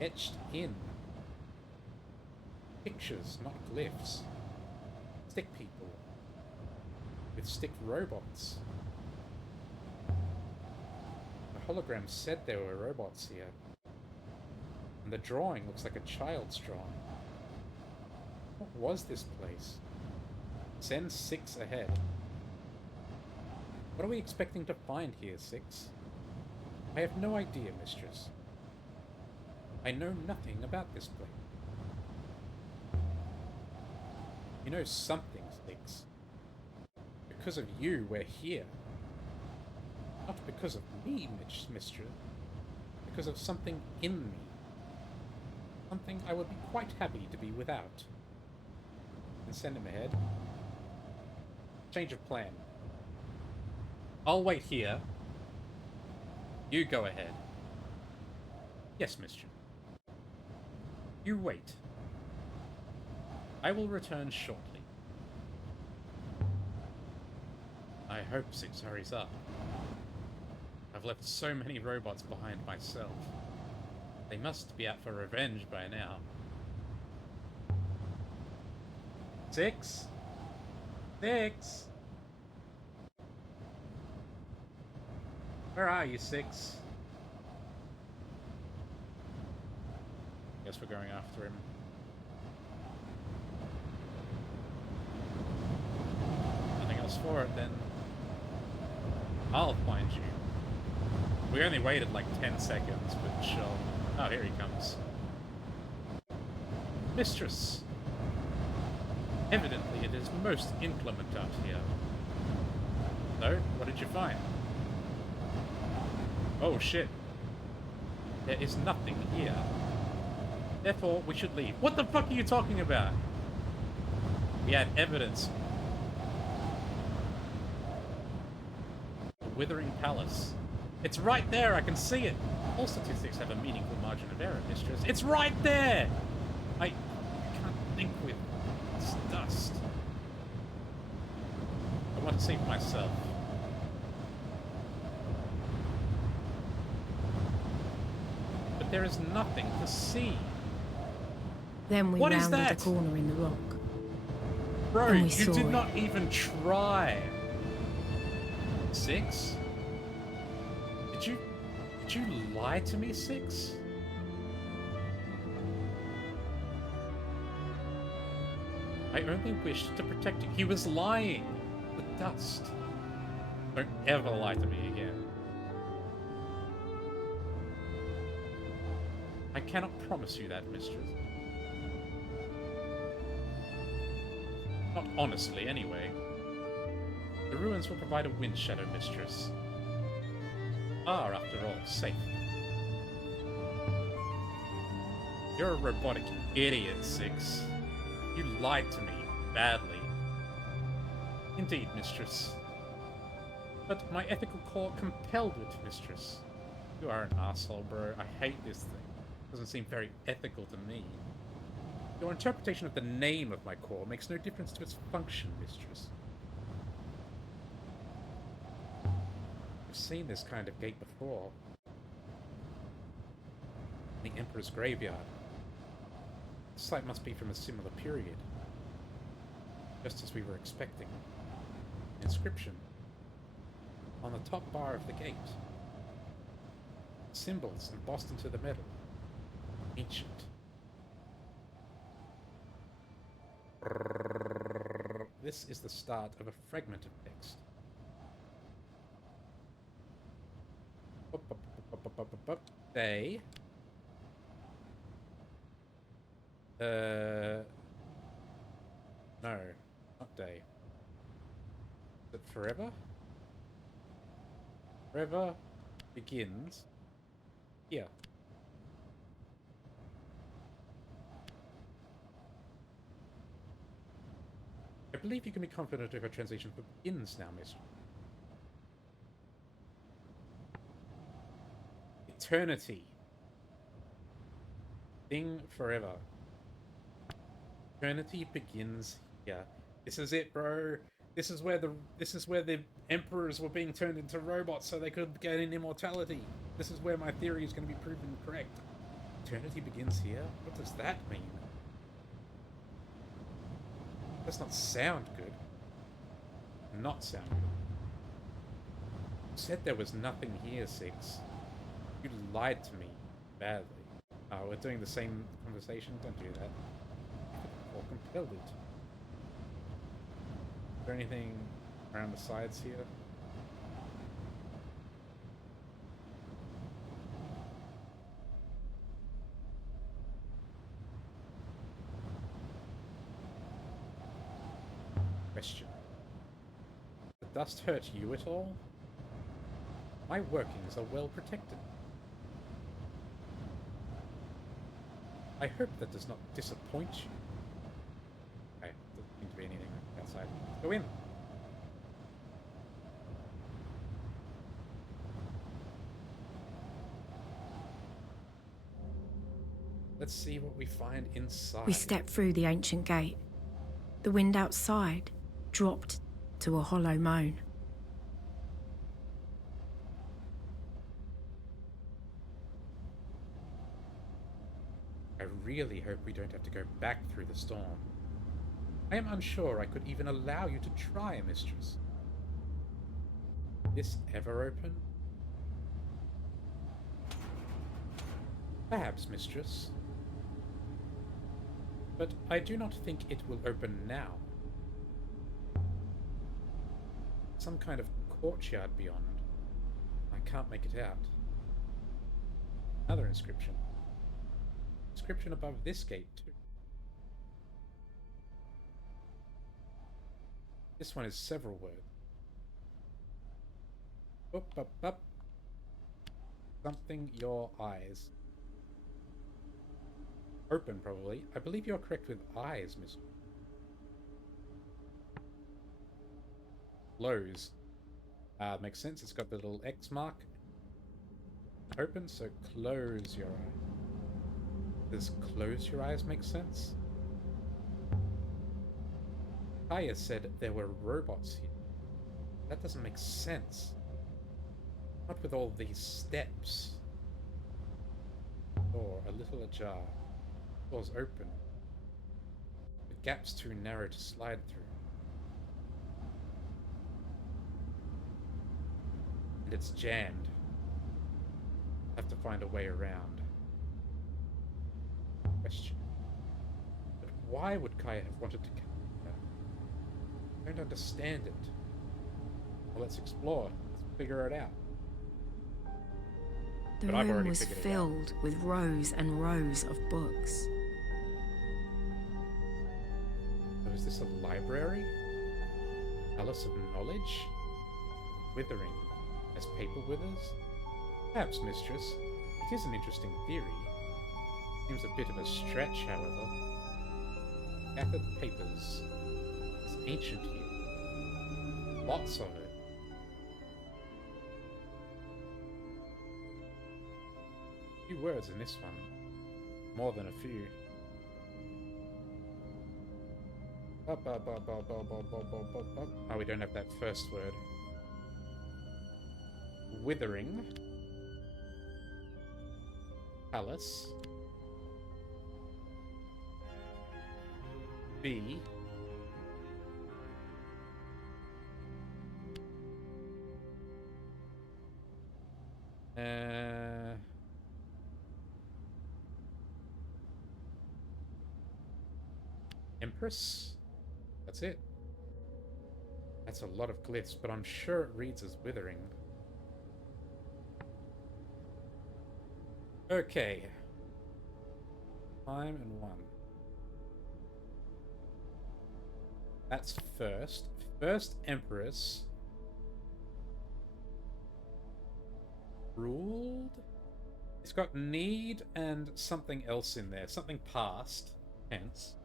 Etched in. Pictures, not glyphs. Stick people. With stick robots. The hologram said there were robots here. And the drawing looks like a child's drawing. What was this place? Send 6 ahead. What are we expecting to find here, 6? I have no idea, mistress. I know nothing about this place. You know something, 6. Because of you, we're here. Not because of me, mistress. Because of something in me. Something I would be quite happy to be without. And send him ahead. Change of plan. I'll wait here. You go ahead. Yes, mistress. You wait. I will return shortly. I hope 6 hurries up. I've left so many robots behind myself. They must be out for revenge by now. 6? 6? Where are you, 6? Guess we're going after him. Nothing else for it, then. I'll find you. We only waited like 10 seconds, but sure. Oh, here he comes. Mistress! Evidently it is most inclement out here. So, what did you find? Oh shit. There is nothing here. Therefore, we should leave. What the fuck are you talking about? We had evidence. The Withering Palace. It's right there, I can see it. All statistics have a meaningful margin of error, mistress. It's right there! I can't think with this dust. I want to see for myself. But there is nothing to see. Then we What is rounded a that? corner in the rock. Bro, And we you saw did it. not even try. 6? Did you lie to me, 6? I only wished to protect you. He was lying. The dust. Don't ever lie to me again. I cannot promise you that, mistress. Not honestly, anyway. The ruins will provide a wind shadow, mistress. Are, after all, safe. You're a robotic idiot, Six. You lied to me, badly. Indeed, mistress. But my ethical core compelled it, mistress. You are an asshole, bro. I hate this thing. Doesn't seem very ethical to me. Your interpretation of the name of my core makes no difference to its function, mistress. I've seen this kind of gate before. The Emperor's Graveyard. The site must be from a similar period. Just as we were expecting. Inscription. On the top bar of the gate. Symbols embossed into the metal. Ancient. This is the start of a fragment of text. Day. No, not day. Is it forever? Forever begins here. I believe you can be confident of a translation for begins now, miss. Eternity. Thing forever. Eternity begins here. This is it, bro. This is where the emperors were being turned into robots so they could gain immortality. This is where my theory is going to be proven correct. Eternity begins here? What does that mean? Does not sound good. Not sound good. You said there was nothing here, Six. You lied to me badly. Oh, we're doing the same conversation? Don't do that. Or compelled it. Is there anything around the sides here? Question. Did the dust hurt you at all? My workings are well protected. I hope that does not disappoint you. Okay, doesn't seem to be anything outside. Let's go in. Let's see what we find inside. We stepped through the ancient gate. The wind outside dropped to a hollow moan. I really hope we don't have to go back through the storm. I am unsure I could even allow you to try, mistress. This ever open? Perhaps, mistress. But I do not think it will open now. Some kind of courtyard beyond. I can't make it out. Another inscription. Inscription above this gate, too. This one is several words. Up, up, up. Something your eyes. Open, probably. I believe you're correct with eyes, miss. Close. Makes sense. It's got the little X mark. Open, so close your eyes. Does close your eyes make sense? Kaya said there were robots here. That doesn't make sense. Not with all these steps. Door a little ajar. Doors open. The gap's too narrow to slide through. And it's jammed. Have to find a way around. Question. But why would Kaya have wanted to come here? I don't understand it. Well, let's explore. Let's figure it out. The But I've room already was figured it filled with rows and rows of books. So is this a library? Palace of Knowledge? Withering. As paper withers? Perhaps, mistress. It is an interesting theory. Seems a bit of a stretch, however. Scattered papers. It's ancient here. Lots of it. Few words in this one. More than a few. Oh, we don't have that first word. Withering. Palace. B. Empress? That's it. That's a lot of glyphs, but I'm sure it reads as Withering. Okay. Time and 1. That's first. First Empress ruled? It's got need and something else in there. Something past, hence.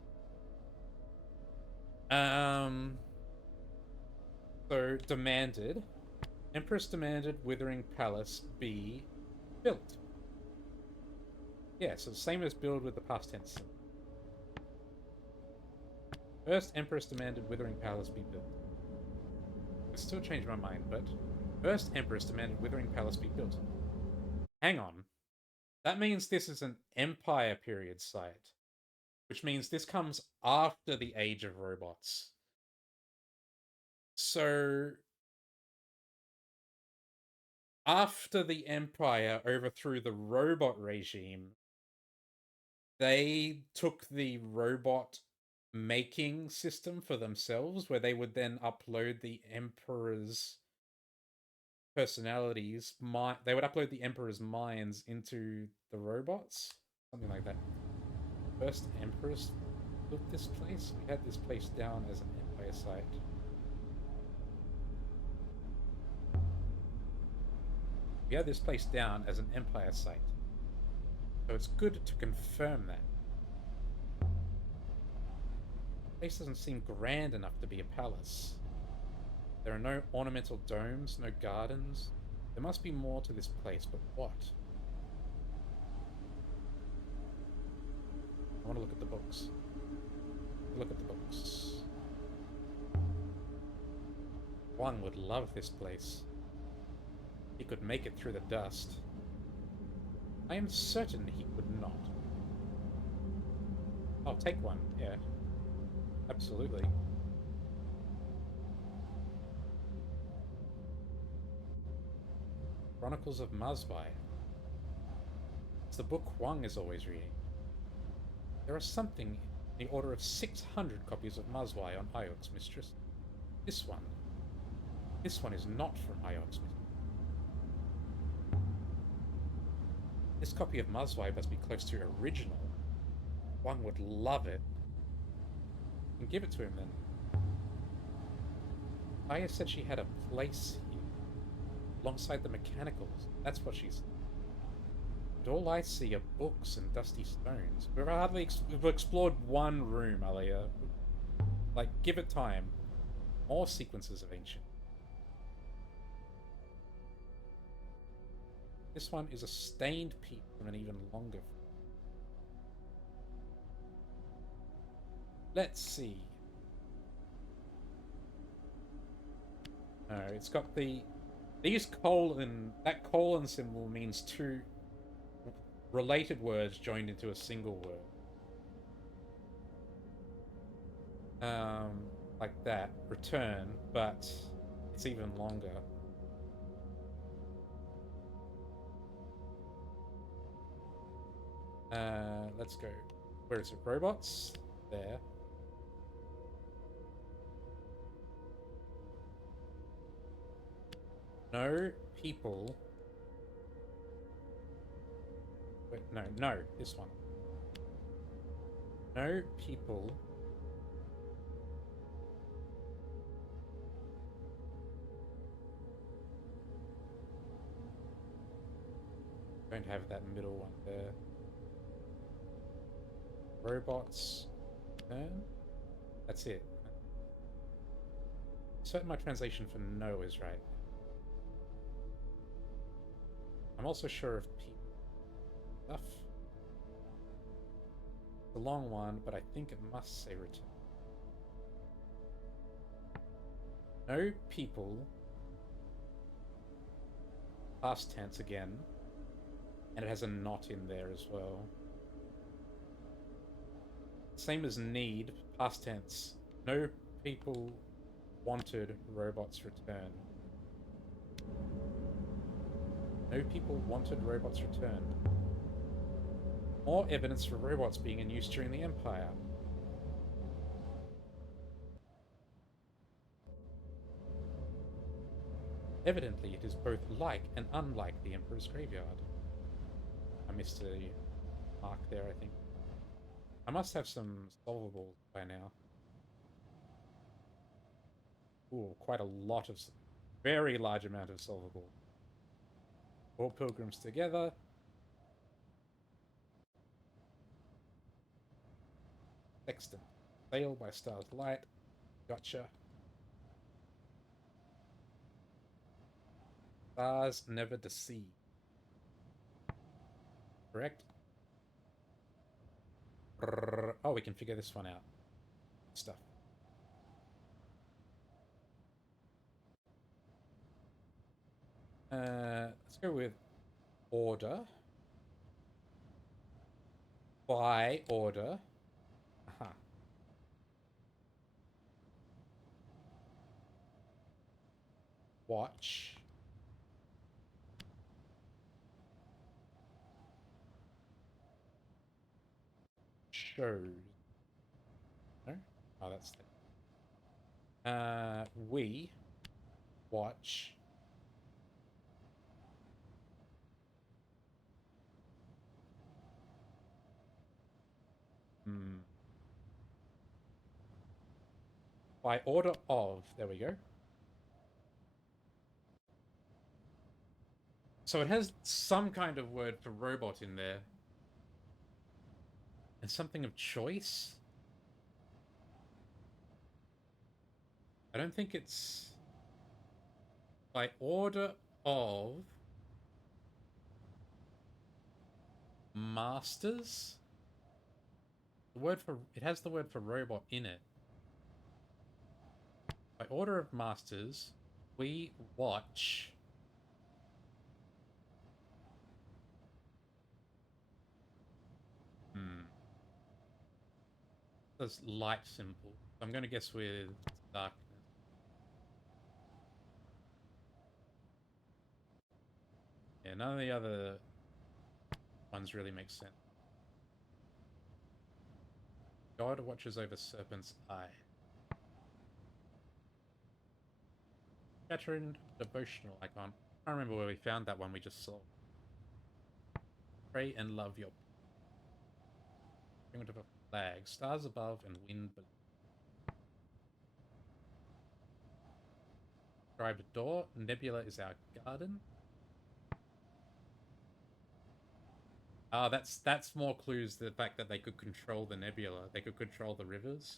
So demanded. Empress demanded Withering Palace be built. Yeah, so same as build with the past tense. First Empress demanded Withering Palace be built. I still changed my mind, but first Empress demanded Withering Palace be built. Hang on. That means this is an Empire period site, which means this comes after the Age of Robots. So after the Empire overthrew the robot regime, they took the robot making system for themselves, where they would then upload the Emperor's personalities. They would upload the Emperor's minds into the robots, something like that. First Empress built this place. We had this place down as an Empire site. We had this place down as an Empire site. So it's good to confirm that. The place doesn't seem grand enough to be a palace. There are no ornamental domes, no gardens. There must be more to this place, but what? I want to look at the books. Look at the books. Wang would love this place. He could make it through the dust. I am certain he could not. I'll take one, yeah. Absolutely. Chronicles of Mazbai. It's the book Huang is always reading. There are something in the order of 600 copies of Mazbai on Iox, mistress. This one is not from Iox, mistress. This copy of Mazbai must be close to original. One would love it. And give it to him then. Aya said she had a place here, alongside the mechanicals. That's what she said. And all I see are books and dusty stones. We've explored one room, Alia. Like, give it time. More sequences of ancient. This one is a stained peak from an even longer. Let's see. No, it's got these colon. That colon symbol means two related words joined into a single word. Like that. Return, but it's even longer. Let's go. Where is it? Robots? There. No people. Wait, no, this one. No people Don't have that middle one there. Robots. Turn? That's it. Certain my translation for no is right. I'm also sure of people stuff. It's a long one, but I think it must say return. No people. Past tense again. And it has a not in there as well. Same as need, past tense. No people wanted robots returned. No people wanted robots returned. More evidence for robots being in use during the Empire. Evidently, it is both like and unlike the Emperor's graveyard. I missed a mark there, I think. I must have some solvables by now. Ooh, quite a lot of... Very large amount of solvables. All pilgrims together. Sextant. Sail by star's light. Gotcha. Stars never deceive. Correct? Oh, we can figure this one out. Stuff. Let's go with order. By order. Aha. Watch. Shows. No? Oh, that's the... we watch by order of. There we go. So it has some kind of word for robot in there. And something of choice? I don't think it's... By order of... Masters? The word for... It has the word for robot in it. By order of masters, we watch... There's light symbol. I'm going to guess with darkness. Yeah, none of the other ones really make sense. God watches over Serpent's Eye. Veteran devotional icon. I don't remember where we found that one we just saw. Pray and love your... Bring it to a flag. Stars above and wind below. Described door. Nebula is our garden. Ah, that's more clues to the fact that they could control the nebula. They could control the rivers.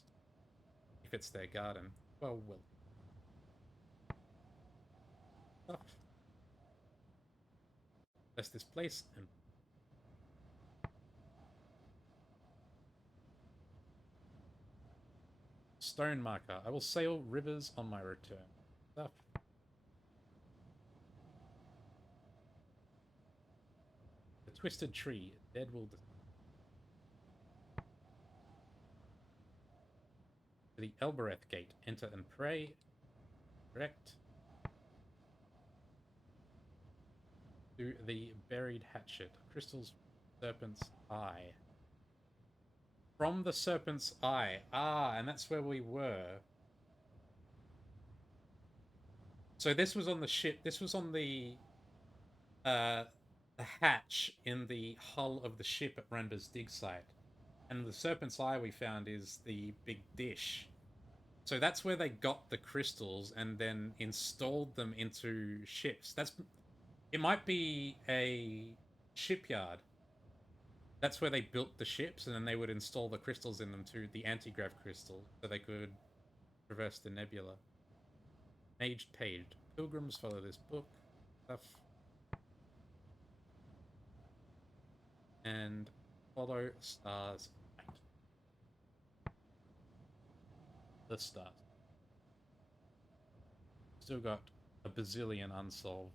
If it's their garden. Well. Oh. Bless this place and... Stone marker. I will sail rivers on my return. Stuff. The twisted tree. Dead will... To the Elbereth gate. Enter and pray. Correct. To the buried hatchet. Crystal's serpent's eye. From the serpent's eye. Ah, and that's where we were. So this was on the ship. This was on the hatch in the hull of the ship at Render's dig site. And the serpent's eye we found is the big dish. So that's where they got the crystals and then installed them into ships. It might be a shipyard. That's where they built the ships, and then they would install the crystals in them too, the anti-grav crystals, so they could traverse the nebula. Aged page. Pilgrims follow this book. Stuff. And follow stars. The stars. Still got a bazillion unsolved.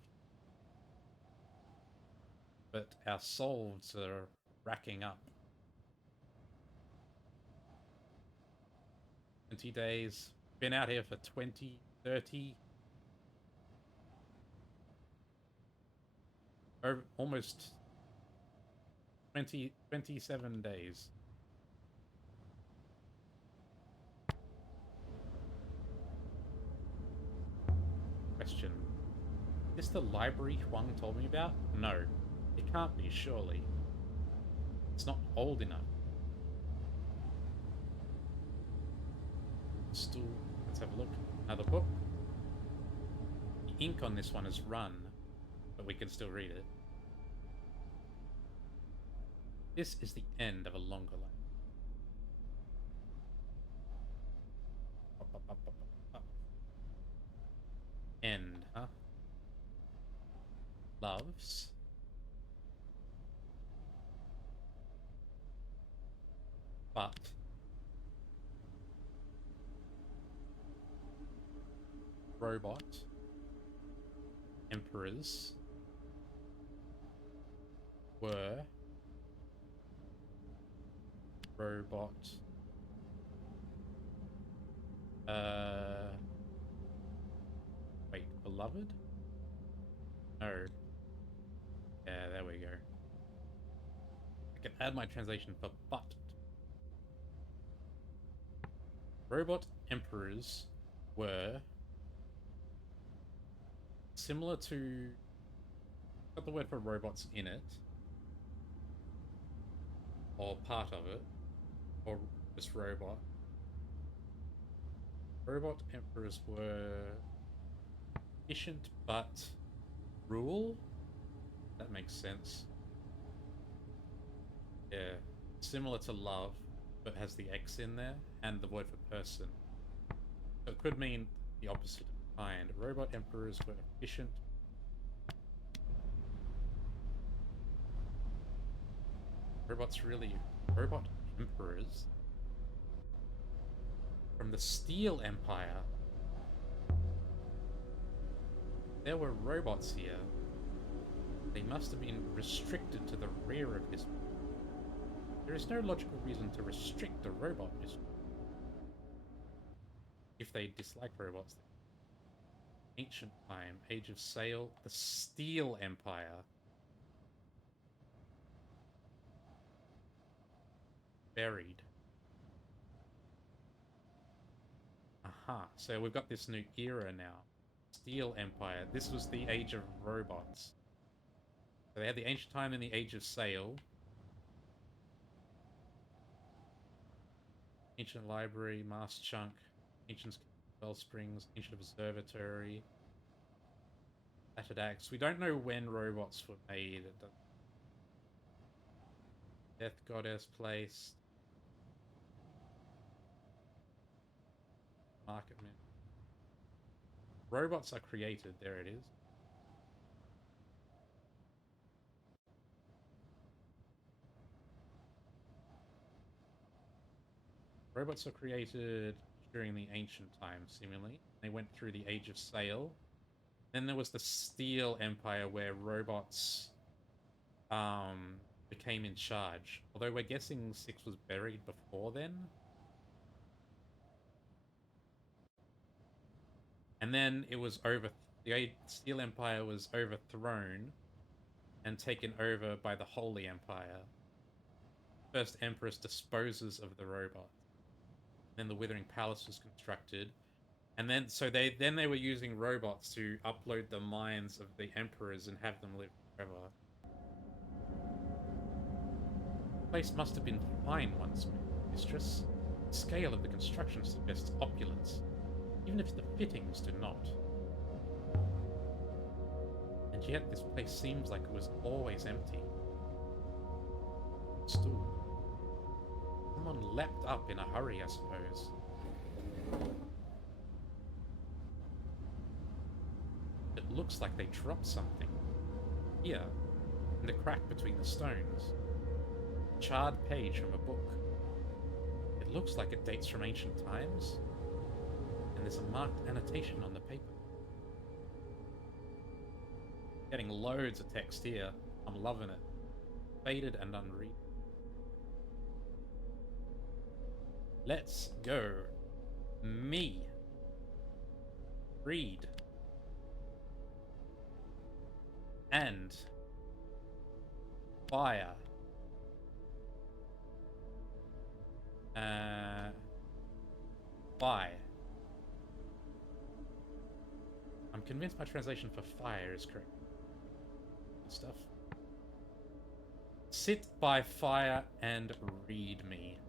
But our solves are racking up. 20 days. Been out here for 20, 30. Over almost 27 days. Question. Is this the library Huang told me about? No. It can't be, surely. It's not old enough. Still, let's have a look. Another book. The ink on this one is run, but we can still read it. This is the end of a longer life. End, huh? Loves. But robot emperors were robot wait, beloved? No. Yeah, there we go. I can add my translation for but. Robot emperors were similar to... got the word for robots in it. Or part of it. Or just robot. Robot emperors were efficient but rule? That makes sense. Yeah. Similar to love, but has the X in there, and the word for person. So it could mean the opposite of kind. Robot emperors were efficient. Robots really... robot emperors? From the Steel Empire. There were robots here. They must have been restricted to the rear of this. There is no logical reason to restrict a robot if they dislike robots. Ancient time, Age of Sail, the Steel Empire. Buried. Aha, so we've got this new era now. Steel Empire. This was the Age of Robots. So they had the Ancient Time and the Age of Sail. Ancient Library, Mast Chunk, Ancient Wellsprings, Ancient Observatory, Shattered Axe. We don't know when robots were made. Death Goddess Place. Market Mint. Robots are created. There it is. Robots are created during the ancient times, seemingly. They went through the Age of Sail. Then there was the Steel Empire, where robots became in charge. Although we're guessing 6 was buried before then. And then it was over... the Steel Empire was overthrown and taken over by the Holy Empire. First Empress disposes of the robot. Then the Withering Palace was constructed. And then, so they were using robots to upload the minds of the emperors and have them live forever. The place must have been fine once, mistress. The scale of the construction suggests opulence, even if the fittings do not. And yet this place seems like it was always empty. stool. Someone leapt up in a hurry, I suppose. It looks like they dropped something. Here, in the crack between the stones. A charred page from a book. It looks like it dates from ancient times. And there's a marked annotation on the paper. Getting loads of text here. I'm loving it. Faded and unread. Let's go. Me. Read. And. Fire. Fire. I'm convinced my translation for fire is correct. Good stuff. Sit by fire and read me.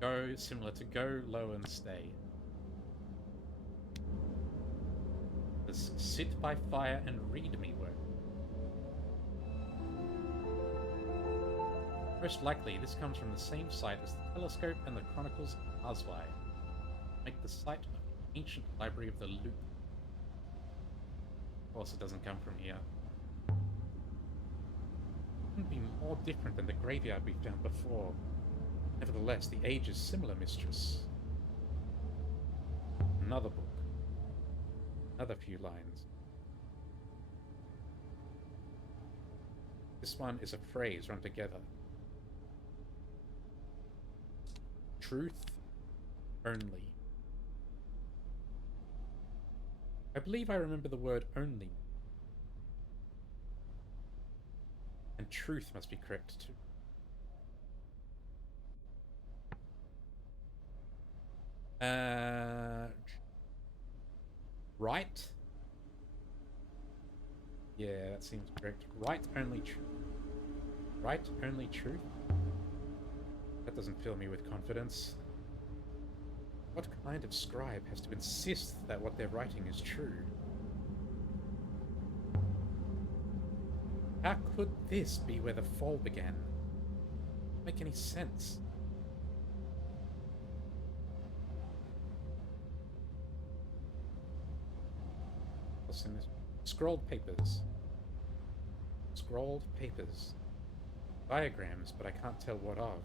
Go, similar to go, low, and stay. Does sit by fire and read me work? Most likely, this comes from the same site as the telescope and the Chronicles of Azwai. Make the site of the ancient library of the Loop. Of course, it doesn't come from here. Couldn't be more different than the graveyard we found before. Nevertheless, the age is similar, mistress. Another book. Another few lines. This one is a phrase run together. Truth only. I believe I remember the word only. And truth must be correct too. Right? Yeah, that seems correct. Right only truth. Right only truth? That doesn't fill me with confidence. What kind of scribe has to insist that what they're writing is true? How could this be where the fall began? Doesn't make any sense. What's in this? Scrolled papers. Scrolled papers. Diagrams, but I can't tell what of.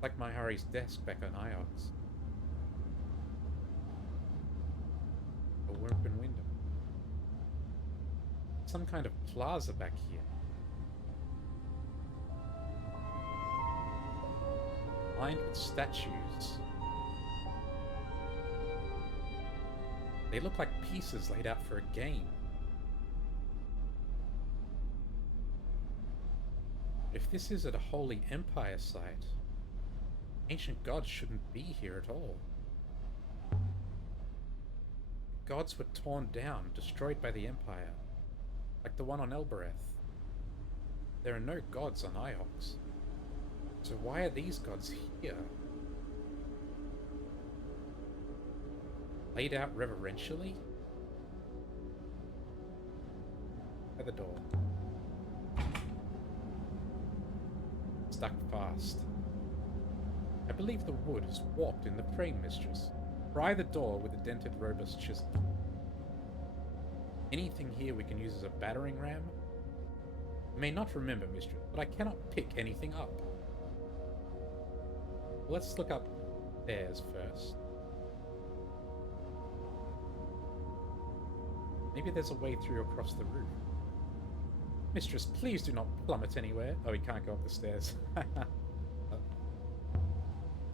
Like Mahari's desk back on Iox. A open window. Some kind of plaza back here. Lined with statues. They look like pieces laid out for a game. If this is at a Holy Empire site, ancient gods shouldn't be here at all. Gods were torn down, destroyed by the Empire, like the one on Elbereth. There are no gods on Iox. So why are these gods here? Laid out reverentially? By the door. Stuck fast. I believe the wood has warped in the frame, mistress. Pry the door with a dented, robust chisel. Anything here we can use as a battering ram? I may not remember, mistress, but I cannot pick anything up. Let's look up stairs first. Maybe there's a way through across the roof. Mistress, please do not plummet anywhere. Oh, he can't go up the stairs.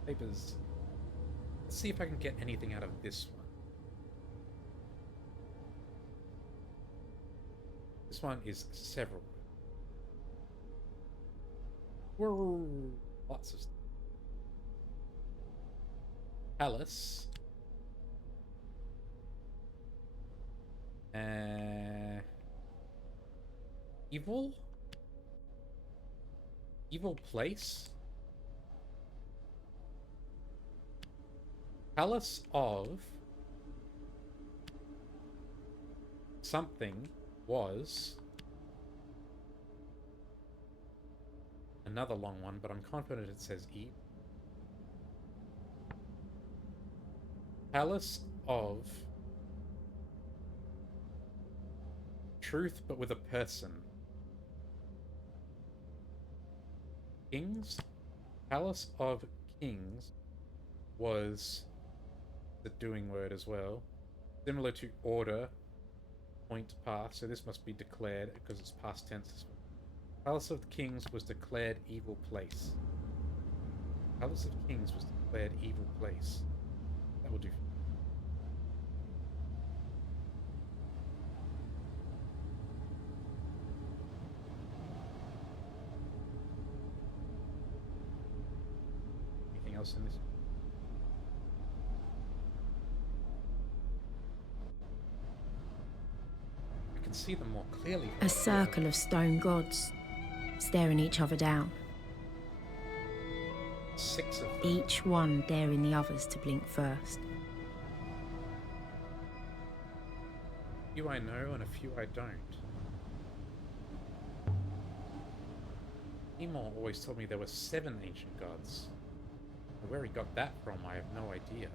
Papers. Let's see if I can get anything out of this one. This one is several. Whoa, lots of stuff. Palace. Evil? Evil place? Palace of something was Another long one, but I'm confident it says E. Palace of Truth, but with a person. Kings? Palace of Kings was the doing word as well. Similar to order, point, pass, so this must be declared because it's past tense. Palace of Kings was declared evil place. Palace of Kings was declared evil place. That will do. Anything else in this? I can see them more clearly. A circle of stone gods, staring each other down. 6 of them. Each one daring the others to blink first. A few I know and a few I don't. Emor always told me there were 7 ancient gods. Where he got that from, I have no idea.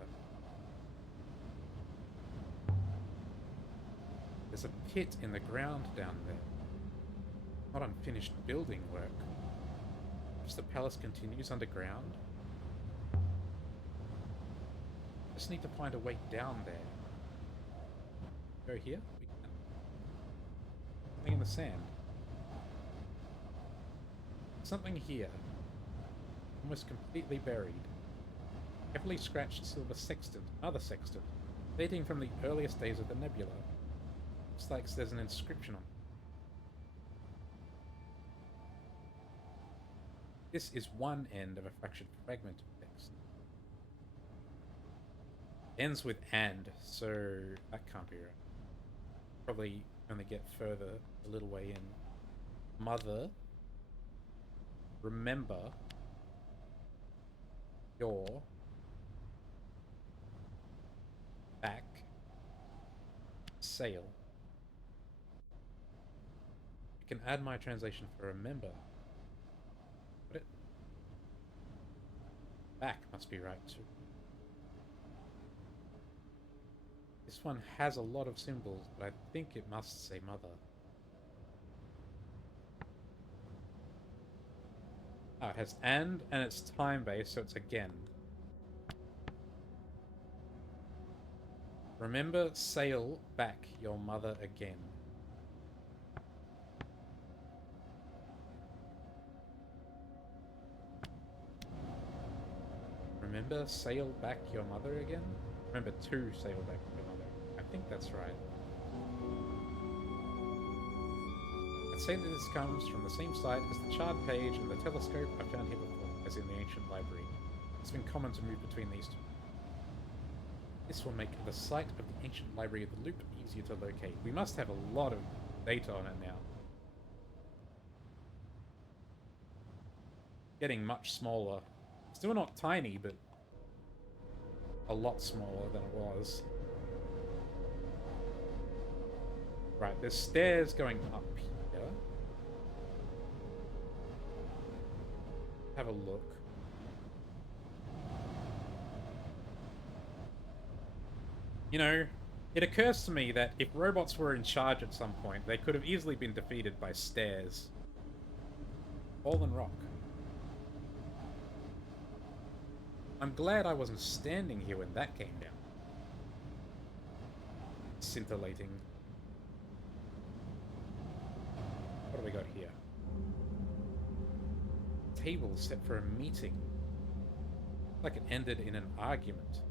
There's a pit in the ground down there. Not unfinished building work. As the palace continues underground. Just need to find a way down there. Go here? We can. Something in the sand. Something here. Almost completely buried. Heavily scratched silver sextant. Another sextant. Dating from the earliest days of the nebula. Looks like there's an inscription on it. This is one end of a fractured fragment of text. Ends with and, so that can't be right. Probably only get further a little way in. Mother, remember your back sail. I can add my translation for remember. But it back must be right too. This one has a lot of symbols, but I think it must say mother. Oh, it has and it's time-based, so it's again. Remember, sail back your mother again. Remember, sail back your mother again? Remember to sail back your mother. I think that's right. I'd say that this comes from the same site as the charred page and the telescope I found here before, as in the ancient library. It's been common to move between these two. This will make the site of the ancient library of the loop easier to locate. We must have a lot of data on it now. Getting much smaller. Still not tiny, but a lot smaller than it was. Right, there's stairs going up here. Have a look. You know, it occurs to me that if robots were in charge at some point, they could have easily been defeated by stairs. Fallen rock. I'm glad I wasn't standing here when that came down. Scintillating. What do we got here? Table set for a meeting. Like it ended in an argument.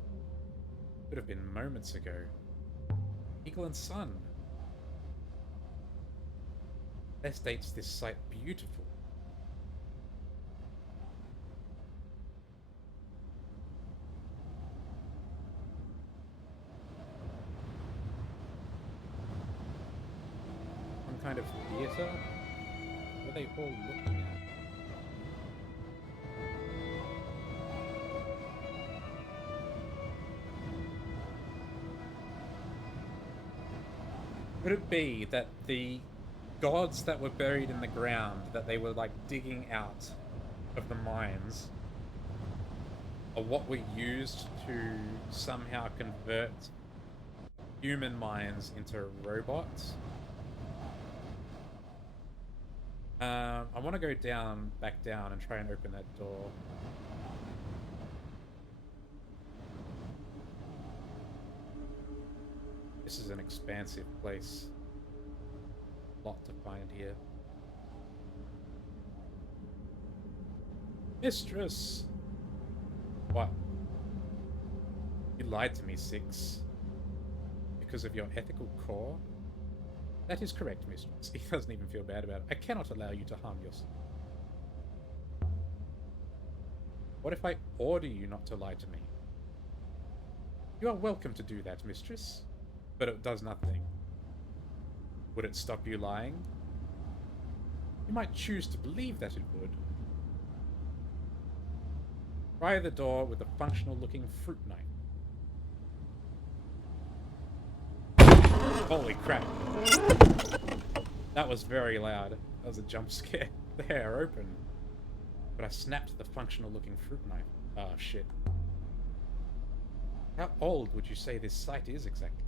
Could have been moments ago. Eagle and Sun. This dates this site beautiful. Some kind of theater? What are they all looking at? Could it be that the gods that were buried in the ground, that they were like digging out of the mines are what were used to somehow convert human minds into robots. I want to go back down and try and open that door. This is an expansive place. Lot to find here. Mistress! What? You lied to me, Six. Because of your ethical core? That is correct, Mistress. He doesn't even feel bad about it. I cannot allow you to harm yourself. What if I order you not to lie to me? You are welcome to do that, Mistress. But it does nothing. Would it stop you lying? You might choose to believe that it would. Try the door with a functional-looking fruit knife. Holy crap. That was very loud. That was a jump scare. They are open. But I snapped the functional-looking fruit knife. Oh, shit. How old would you say this site is exactly?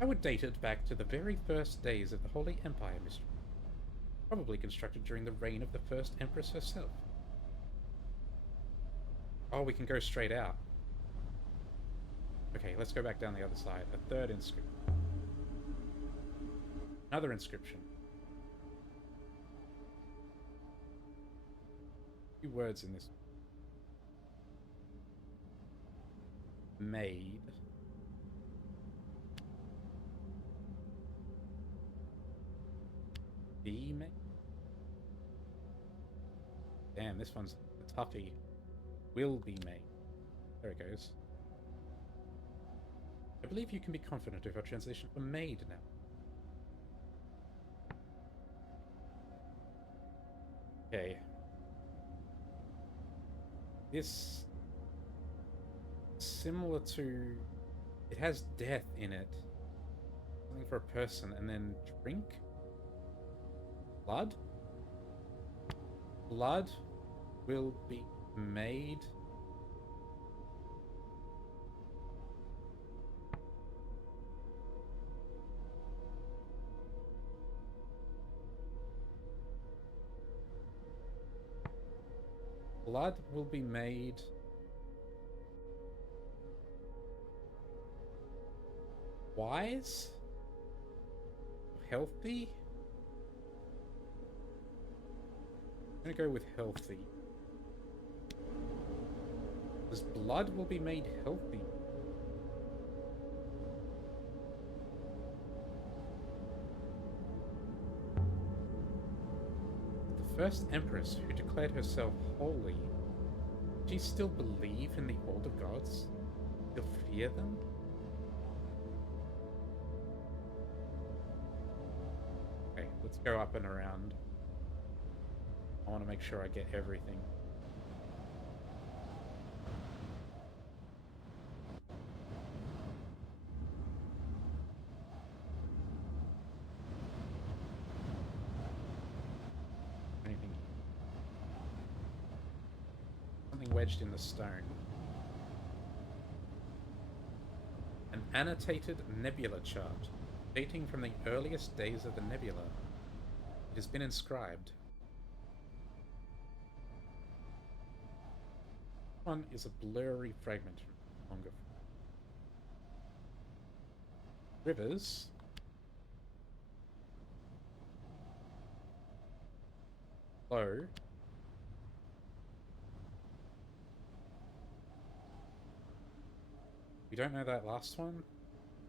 I would date it back to the very first days of the Holy Empire, Mistress. Probably constructed during the reign of the first Empress herself. Oh, we can go straight out. Okay, let's go back down the other side. A third inscription. Another inscription. A few words in this. Made. Be made? Damn, this one's a toughie. Will be made. There it goes. I believe you can be confident of our translation for made now. Okay. This... similar to... it has death in it. Something for a person, and then drink? Blood? Blood will be made. Blood will be made. Wise? Healthy? I'm gonna go with healthy. Because blood will be made healthy. The first empress who declared herself holy, did she still believe in the older gods? Still fear them? Okay, let's go up and around. I want to make sure I get everything. Anything? Something wedged in the stone. An annotated nebula chart, dating from the earliest days of the nebula. It has been inscribed. One is a blurry fragment from longer. Rivers. Flow. We don't know that last one?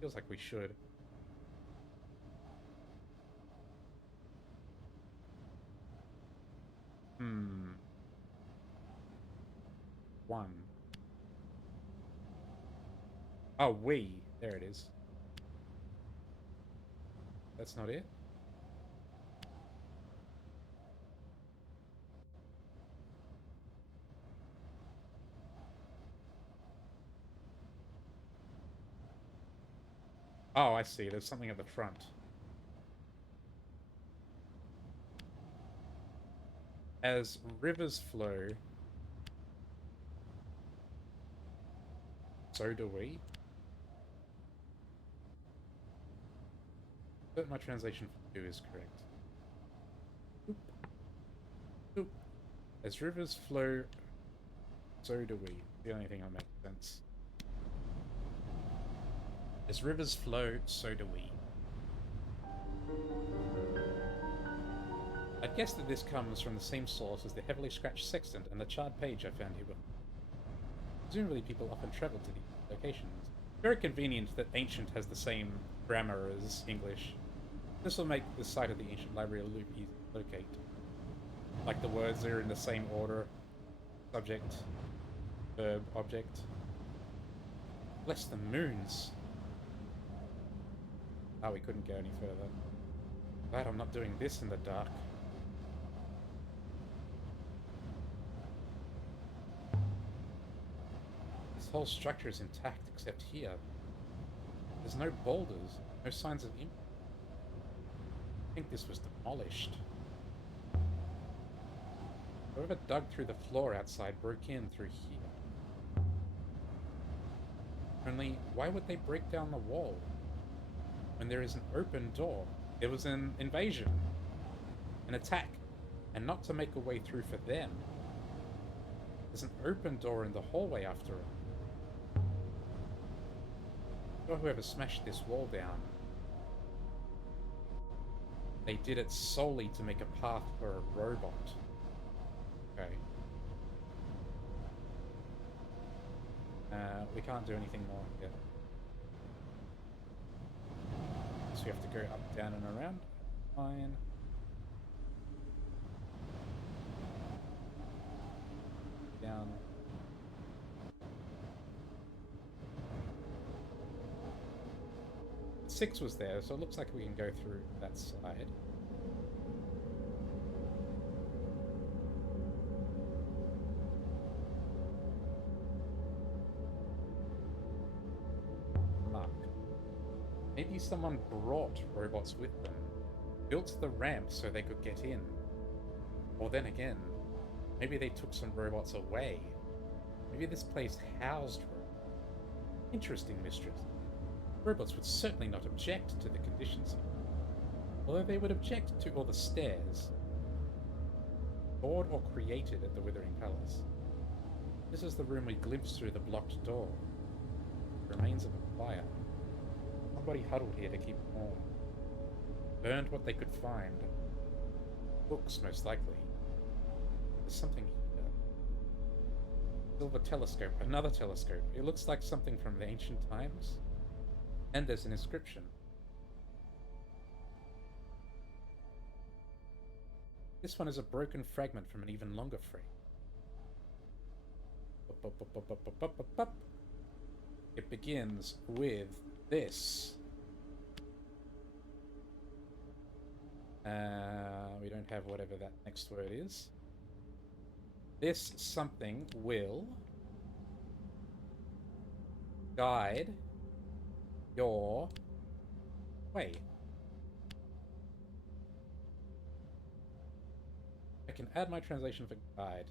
Feels like we should. One. Oh, we. There it is. That's not it? Oh, I see. There's something at the front. As rivers flow, so do we. But my translation for do is correct. Oop. Oop. As rivers flow, so do we. The only thing that makes sense. As rivers flow, so do we. I'd guess that this comes from the same source as the heavily scratched sextant and the charred page I found here before. Presumably people often travel to these locations. Very convenient that ancient has the same grammar as English. This will make the site of the ancient library a loop easy to locate. Like the words are in the same order. Subject, verb, object. Bless the moons. Ah, we couldn't go any further. Glad I'm not doing this in the dark. This whole structure is intact except here. There's no boulders, no signs of impact. I think this was demolished. Whoever dug through the floor outside broke in through here. Only, why would they break down the wall when there is an open door? It was an invasion, an attack, and not to make a way through for them. There's an open door in the hallway after all. Or whoever smashed this wall down, they did it solely to make a path for a robot. Okay. We can't do anything more yet. So we have to go up, down, and around. Fine. Down. Six was there, so it looks like we can go through that side. Mark. Maybe someone brought robots with them, built the ramp so they could get in. Or then again, maybe they took some robots away. Maybe this place housed robots. Interesting mistress. Robots would certainly not object to the conditions here, although they would object to all the stairs. Stored or created at the Withering Palace. This is the room we glimpsed through the blocked door. Remains of a fire. Somebody huddled here to keep warm. Burned what they could find. Books, most likely. There's something here. Silver telescope. Another telescope. It looks like something from the ancient times. And there's an inscription. This one is a broken fragment from an even longer frame. It begins with this. We don't have whatever that next word is. This something will guide your way. I can add my translation for guide.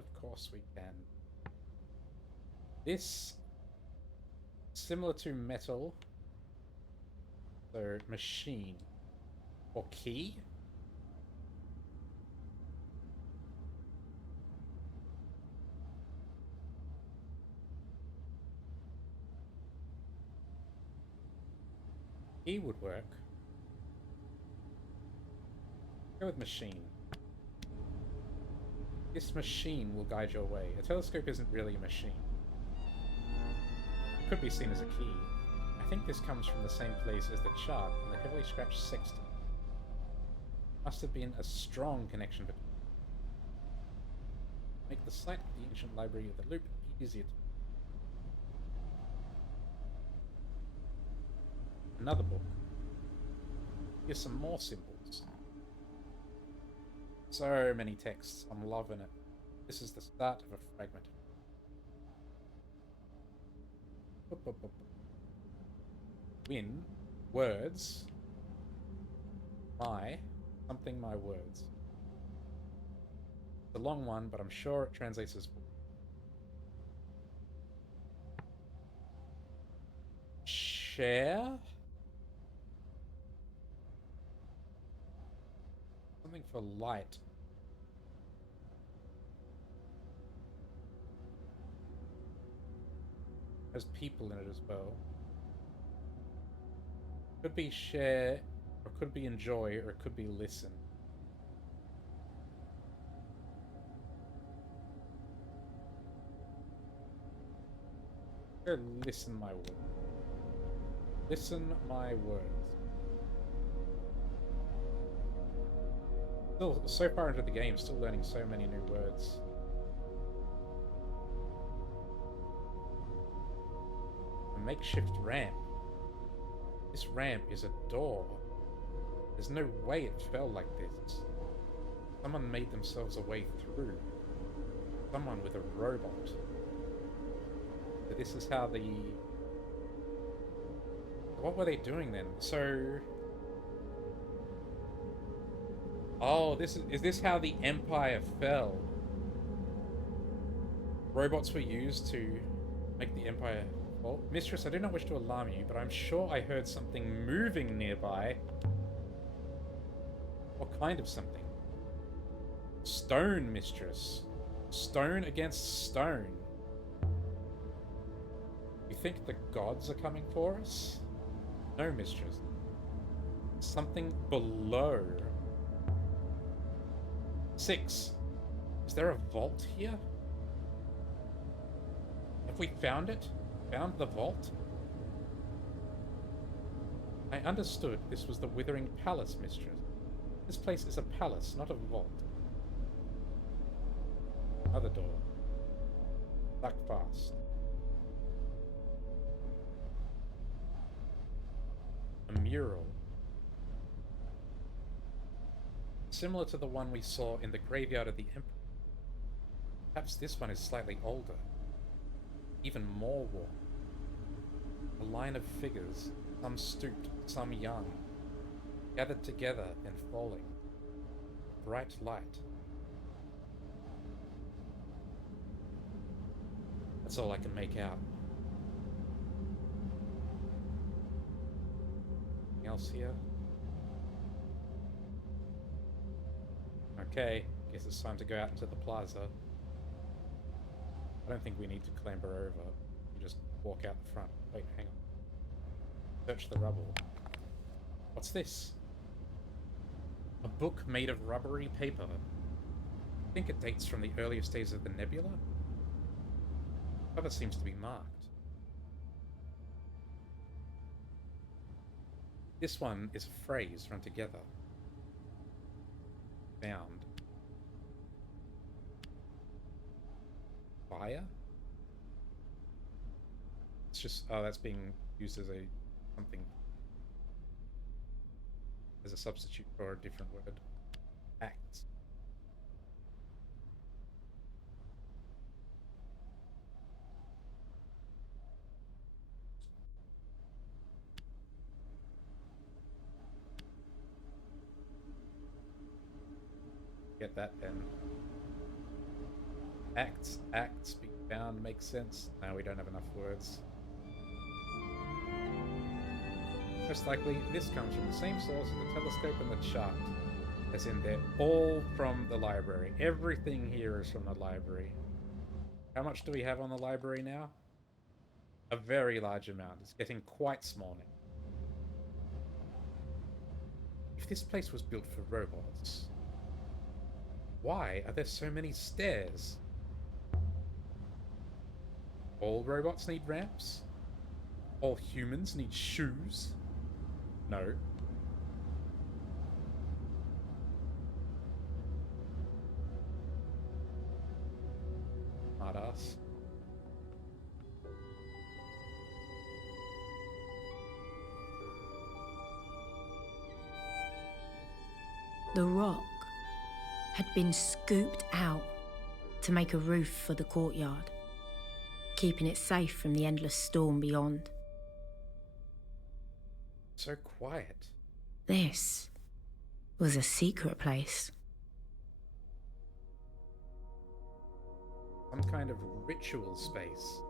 Of course we can. This, similar to metal, so machine, or key. Key would work. Go with machine. This machine will guide your way. A telescope isn't really a machine. It could be seen as a key. I think this comes from the same place as the chart and the heavily scratched sextant. Must have been a strong connection between them. Make the site of the ancient library of the loop easier to... Another book. Here's some more symbols. So many texts. I'm loving it. This is the start of a fragment. Win. Words. My. Something my words. a long one, but I'm sure it translates as share? Something for light. There's people in it as well. Could be share, or could be enjoy, or it could be listen. Listen my words. Listen my words. Still, so far into the game, still learning so many new words. A makeshift ramp. This ramp is a door. There's no way it fell like this. Someone made themselves a way through. Someone with a robot. So this is how the... What were they doing then? So... Oh, is this how the Empire fell? Robots were used to make the Empire fall? Mistress, I do not wish to alarm you, but I'm sure I heard something moving nearby. What kind of something? Stone, mistress. Stone against stone. You think the gods are coming for us? No, mistress. Something below. 6. Is there a vault here? Have we found it? Found the vault? I understood this was the Withering Palace, mistress. This place is a palace, not a vault. Other door. Stuck fast. A mural. Similar to the one we saw in the graveyard of the Emperor. Perhaps this one is slightly older. Even more worn. A line of figures, some stooped, some young, gathered together and falling. Bright light. That's all I can make out. Anything else here? Okay, guess it's time to go out into the plaza. I don't think we need to clamber over. We just walk out the front. Wait, hang on. Search the rubble. What's this? A book made of rubbery paper. I think it dates from the earliest days of the nebula. The cover seems to be marked. This one is a phrase run together. Found. Fire? It's just, oh, that's being used as a something, as a substitute for a different word. Acts. Get that then. Acts, be found, makes sense. No, we don't have enough words. Most likely, this comes from the same source as the telescope and the chart. As in, they're all from the library. Everything here is from the library. How much do we have on the library now? A very large amount. It's getting quite small now. If this place was built for robots, why are there so many stairs? All robots need ramps? All humans need shoes? No. Smartass. The rock had been scooped out to make a roof for the courtyard, keeping it safe from the endless storm beyond. So quiet. This was a secret place. Some kind of ritual space.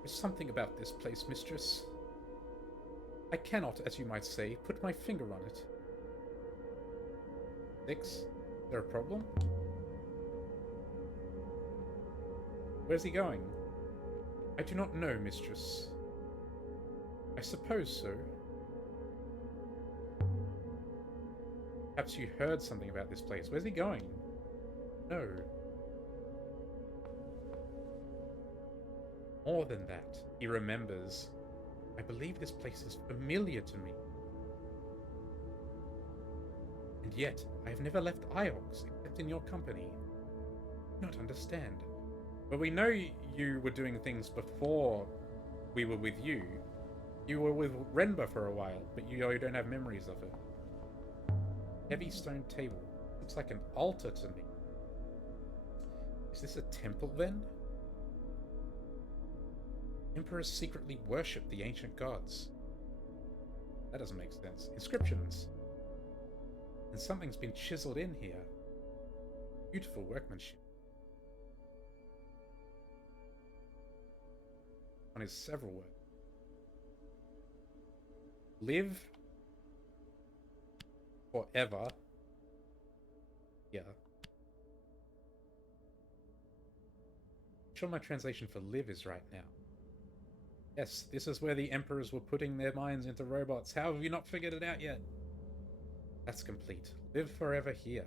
There's something about this place, mistress. I cannot, as you might say, put my finger on it. 6? Is there a problem? Where's he going? I do not know, mistress. I suppose so. Perhaps you heard something about this place. Where's he going? No. More than that, he remembers. I believe this place is familiar to me. And yet, I have never left Iox, except in your company. I do not understand. But we know you were doing things before we were with you. You were with Renba for a while, but you don't have memories of it. Heavy stone table. Looks like an altar to me. Is this a temple, then? Emperors secretly worship the ancient gods. That doesn't make sense. Inscriptions. And something's been chiseled in here. Beautiful workmanship. On his several words. Live forever. Yeah. I'm sure my translation for live is right now. Yes, this is where the emperors were putting their minds into robots. How have you not figured it out yet? That's complete. Live forever here.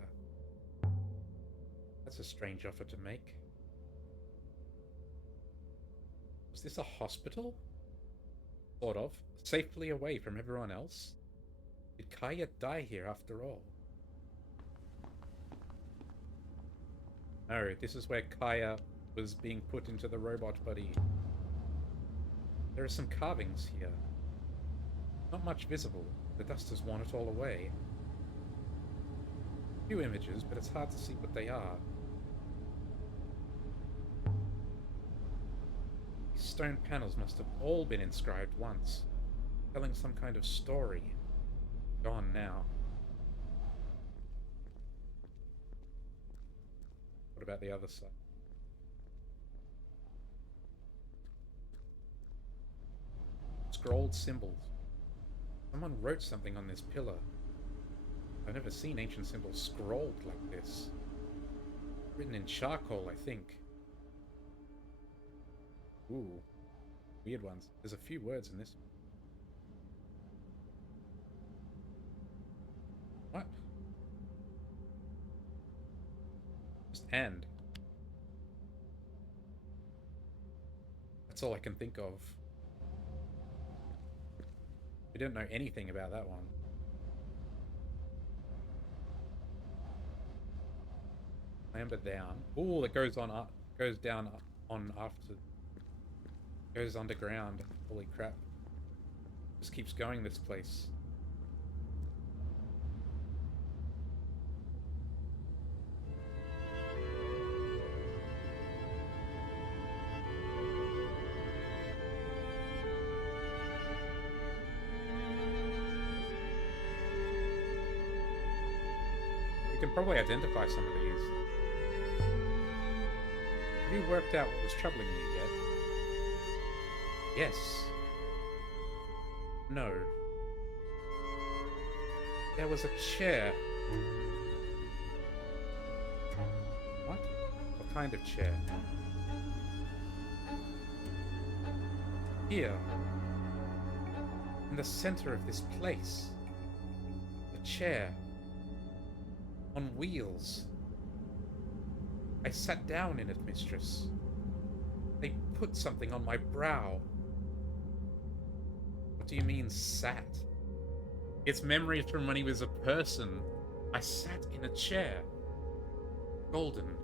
That's a strange offer to make. Was this a hospital? Sort of. Safely away from everyone else? Did Kaya die here after all? No, this is where Kaya was being put into the robot body. There are some carvings here. Not much visible. The dust has worn it all away. A few images, but it's hard to see what they are. These stone panels must have all been inscribed once, telling some kind of story. Gone now. What about the other side? Scrolled symbols. Someone wrote something on this pillar. I've never seen ancient symbols scrolled like this. Written in charcoal, I think. Ooh. Weird ones. There's a few words in this one. What? Just and. That's all I can think of. We don't know anything about that one. Amber down. Ooh, it goes on up, goes down on after. Goes underground. Holy crap. Just keeps going, this place. We can probably identify some of these. Have you worked out what was troubling you yet? Yes. No. There was a chair. What? What kind of chair? Here. In the center of this place. A chair. On wheels. I sat down in it, mistress. They put something on my brow. What do you mean, sat? It's memories from when he was a person. I sat in a chair. Golden.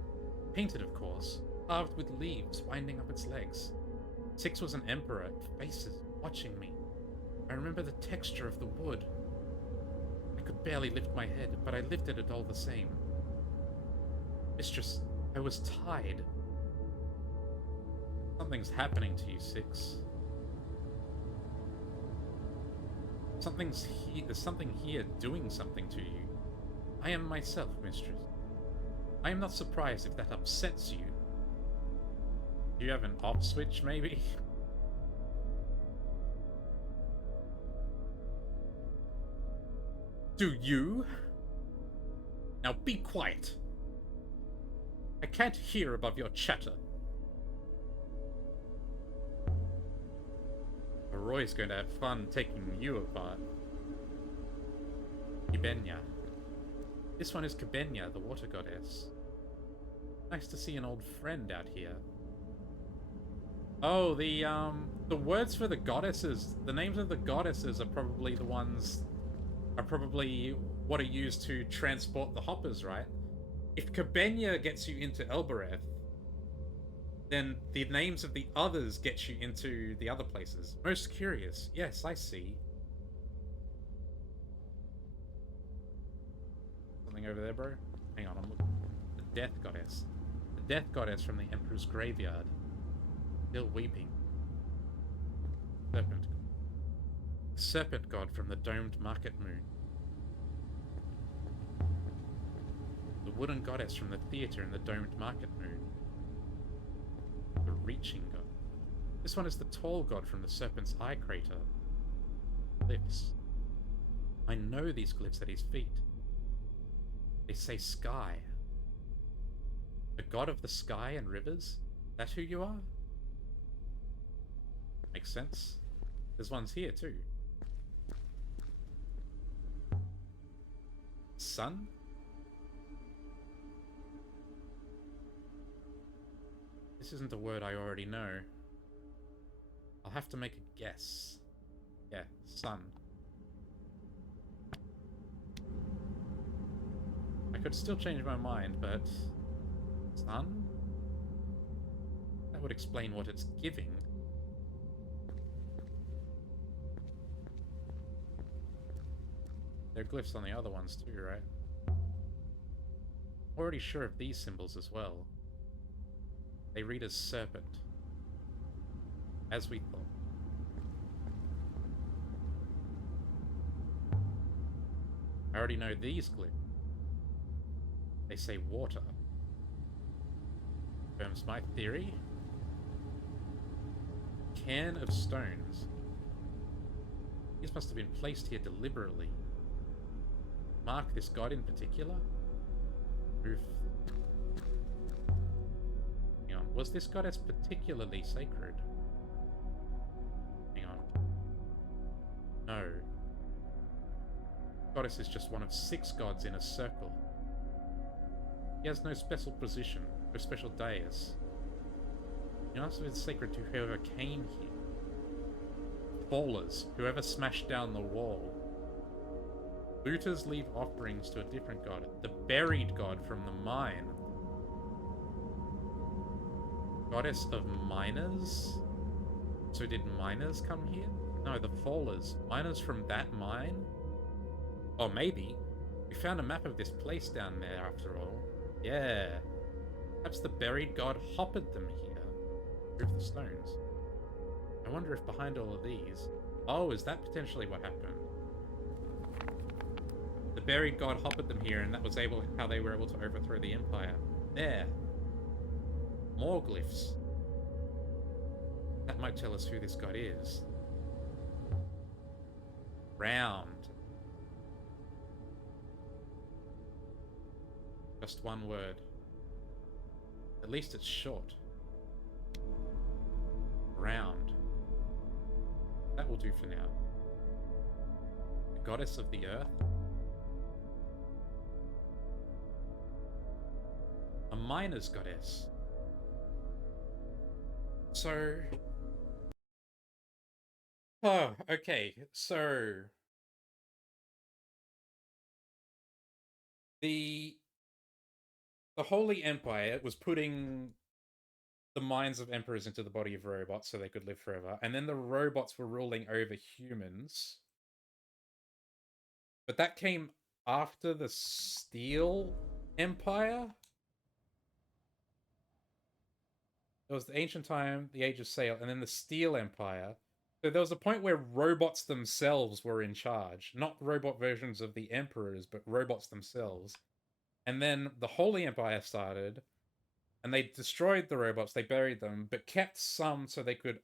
Painted, of course. Carved with leaves winding up its legs. 6 was an emperor. Faces watching me. I remember the texture of the wood. I could barely lift my head, but I lifted it all the same. Mistress, I was tied. Something's happening to you, 6. There's something here doing something to you. I am myself, mistress. I am not surprised if that upsets you. Do you have an off switch, maybe? Do you? Now be quiet. I can't hear above your chatter. Roy's going to have fun taking you apart. Kibenya. This one is Kibenya, the water goddess. Nice to see an old friend out here. Oh, the words for the goddesses, the names of the goddesses are probably what are used to transport the hoppers, right? If Kibenya gets you into Elbereth, then the names of the others get you into the other places. Most curious. Yes, I see. Something over there, bro? Hang on, I'm looking. The Death Goddess. The Death Goddess from the Emperor's Graveyard. Still weeping. Serpent. The Serpent God from the Domed Market Moon. The Wooden Goddess from the Theatre in the Domed Market Moon. The Reaching God. This one is the Tall God from the Serpent's Eye Crater. Glyphs. I know these glyphs at his feet. They say sky. The god of the sky and rivers? That who you are? Makes sense. There's ones here too. Sun? This isn't a word I already know. I'll have to make a guess. Yeah, sun. I could still change my mind, but... sun? That would explain what it's giving. There are glyphs on the other ones too, right? Already sure of these symbols as well. They read as serpent. As we thought. I already know these glyphs. They say water. Confirms my theory. Can of stones. These must have been placed here deliberately. Mark this god in particular? Move. Hang on. Was this goddess particularly sacred? Hang on. No. Goddess is just one of 6 gods in a circle. He has no special position, no special dais. He must have been sacred to whoever came here. Fallers, whoever smashed down the wall. Looters leave offerings to a different god. The buried god from the mine. Goddess of miners? So did miners come here? No, the Fallers. Miners from that mine? Oh, maybe. We found a map of this place down there, after all. Yeah. Perhaps the buried god hoppered them here. Prove the stones. I wonder if behind all of these... Oh, is that potentially what happened? The buried god hoppered them here, and that was how they were able to overthrow the Empire. There. More glyphs. That might tell us who this god is. Round. Just one word. At least it's short. Round. That will do for now. The goddess of the earth. A miner's goddess. So... Oh, okay. So... The Holy Empire was putting the minds of emperors into the body of robots so they could live forever. And then the robots were ruling over humans. But that came after the Steel Empire? There was the Ancient Time, the Age of Sail, and then the Steel Empire. So there was a point where robots themselves were in charge. Not robot versions of the emperors, but robots themselves. And then the Holy Empire started, and they destroyed the robots, they buried them, but kept some so they could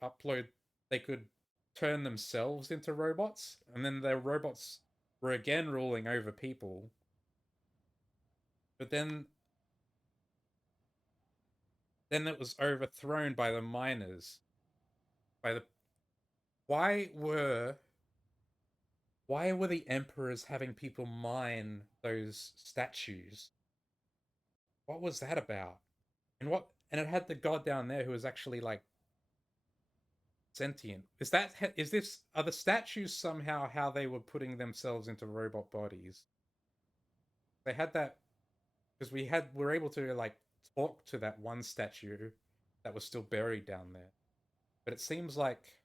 turn themselves into robots. And then the robots were again ruling over people. But then it was overthrown by the miners. Why were the emperors having people mine those statues? What was that about? And it had the god down there who was actually like sentient. Are the statues somehow how they were putting themselves into robot bodies? They had that because we were able to like talk to that one statue that was still buried down there. But it seems like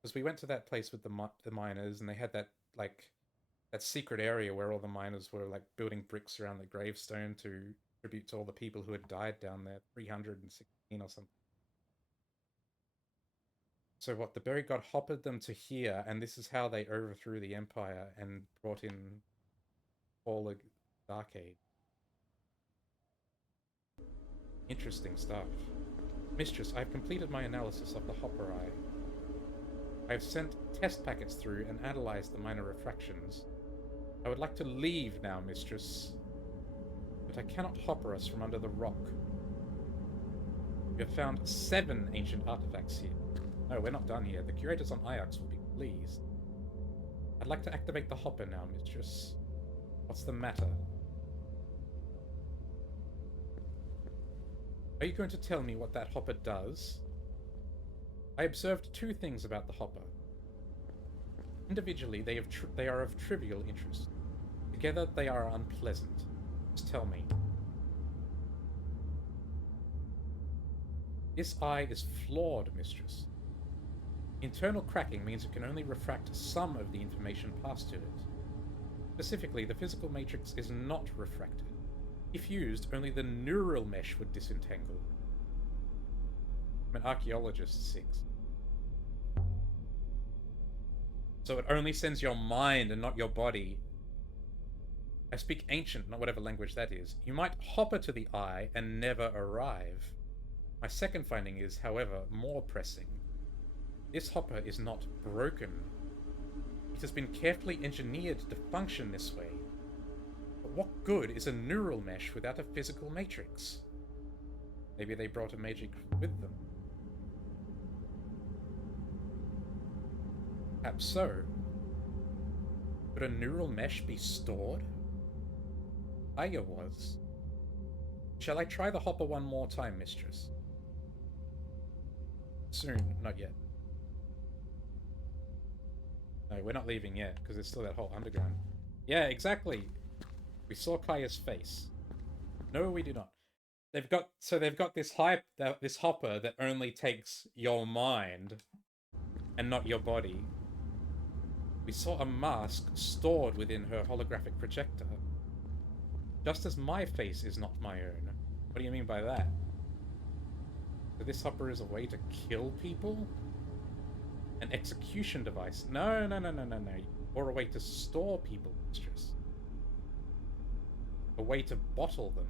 because we went to that place with the miners and they had that like that secret area where all the miners were like building bricks around the gravestone to tribute to all the people who had died down there, 316 or something. So what, the Berry God hoppered them to here, and this is how they overthrew the Empire and brought in all of Dark Age. Interesting stuff. Mistress, I've completed my analysis of the Hopper Eye. I've sent test packets through and analyzed the minor refractions. I would like to leave now, Mistress, but I cannot hopper us from under the rock. We have found 7 ancient artifacts here. No, we're not done here. The curators on Iox will be pleased. I'd like to activate the hopper now, Mistress. What's the matter? Are you going to tell me what that hopper does? I observed 2 things about the hopper. Individually, they are of trivial interest. Together, they are unpleasant. Just tell me. This eye is flawed, Mistress. Internal cracking means it can only refract some of the information passed to it. Specifically, the physical matrix is not refracted. If used, only the neural mesh would disentangle. I'm an archaeologist, 6. So it only sends your mind and not your body. I speak ancient, not whatever language that is. You might hopper to the eye and never arrive. My second finding is, however, more pressing. This hopper is not broken. It has been carefully engineered to function this way. But what good is a neural mesh without a physical matrix? Maybe they brought a magic with them. Perhaps so. Could a neural mesh be stored? Aya was. Shall I try the hopper one more time, Mistress? Soon, not yet. No, we're not leaving yet, because there's still that whole underground. Yeah, exactly. We saw Kaya's face. No, we do not. They've got this this hopper that only takes your mind and not your body. We saw a mask stored within her holographic projector. Just as my face is not my own. What do you mean by that? So this hopper is a way to kill people? An execution device? No. Or a way to store people, Mistress. A way to bottle them.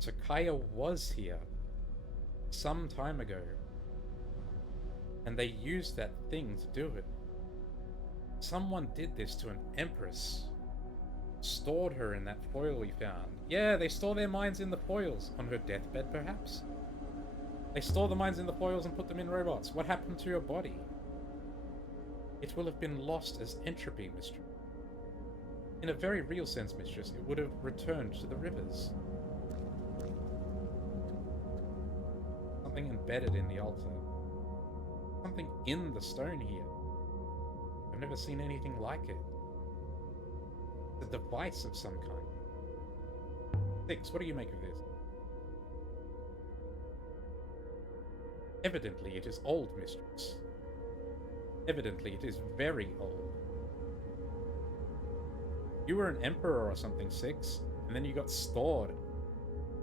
So Kaya was here some time ago. And they used that thing to do it. Someone did this to an empress. Stored her in that foil we found. Yeah, they store their minds in the foils. On her deathbed, perhaps? They store the minds in the foils and put them in robots. What happened to your body? It will have been lost as entropy, Mistress. In a very real sense, Mistress, it would have returned to the rivers. Something embedded in the altar. Something in the stone here. I've never seen anything like it. A device of some kind. 6, what do you make of this? Evidently it is old, Mistress. Evidently it is very old. You were an emperor or something, 6, and then you got stored.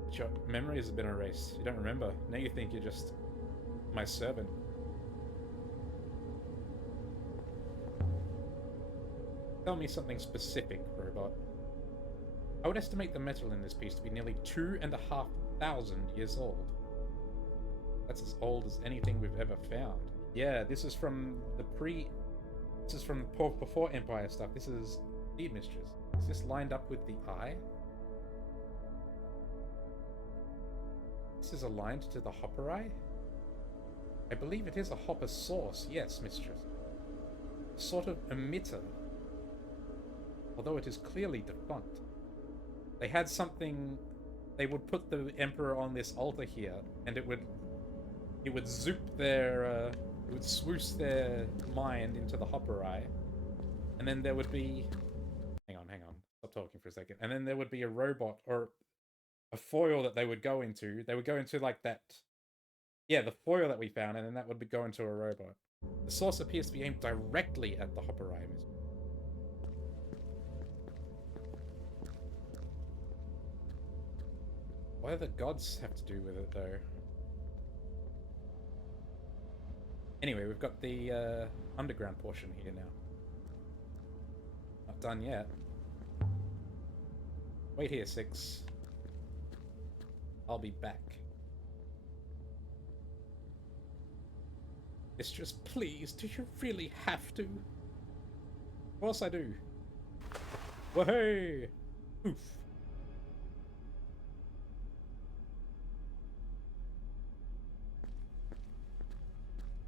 But your memories have been erased. You don't remember. Now you think you're just my servant. Tell me something specific, robot. I would estimate the metal in this piece to be nearly 2,500 years old. That's as old as anything we've ever found. Yeah, this is from the This is from before Empire stuff. This is Speed Mistress. Is this lined up with the eye? This is aligned to the hopper eye? I believe it is a hopper source, yes, Mistress. A sort of emitter. Although it is clearly defunct. They had something... They would put the Emperor on this altar here, and it would zoop their... it would swoosh their mind into the hopper eye. And then there would be... Hang on. Stop talking for a second. And then there would be a robot, or a foil that they would go into. They would go into, like, that... Yeah, the foil that we found, and then that would go into a robot. The source appears to be aimed directly at the hopper eye. What do the gods have to do with it, though? Anyway, we've got the underground portion here now. Not done yet. Wait here, Six. I'll be back. Mistress, please, do you really have to? Of course I do. Whoa-hey! Oof.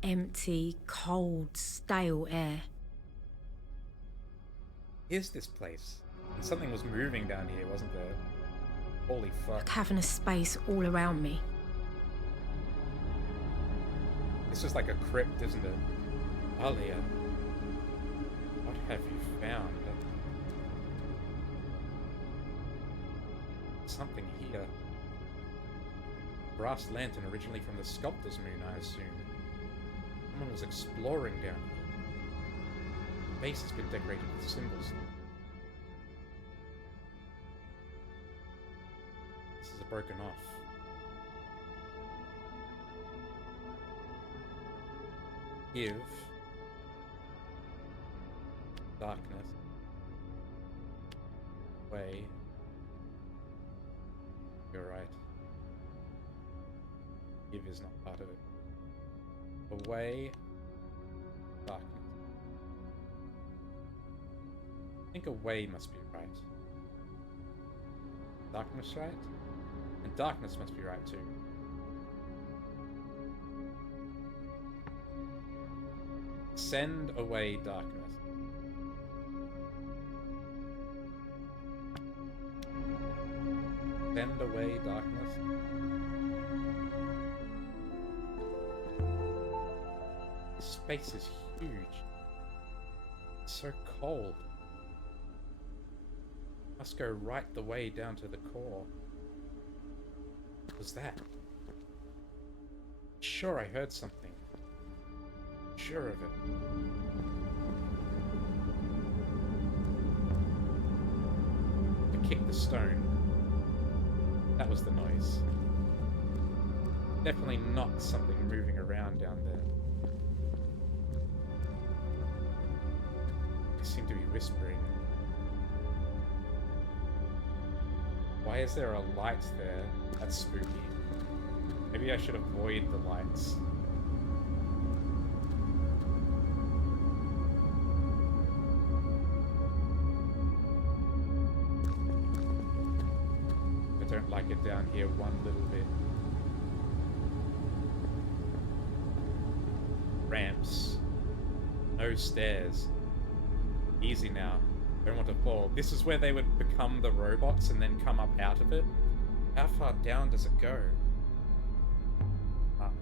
Empty, cold, stale air. Is this place? And something was moving down here, wasn't there? Holy fuck. Like having a space all around me. This is like a crypt, isn't it? Alia, what have you found? Something here. Brass lantern originally from the sculptor's moon, I assume. Someone was exploring down here. The base has been decorated with symbols. This is broken off. Give darkness way. You're right. Give is not part of it. Away darkness. I think away must be right. Darkness right? And darkness must be right too. Send away darkness. Send away darkness. This space is huge. It's so cold. Must go right the way down to the core. What was that? Sure, I heard something. Sure of it. I kicked the stone. That was the noise. Definitely not something moving around down there. They seem to be whispering. Why is there a light there? That's spooky. Maybe I should avoid the lights. I don't like it down here one little bit. Ramps. No stairs. Easy now. Don't want to fall. This is where they would become the robots and then come up out of it. How far down does it go? Fuck.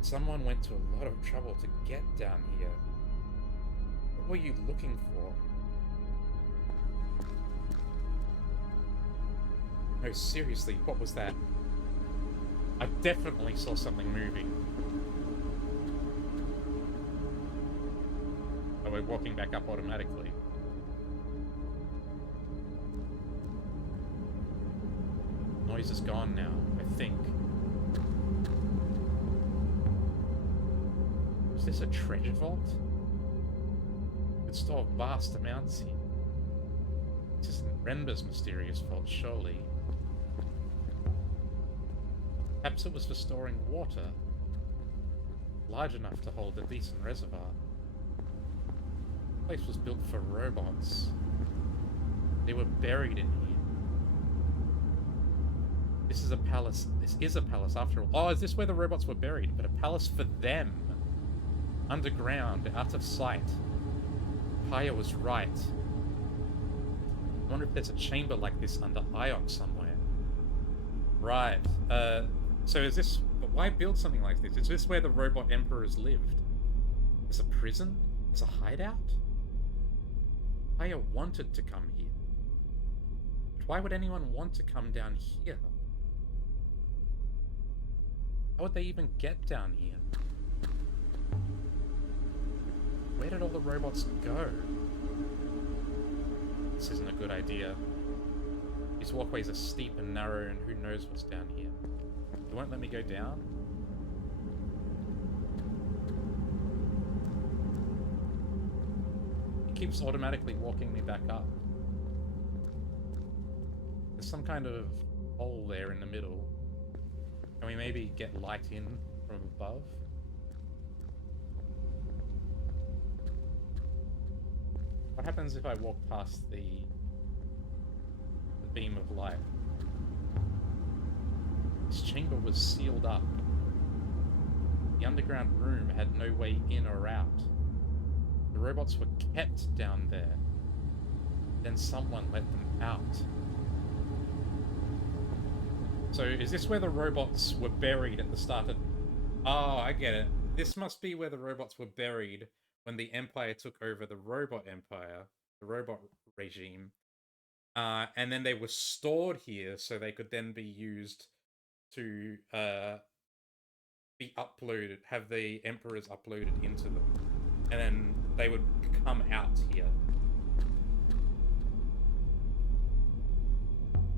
Someone went to a lot of trouble to get down here. What were you looking for? No, seriously, what was that? I definitely saw something moving. Oh, we're walking back up automatically. Noise is gone now, I think. Is this a treasure vault? It could store vast amounts here. This isn't Renber's mysterious vault, surely. Perhaps it was for storing water, large enough to hold a decent reservoir. The place was built for robots. They were buried in here. This is a palace. This is a palace after all. Oh, is this where the robots were buried? But a palace for them. Underground, out of sight. Kaya was right. I wonder if there's a chamber like this under Iox somewhere. Right. So is this... But why build something like this? Is this where the robot emperors lived? Is a prison? Is a hideout? Kaya wanted to come here. But why would anyone want to come down here? How would they even get down here? Where did all the robots go? This isn't a good idea. These walkways are steep and narrow, and who knows what's down here. It won't let me go down. It keeps automatically walking me back up. There's some kind of hole there in the middle. Can we maybe get light in from above? What happens if I walk past the beam of light? This chamber was sealed up. The underground room had no way in or out. The robots were kept down there. Then someone let them out. So is this where the robots were buried at the start of... Oh, I get it. This must be where the robots were buried when the Empire took over the Robot Empire, the Robot regime. And then they were stored here so they could then be used to be uploaded, have the Emperors uploaded into them. And then they would come out here.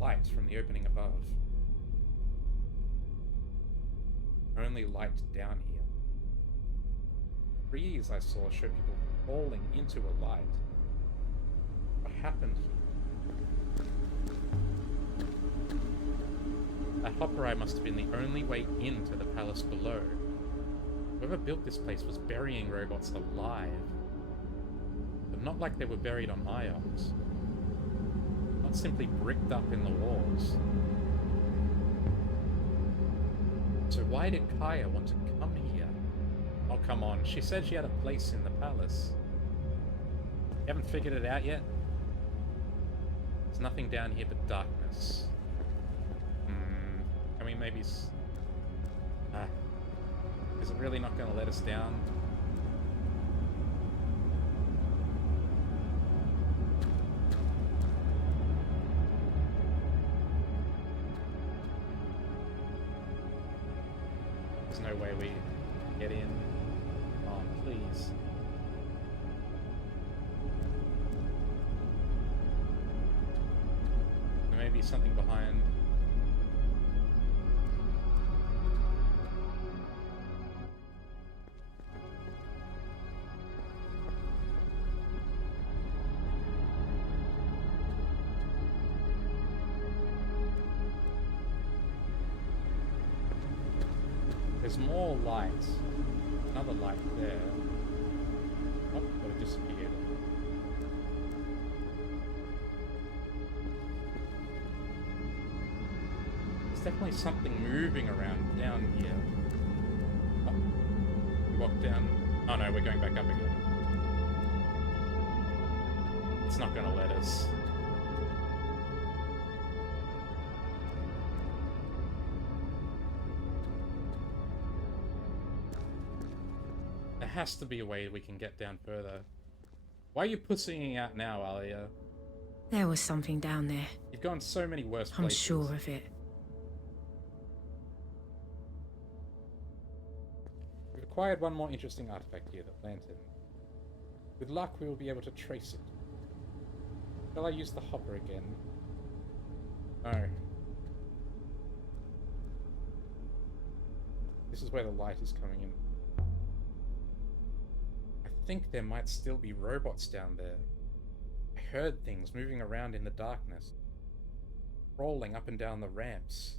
Light from the opening above. Only light down here. Trees I saw showed people falling into a light. What happened here? That hopper eye must have been the only way into the palace below. Whoever built this place was burying robots alive. But not like they were buried on Iox. Not simply bricked up in the walls. So why did Kaya want to come here? Oh, come on. She said she had a place in the palace. You haven't figured it out yet? There's nothing down here but darkness. Can we maybe... is it really not going to let us down? There's no way we get in. Oh, please. There may be something behind. There's more light. Another light there. Oh, but it disappeared. There's definitely something moving around down here. Oh, we walked down. Oh no, we're going back up again. It's not going to let us. There has to be a way we can get down further. Why are you pussying out now, Alia? There was something down there. You've gone so many worse I'm places. sure of it. We've acquired one more interesting artifact here, the lantern. With luck, we will be able to trace it. Shall I use the hopper again? No. This is where the light is coming in. think there might still be robots down there. I heard things moving around in the darkness, crawling up and down the ramps.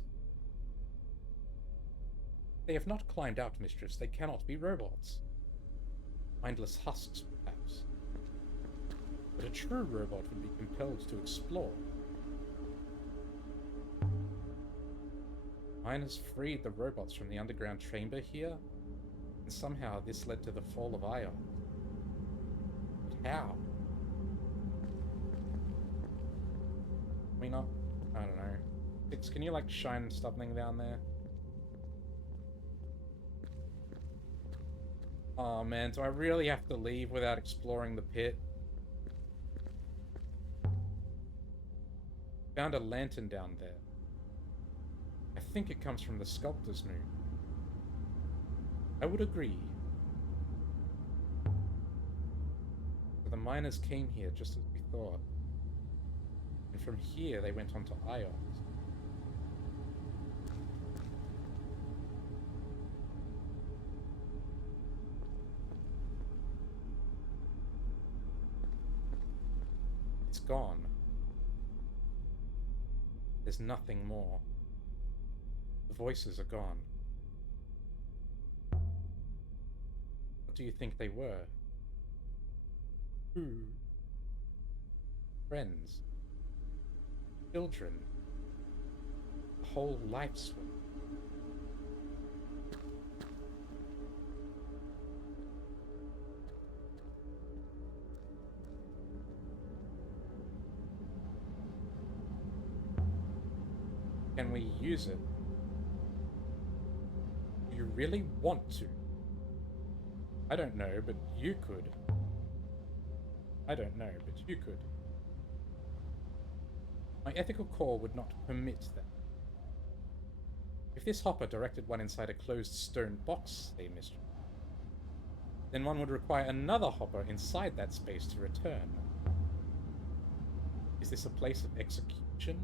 They have not climbed out, mistress. They cannot be robots. Mindless husks, perhaps. But a true robot would be compelled to explore. Miners freed the robots from the underground chamber here, and somehow this led to the fall of Ion. But how? We not... I don't know. Can you, like, shine something down there? Oh man, do I really have to leave without exploring the pit? Found a lantern down there. I think it comes from the sculptor's moon. I would agree. So the miners came here just as we thought. And from here they went on to Ions. It's gone. There's nothing more. The voices are gone. What do you think they were? Who? Friends. Children. A whole life swap. Can we use it? Do you really want to? I don't know, but you could. I don't know, but you could. My ethical core would not permit that. If this hopper directed one inside a closed stone box, say mistress, then one would require another hopper inside that space to return. Is this a place of execution?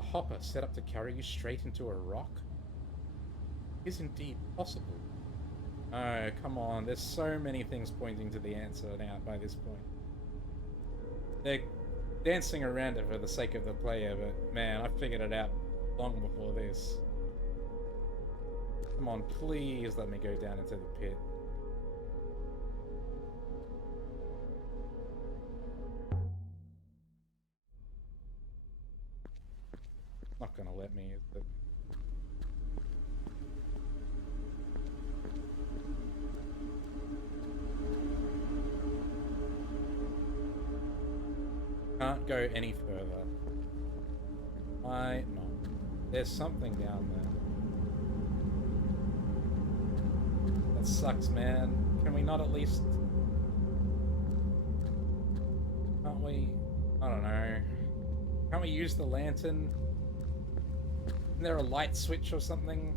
A hopper set up to carry you straight into a rock? Is indeed possible. Oh, come on. There's so many things pointing to the answer now by this point. They're dancing around it for the sake of the player, but man, I figured it out long before this. Come on, please let me go down into the pit. Not gonna let me, is it? Can't go any further. Why not? There's something down there. That sucks, man. Can we not at least... Can't we... I don't know. Can't we use the lantern? Isn't there a light switch or something?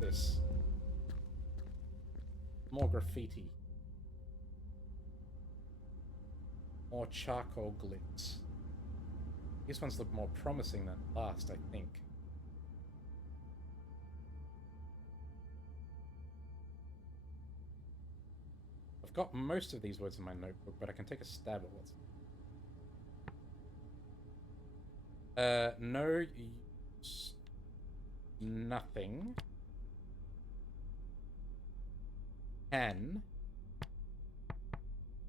This. More graffiti. More charcoal glyphs. These ones look more promising than last, I think. I've got most of these words in my notebook, but I can take a stab at what's... no use. Nothing. Can.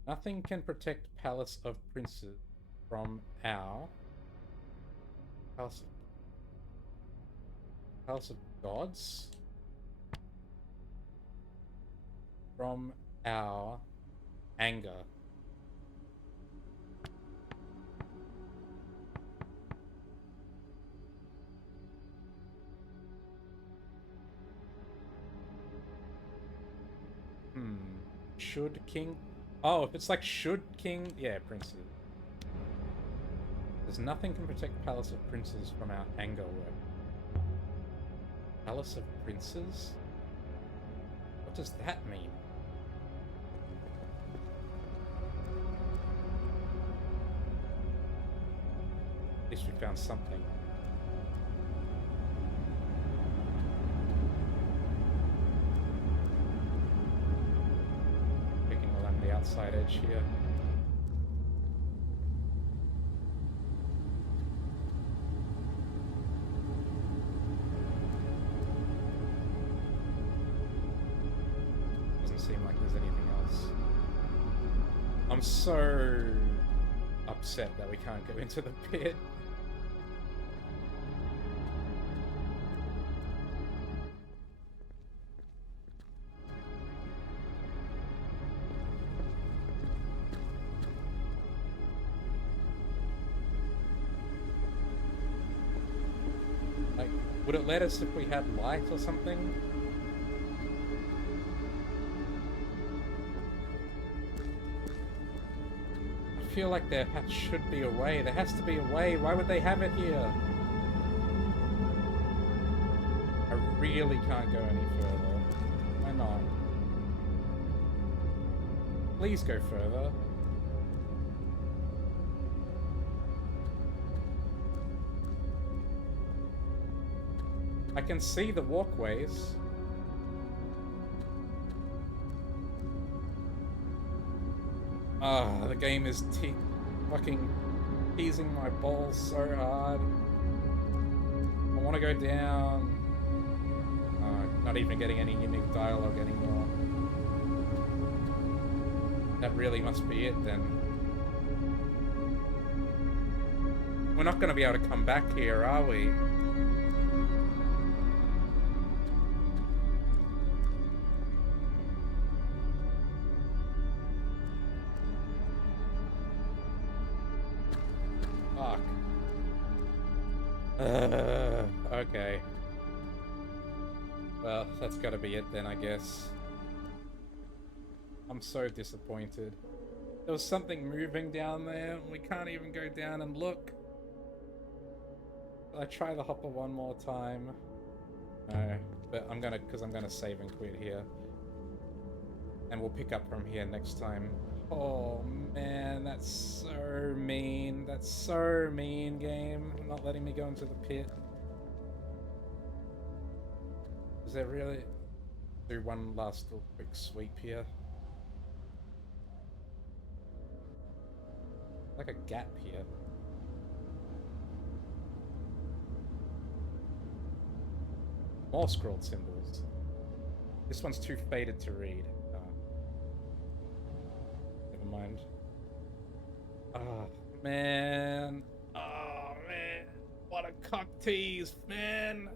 Nothing can protect Palace of Princes from our... Palace of Gods? From our anger. Should King... Oh, if it's like should King... Yeah, Princes. There's nothing can protect Palace of Princes from our anger work. Palace of Princes? What does that mean? At least we found something. outside edge here. Doesn't seem like there's anything else. I'm so upset that we can't go into the pit. Like, would it let us if we had light or something? I feel like there should be a way. There has to be a way. Why would they have it here? I really can't go any further. Why not? Please go further. I can see the walkways. Ah, the game is fucking teasing my balls so hard. I want to go down. Not even getting any unique dialogue anymore. That really must be it then. We're not going to be able to come back here, are we? Fuck. Okay. Well, that's gotta be it then, I guess. I'm so disappointed. There was something moving down there, and we can't even go down and look. I try the hopper one more time. No, but because I'm gonna save and quit here. And we'll pick up from here next time. Oh man, that's so mean. That's so mean, game. Not letting me go into the pit. Is there really? Do one last little quick sweep here. Like a gap here. More scrolled symbols. This one's too faded to read. Never mind. Oh, man. Oh, man. What a cock tease, man.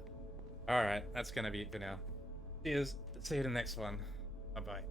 Alright, that's gonna be it for now. Cheers. See you in the next one. Bye-bye.